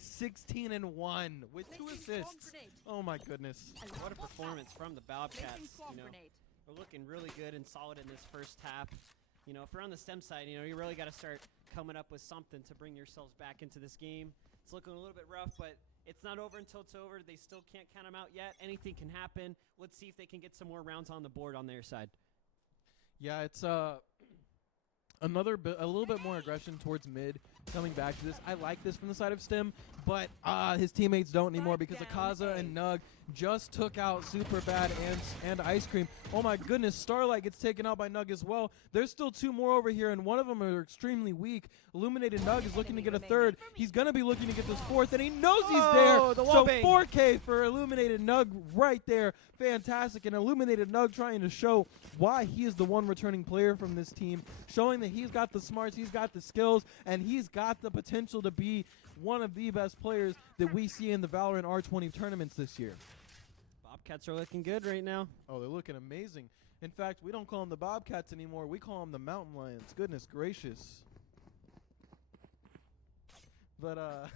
16-1 with 2 assists. Oh my goodness. What a performance from the Bobcats. You know, we're looking really good and solid in this first half. You know, if we're on the STEM side, you know, you really got to start coming up with something to bring yourselves back into this game. It's looking a little bit rough, but it's not over until it's over. They still can't count them out yet. Anything can happen. Let's see if they can get some more rounds on the board on their side. Yeah, it's a little bit more aggression towards mid coming back to this. I like this from the side of STEM, but his teammates don't anymore because Akaza and Nug just took out Superbad and Ice Cream. Oh my goodness, Starlight gets taken out by Nug as well. There's still 2 more over here, and one of them are extremely weak. Illuminated Nug is looking to get a third. He's going to be looking to get this 4th, and he knows he's there. So 4K for Illuminated Nug right there. Fantastic. And Illuminated Nug trying to show why he is the one returning player from this team, showing that he's got the smarts, he's got the skills, and he's got the potential to be one of the best players that we see in the Valorant R20 tournaments this year. Bobcats are looking good right now. Oh, they're looking amazing. In fact, we don't call them the Bobcats anymore. We call them the Mountain Lions. Goodness gracious. But,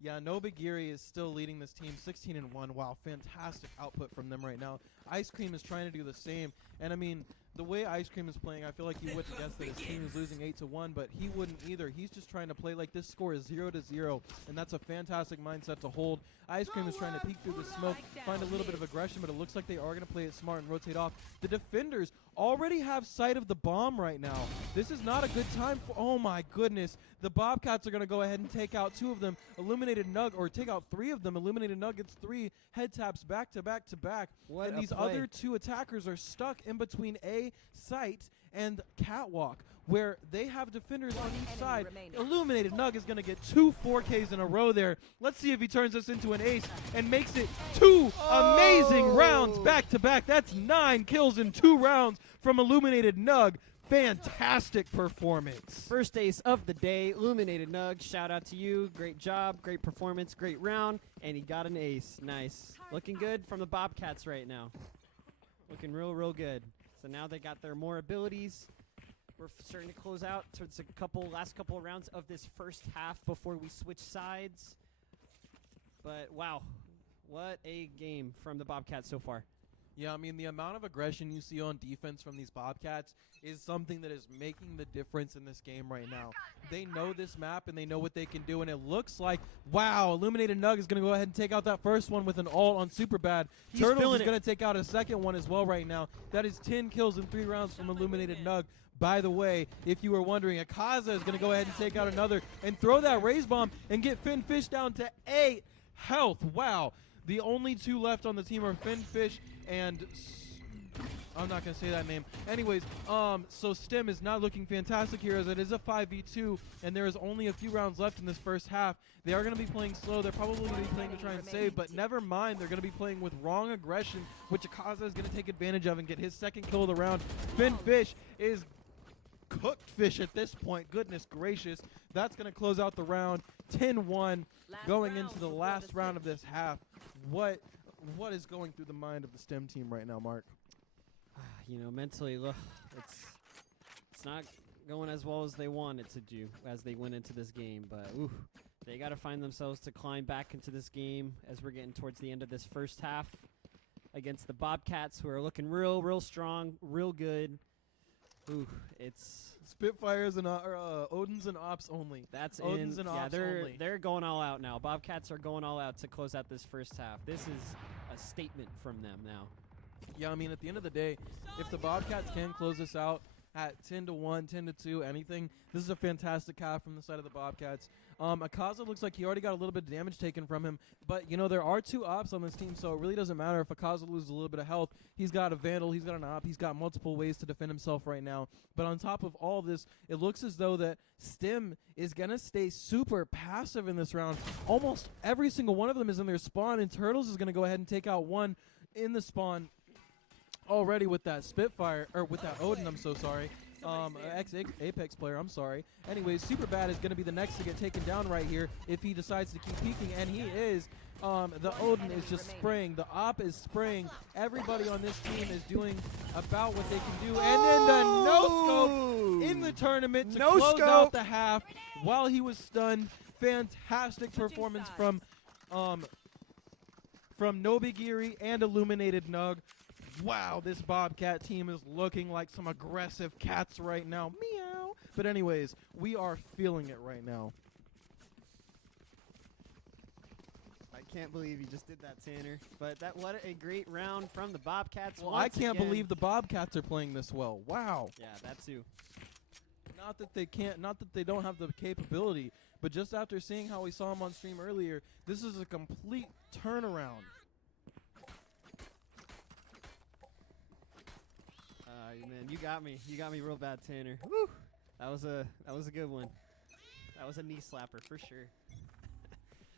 yeah, Nobugiri is still leading this team 16-1. Wow, fantastic output from them right now. Ice Cream is trying to do the same. And, I mean, the way Ice Cream is playing, I feel like you wouldn't guess that his team is losing 8-1, but he wouldn't either. He's just trying to play like this score is 0-0, and that's a fantastic mindset to hold. Ice Cream is trying to peek through the smoke, find a little bit of aggression, but it looks like they are going to play it smart and rotate off. The defenders already have sight of the bomb right now. This is not a good time for, oh my goodness. The Bobcats are going to go ahead and take out 2 of them. Illuminated Nug, or take out 3 of them. Illuminated Nug gets 3 head taps back to back to back. What and a these play. other 2 attackers are stuck in between A site and catwalk, where they have defenders on each side. Illuminated Nug is going to get 2 4Ks in a row there. Let's see if he turns this into an ace and makes it 2 amazing rounds back to back. That's 9 kills in 2 rounds from Illuminated Nug. Fantastic performance. First ace of the day, Illuminated Nug. Shout out to you. Great job, great performance, great round, and he got an ace. Nice. Looking good from the Bobcats right now. Looking real, real good. So now they got their more abilities. We're starting to close out towards last couple of rounds of this first half before we switch sides. But wow, what a game from the Bobcats so far. Yeah, I mean, the amount of aggression you see on defense from these Bobcats is something that is making the difference in this game right now. They know this map, and they know what they can do, and it looks like, wow, Illuminated Nug is going to go ahead and take out that first one with an ult on Superbad. He's Turtles feeling is going to take out a second one as well right now. That is 10 kills in 3 rounds from Illuminated Nug. By the way, if you were wondering, Akaza is going to go ahead and take out another and throw that raise bomb and get Finfish down to 8 health. Wow. The only 2 left on the team are Finfish and I'm not going to say that name. Anyways, so Stem is not looking fantastic here as it is a 5v2 and there is only a few rounds left in this first half. They are going to be playing slow. They're probably going to be playing to try and save, but never mind. They're going to be playing with wrong aggression, which Akaza is going to take advantage of and get his second kill of the round. Finfish is cooked fish at this point. Goodness gracious. That's going to close out the round. 10-1 going into the last round of this half. What is going through the mind of the STEM team right now, Mark? You know, mentally, look, it's not going as well as they wanted to do as they went into this game. But ooh, they got to find themselves to climb back into this game as we're getting towards the end of this first half against the Bobcats, who are looking real strong, real good. Ooh, it's Spitfires and Odins and Ops only. that's Odins and Ops only. they're going all out now. Bobcats are going all out to close out this first half. This is a statement from them now. Yeah, I mean, at the end of the day, if the Bobcats can close this out at 10-1, 10-2, anything, this is a fantastic half from the side of the Bobcats. Akaza looks like he already got a little bit of damage taken from him, but, you know, there are 2 ops on this team, so it really doesn't matter if Akaza loses a little bit of health. He's got a Vandal, he's got an op, he's got multiple ways to defend himself right now. But on top of all this, it looks as though that Stem is going to stay super passive in this round. Almost every single one of them is in their spawn, and Turtles is going to go ahead and take out one in the spawn already with that Spitfire, or with that Odin, I'm so sorry. Ex-Apex player, I'm sorry. Anyways, Superbad is going to be the next to get taken down right here if he decides to keep peeking, and he is. The Odin is just spraying. The Op is spraying. Everybody on this team is doing about what they can do. And then the no-scope in the tournament to close out the half while he was stunned. Fantastic performance from Nobigiri and Illuminated Nug. Wow, this Bobcat team is looking like some aggressive cats right now. Meow. But anyways, we are feeling it right now. I can't believe you just did that, Tanner. But what a great round from the Bobcats. Well, I once can't again. believe the Bobcats are playing this well. Wow. Yeah, that too. Not that they can't, not that they don't have the capability, but just after seeing how we saw them on stream earlier, this is a complete turnaround. Man, you got me. You got me real bad, Tanner. Woo! That was a good one. That was a knee slapper for sure.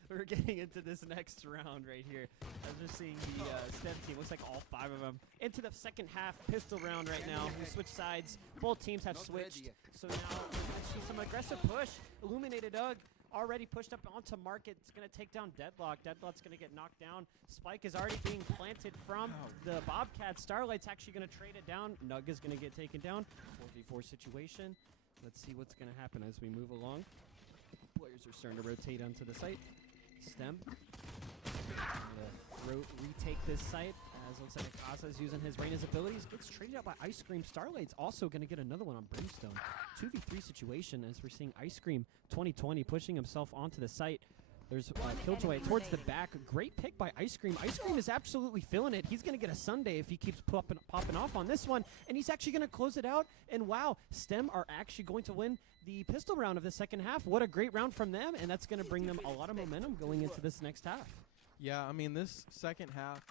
We're getting into this next round right here. As we're seeing the STEM team, looks like all 5 of them, into the second half pistol round right now. We switch sides. Both teams have switched. So now we're going to see some aggressive push. Illuminated Doug already pushed up onto Market. It's going to take down Deadlock. Deadlock's going to get knocked down. Spike is already being planted from the Bobcat. Starlight's actually going to trade it down. Nug is going to get taken down. 4v4 situation. Let's see what's going to happen as we move along. Players are starting to rotate onto the site. Stem. Retake this site. As looks like Akaza is using his Reyna's abilities. Gets traded out by Ice Cream. Starlight's also going to get another one on Brimstone. 2v3 situation as we're seeing Ice Cream 2020 pushing himself onto the site. There's Killjoy towards the back. Great pick by Ice Cream. Ice Cream is absolutely feeling it. He's going to get a Sunday if he keeps popping off on this one. And he's actually going to close it out. And wow, Stem are actually going to win the pistol round of the second half. What a great round from them. And that's going to bring them a lot of momentum going into this next half. Yeah, I mean, this second half,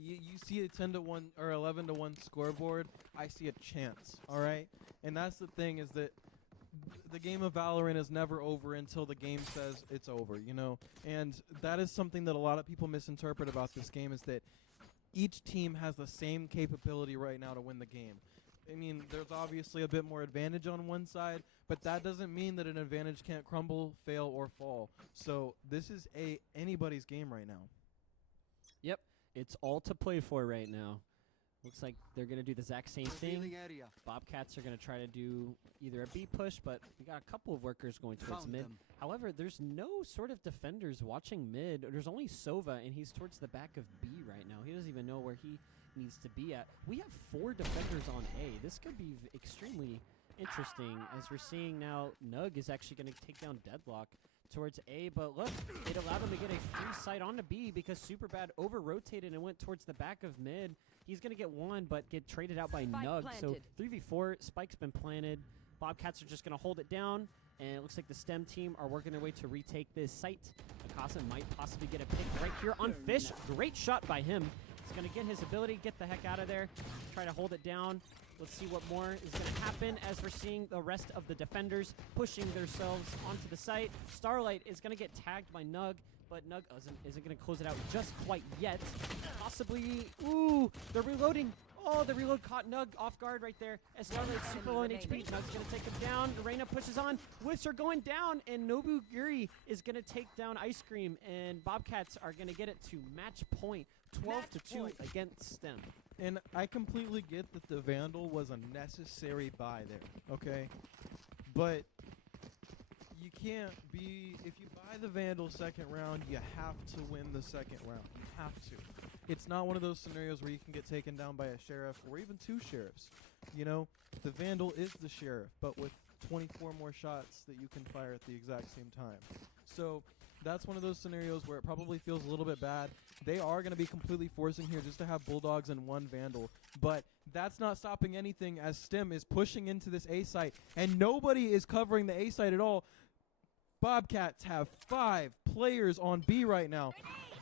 you see a 10-1 or 11-1 scoreboard. I see a chance, all right? And that's the thing is that the game of Valorant is never over until the game says it's over, you know? And that is something that a lot of people misinterpret about this game is that each team has the same capability right now to win the game. I mean, there's obviously a bit more advantage on one side, but that doesn't mean that an advantage can't crumble, fail, or fall. So this is anybody's game right now. Yep, it's all to play for right now. Looks like they're going to do the exact same thing. Bobcats are going to try to do either a B push, but we got a couple of workers going towards mid. However, there's no sort of defenders watching mid. There's only Sova, and he's towards the back of B right now. He doesn't even know where he needs to be at. We have 4 defenders on A. This could be extremely interesting as we're seeing now Nug is actually going to take down Deadlock towards A, but look, it allowed them to get a free sight onto B because Superbad over-rotated and went towards the back of mid. He's going to get one, but get traded out by Spike Nug. planted. So 3v4, Spike's been planted. Bobcats are just going to hold it down, and it looks like the STEM team are working their way to retake this site. Akasa might possibly get a pick right here on Fish. Great shot by him. He's going to get his ability, get the heck out of there, try to hold it down. Let's see what more is going to happen as we're seeing the rest of the defenders pushing themselves onto the site. Starlight is going to get tagged by Nug, but Nug isn't going to close it out just quite yet. Possibly, ooh, they're reloading. Oh, the reload caught Nug off guard right there. As Starlight's super low in HP, Nug's going to take him down. Reina pushes on. Whiffs are going down, and Nobugiri is going to take down Ice Cream, and Bobcats are going to get it to match point, 12-2 against STEM. And I completely get that the Vandal was a necessary buy there, okay? But you can't be, if you buy the Vandal second round, you have to win the second round. You have to. It's not one of those scenarios where you can get taken down by a sheriff or even 2 sheriffs. You know, the Vandal is the sheriff, but with 24 more shots that you can fire at the exact same time. So that's one of those scenarios where it probably feels a little bit bad. They are going to be completely forcing here just to have Bulldogs and 1 Vandal. But that's not stopping anything as STEM is pushing into this A site. And nobody is covering the A site at all. Bobcats have 5 players on B right now.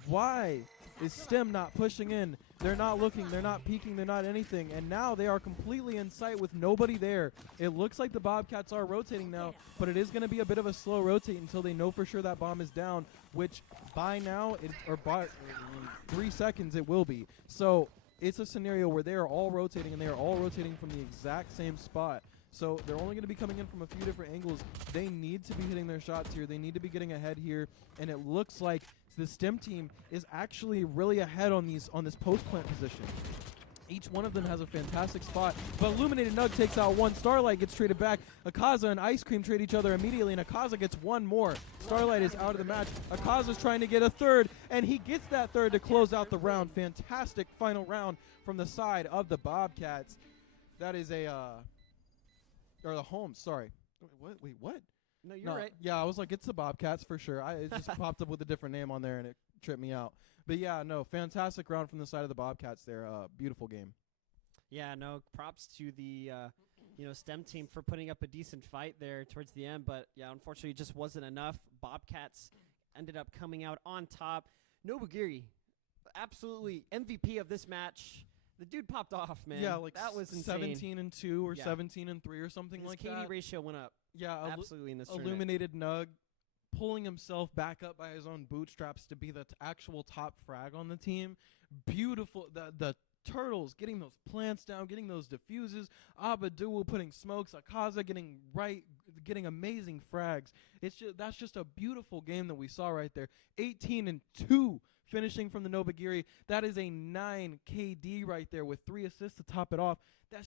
Why is STEM not pushing in? They're not looking, they're not peeking, they're not anything. And now they are completely in sight with nobody there. It looks like the Bobcats are rotating now, but it is going to be a bit of a slow rotate until they know for sure that bomb is down, which by now, or by 3 seconds, it will be. So it's a scenario where they are all rotating, and they are all rotating from the exact same spot. So they're only going to be coming in from a few different angles. They need to be hitting their shots here. They need to be getting ahead here, and it looks like the STEM team is actually really ahead on this post plant position. Each one of them has a fantastic spot, but Illuminated Nug takes out one. Starlight gets traded back. Akaza and Ice Cream trade each other immediately, and Akaza gets one more. Starlight is out of the match. Akaza's trying to get a third, and he gets that third to close out the round. Fantastic final round from the side of the Bobcats. That is or the Holmes, sorry. Wait, what? No, you're right. Yeah, I was like, it's the Bobcats for sure. It just popped up with a different name on there, and it tripped me out. But yeah, no, fantastic round from the side of the Bobcats there. Beautiful game. Yeah, no, props to the STEM team for putting up a decent fight there towards the end, but yeah, unfortunately it just wasn't enough. Bobcats ended up coming out on top. Nobugiri, absolutely MVP of this match. The dude popped off, man. Yeah, like that was insane. 17-2 or Yeah. 17-3 or something His like KD that. ratio went up. Yeah, Absolutely in this tournament. Illuminated Nug pulling himself back up by his own bootstraps to be the actual top frag on the team. Beautiful. The Turtles getting those plants down, getting those diffuses. Abadou putting smokes. Akaza getting amazing frags. That's just a beautiful game that we saw right there. 18-2 finishing from the Nobugiri. That is a 9 KD right there with 3 assists to top it off. That's